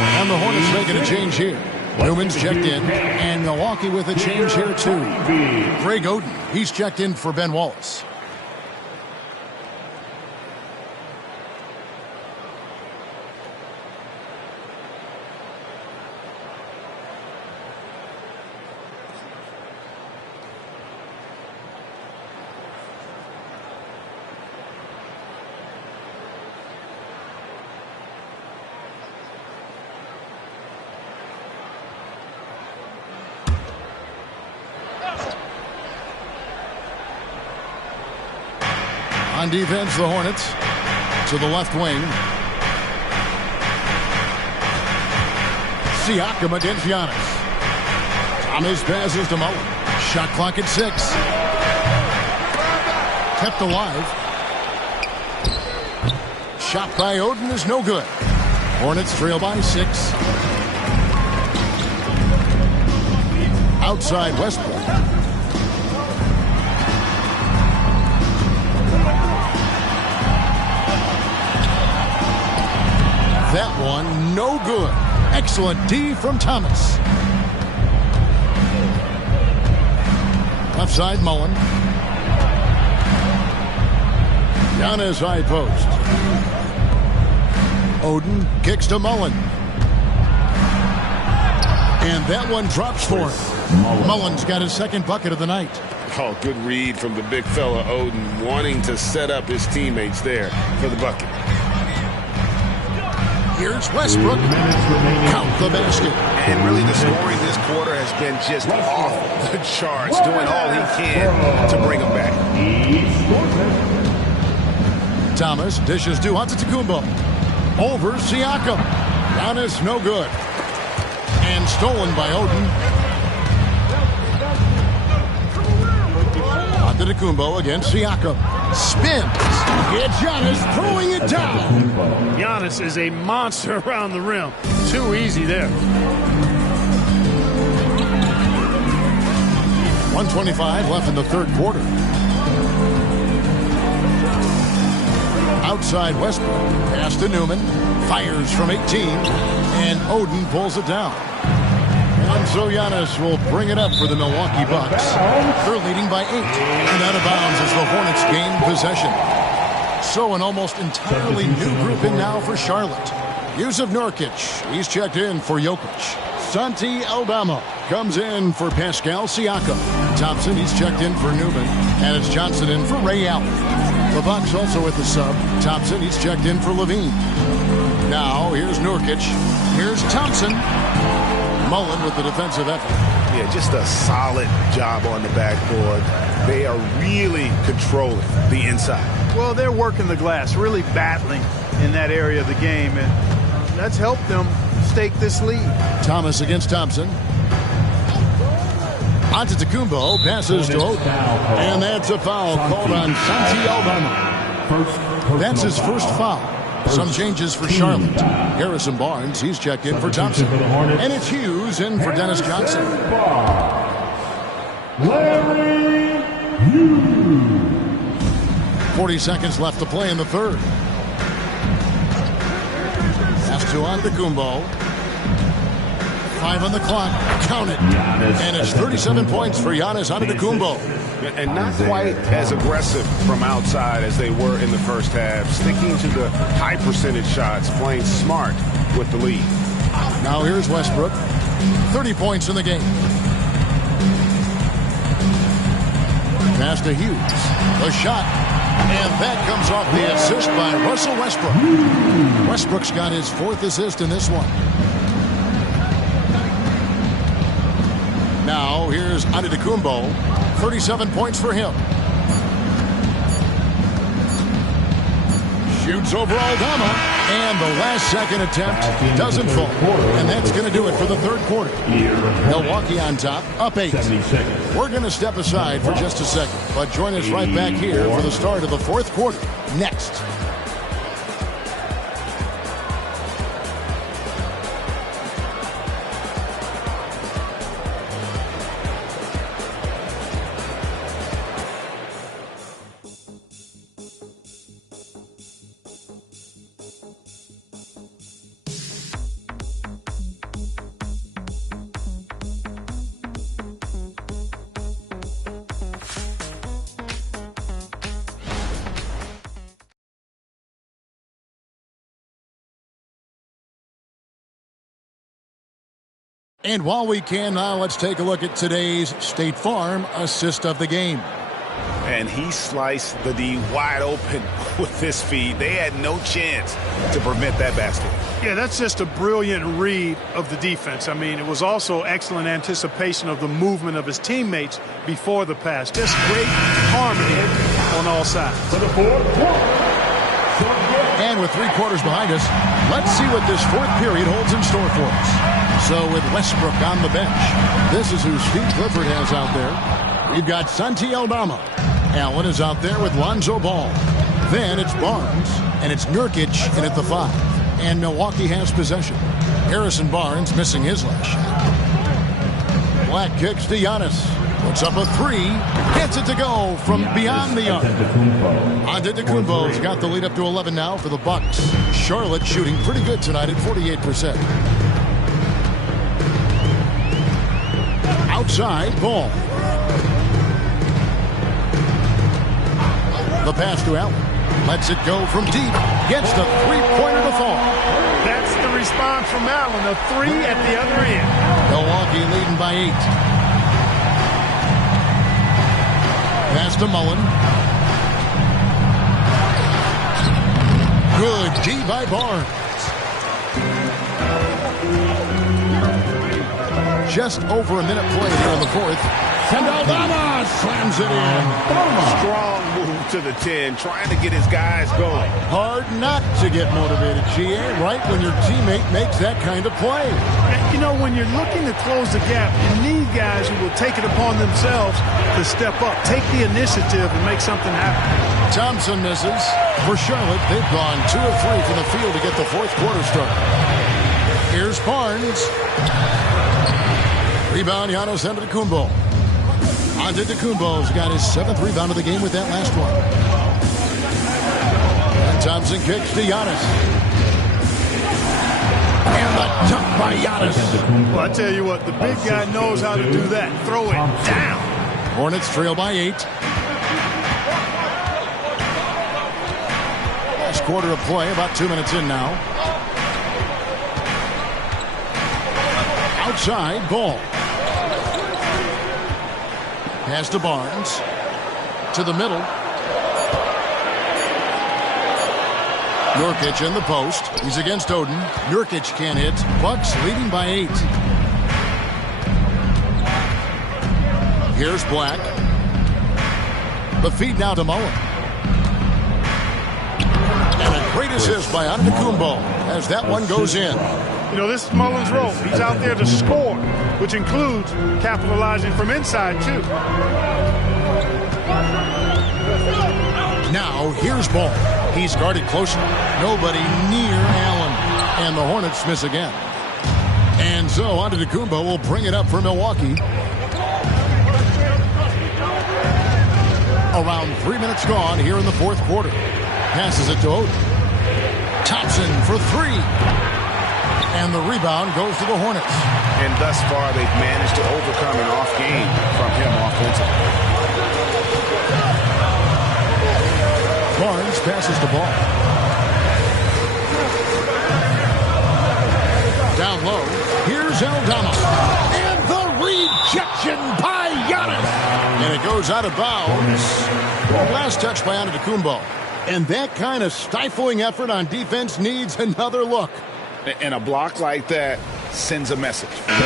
And the Hornets making a change here. Newman's checked in, and Milwaukee with a change here too. Greg Oden, he's checked in for Ben Wallace. On defense, the Hornets to the left wing. Siakam against Giannis. Thomas passes to Mullen. Shot clock at 6. Kept alive. Shot by Oden is no good. Hornets trail by 6. Outside Westbrook. That one, no good. Excellent D from Thomas. Left side, Mullen. Giannis high post. Oden kicks to Mullen. And that one drops for him. Mullen's got his second bucket of the night. Oh, good read from the big fella Oden, wanting to set up his teammates there for the bucket. Here's Westbrook. Count the basket. And really the scoring this quarter has been just off the charts, doing all he can to bring them back. Thomas dishes to Antetokounmpo. Over Siakam. Giannis no good. And stolen by Oden. Antetokounmpo against Siakam. Spins. It's Giannis throwing it down. Giannis is a monster around the rim. Too easy there. 1:25 left in the third quarter. Outside Westbrook. Pass to Newman. Fires from 18. And Oden pulls it down. And so Giannis will bring it up for the Milwaukee Bucks. They're leading by 8. And out of bounds as the Hornets gain possession. So an almost entirely new group in now for Charlotte. Yusuf Nurkic, he's checked in for Jokic. Santi Aldama comes in for Pascal Siakam. Thompson, he's checked in for Newman. And it's Johnson in for Ray Allen. The Bucks also at the sub. Thompson, he's checked in for Levine. Now, here's Nurkic. Here's Thompson. Mullen with the defensive effort. Yeah, just a solid job on the backboard. They are really controlling the inside. Well, they're working the glass, really battling in that area of the game, and that's helped them stake this lead. Thomas against Thompson. Antetokounmpo passes to Oden. And that's a foul called on Santi Aldama. That's his first foul. Some changes for Charlotte. Harrison Barnes, he's checked in for Thompson. And it's Hughes in for Dennis Johnson. Larry Hughes. 40 seconds left to play in the third. Pass to Antetokounmpo. 5 on the clock. Count it. And it's 37 points for Giannis Antetokounmpo. And not quite as aggressive from outside as they were in the first half. Sticking to the high percentage shots. Playing smart with the lead. Now here's Westbrook. 30 points in the game. Pass to Hughes. A shot. And that comes off the assist by Russell Westbrook. Westbrook's got his 4th assist in this one. Now, here's Antetokounmpo. 37 points for him. Shoots over Aldama. And the last second attempt doesn't fall. And that's going to do it for the third quarter. Milwaukee on top, up 8. We're going to step aside for just a second. But join us right back here for the start of the fourth quarter. Next. And while we can now, let's take a look at today's State Farm assist of the game. And he sliced the D wide open with this feed. They had no chance to prevent that basket. Yeah, that's just a brilliant read of the defense. I mean, it was also excellent anticipation of the movement of his teammates before the pass. Just great harmony on all sides. And with 3 quarters behind us, let's see what this 4th period holds in store for us. So with Westbrook on the bench, this is who Steve Clifford has out there. We've got Santi Aldama. Allen is out there with Lonzo Ball. Then it's Barnes, and it's Nurkic in at the 5. And Milwaukee has possession. Harrison Barnes missing his last shot. Black kicks to Giannis. Puts up a 3. Gets it to go from beyond the arc. Antetokounmpo's got the lead up to 11 now for the Bucks. Charlotte shooting pretty good tonight at 48%. Outside, Ball. The pass to Allen. Lets it go from deep. Gets the 3-pointer to fall. That's the response from Allen. A 3 at the other end. Milwaukee leading by 8. Pass to Mullen. Good D by Barnes. Just over a minute played here in the 4th. And Aldama slams it in. Strong move to the 10, trying to get his guys going. Hard not to get motivated, GA, right when your teammate makes that kind of play. You know, when you're looking to close the gap, you need guys who will take it upon themselves to step up, take the initiative, and make something happen. Thompson misses. For Charlotte, they've gone 2 of 3 from the field to get the 4th quarter started. Here's Barnes. Rebound, Giannis Antetokounmpo. Antetokounmpo's got his 7th rebound of the game with that last one. And Thompson kicks to Giannis. And the dunk by Giannis. Well, I tell you what, the big guy knows how to do that. Throw it down. Hornets trail by 8. Last quarter of play, about 2 minutes in now. Outside, Ball. Pass to Barnes. To the middle. Nurkic in the post. He's against Oden. Nurkic can't hit. Bucks leading by 8. Here's Black. The feed now to Mullen. And a great assist by Antetokounmpo as that one goes in. You know, this is Mullen's role. He's out there to score, which includes capitalizing from inside, too. Now, here's Ball. He's guarded closely. Nobody near Allen. And the Hornets miss again. And so Antetokounmpo will bring it up for Milwaukee. Around 3 minutes gone here in the 4th quarter. Passes it to Oden. Thompson for 3. And the rebound goes to the Hornets. And thus far, they've managed to overcome an off game from him offensively. Barnes passes the ball. Down low. Here's Aldama. And the rejection by Giannis. And it goes out of bounds. Last touch by Antetokounmpo. And that kind of stifling effort on defense needs another look. And a block like that sends a message. One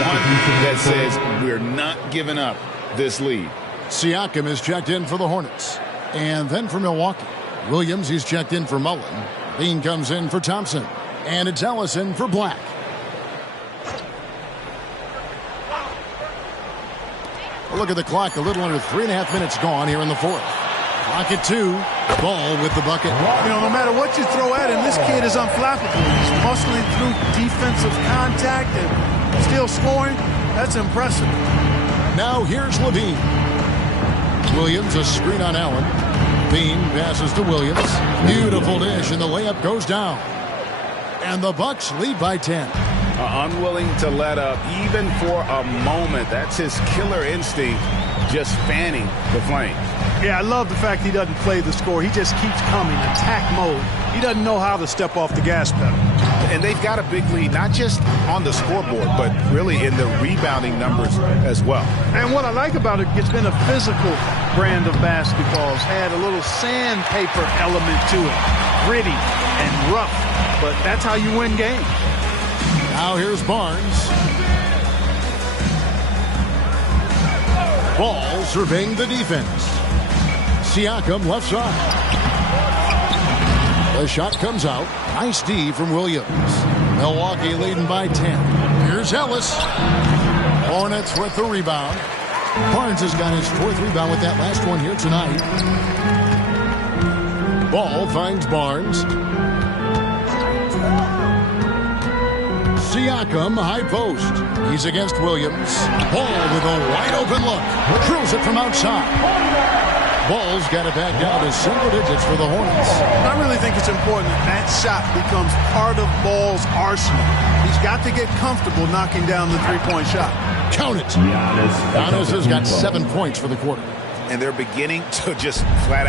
that says we're not giving up this lead. Siakam is checked in for the Hornets. And then for Milwaukee. Williams, he's checked in for Mullen. Bean comes in for Thompson. And it's Ellison for Black. Look at the clock. A little under 3.5 minutes gone here in the 4th. Clock at 2. Ball with the bucket. You know, no matter what you throw at him, this kid is unflappable. He's muscling through defensive contact and still scoring. That's impressive. Now here's Levine. Williams, a screen on Allen. Bean passes to Williams. Beautiful dish, and the layup goes down. And the Bucks lead by 10. Unwilling to let up even for a moment. That's his killer instinct, just fanning the flames. Yeah, I love the fact he doesn't play the score. He just keeps coming, attack mode. He doesn't know how to step off the gas pedal. And they've got a big lead, not just on the scoreboard, but really in the rebounding numbers as well. And what I like about it, it's been a physical brand of basketball. It's had a little sandpaper element to it. Gritty and rough, but that's how you win games. Now here's Barnes. Ball surveying the defense. Siakam left side. The shot comes out. Nice D from Williams. Milwaukee leading by 10. Here's Ellis. Hornets with the rebound. Barnes has got his 4th rebound with that last one here tonight. Ball finds Barnes. Siakam, high post. He's against Williams. Ball with a wide open look. Drills it from outside. Ball's got it back down to single digits for the Hornets. I really think it's important that shot becomes part of Ball's arsenal. He's got to get comfortable knocking down the three-point shot. Count it. Giannis has got 7 points for the quarter. And they're beginning to just flat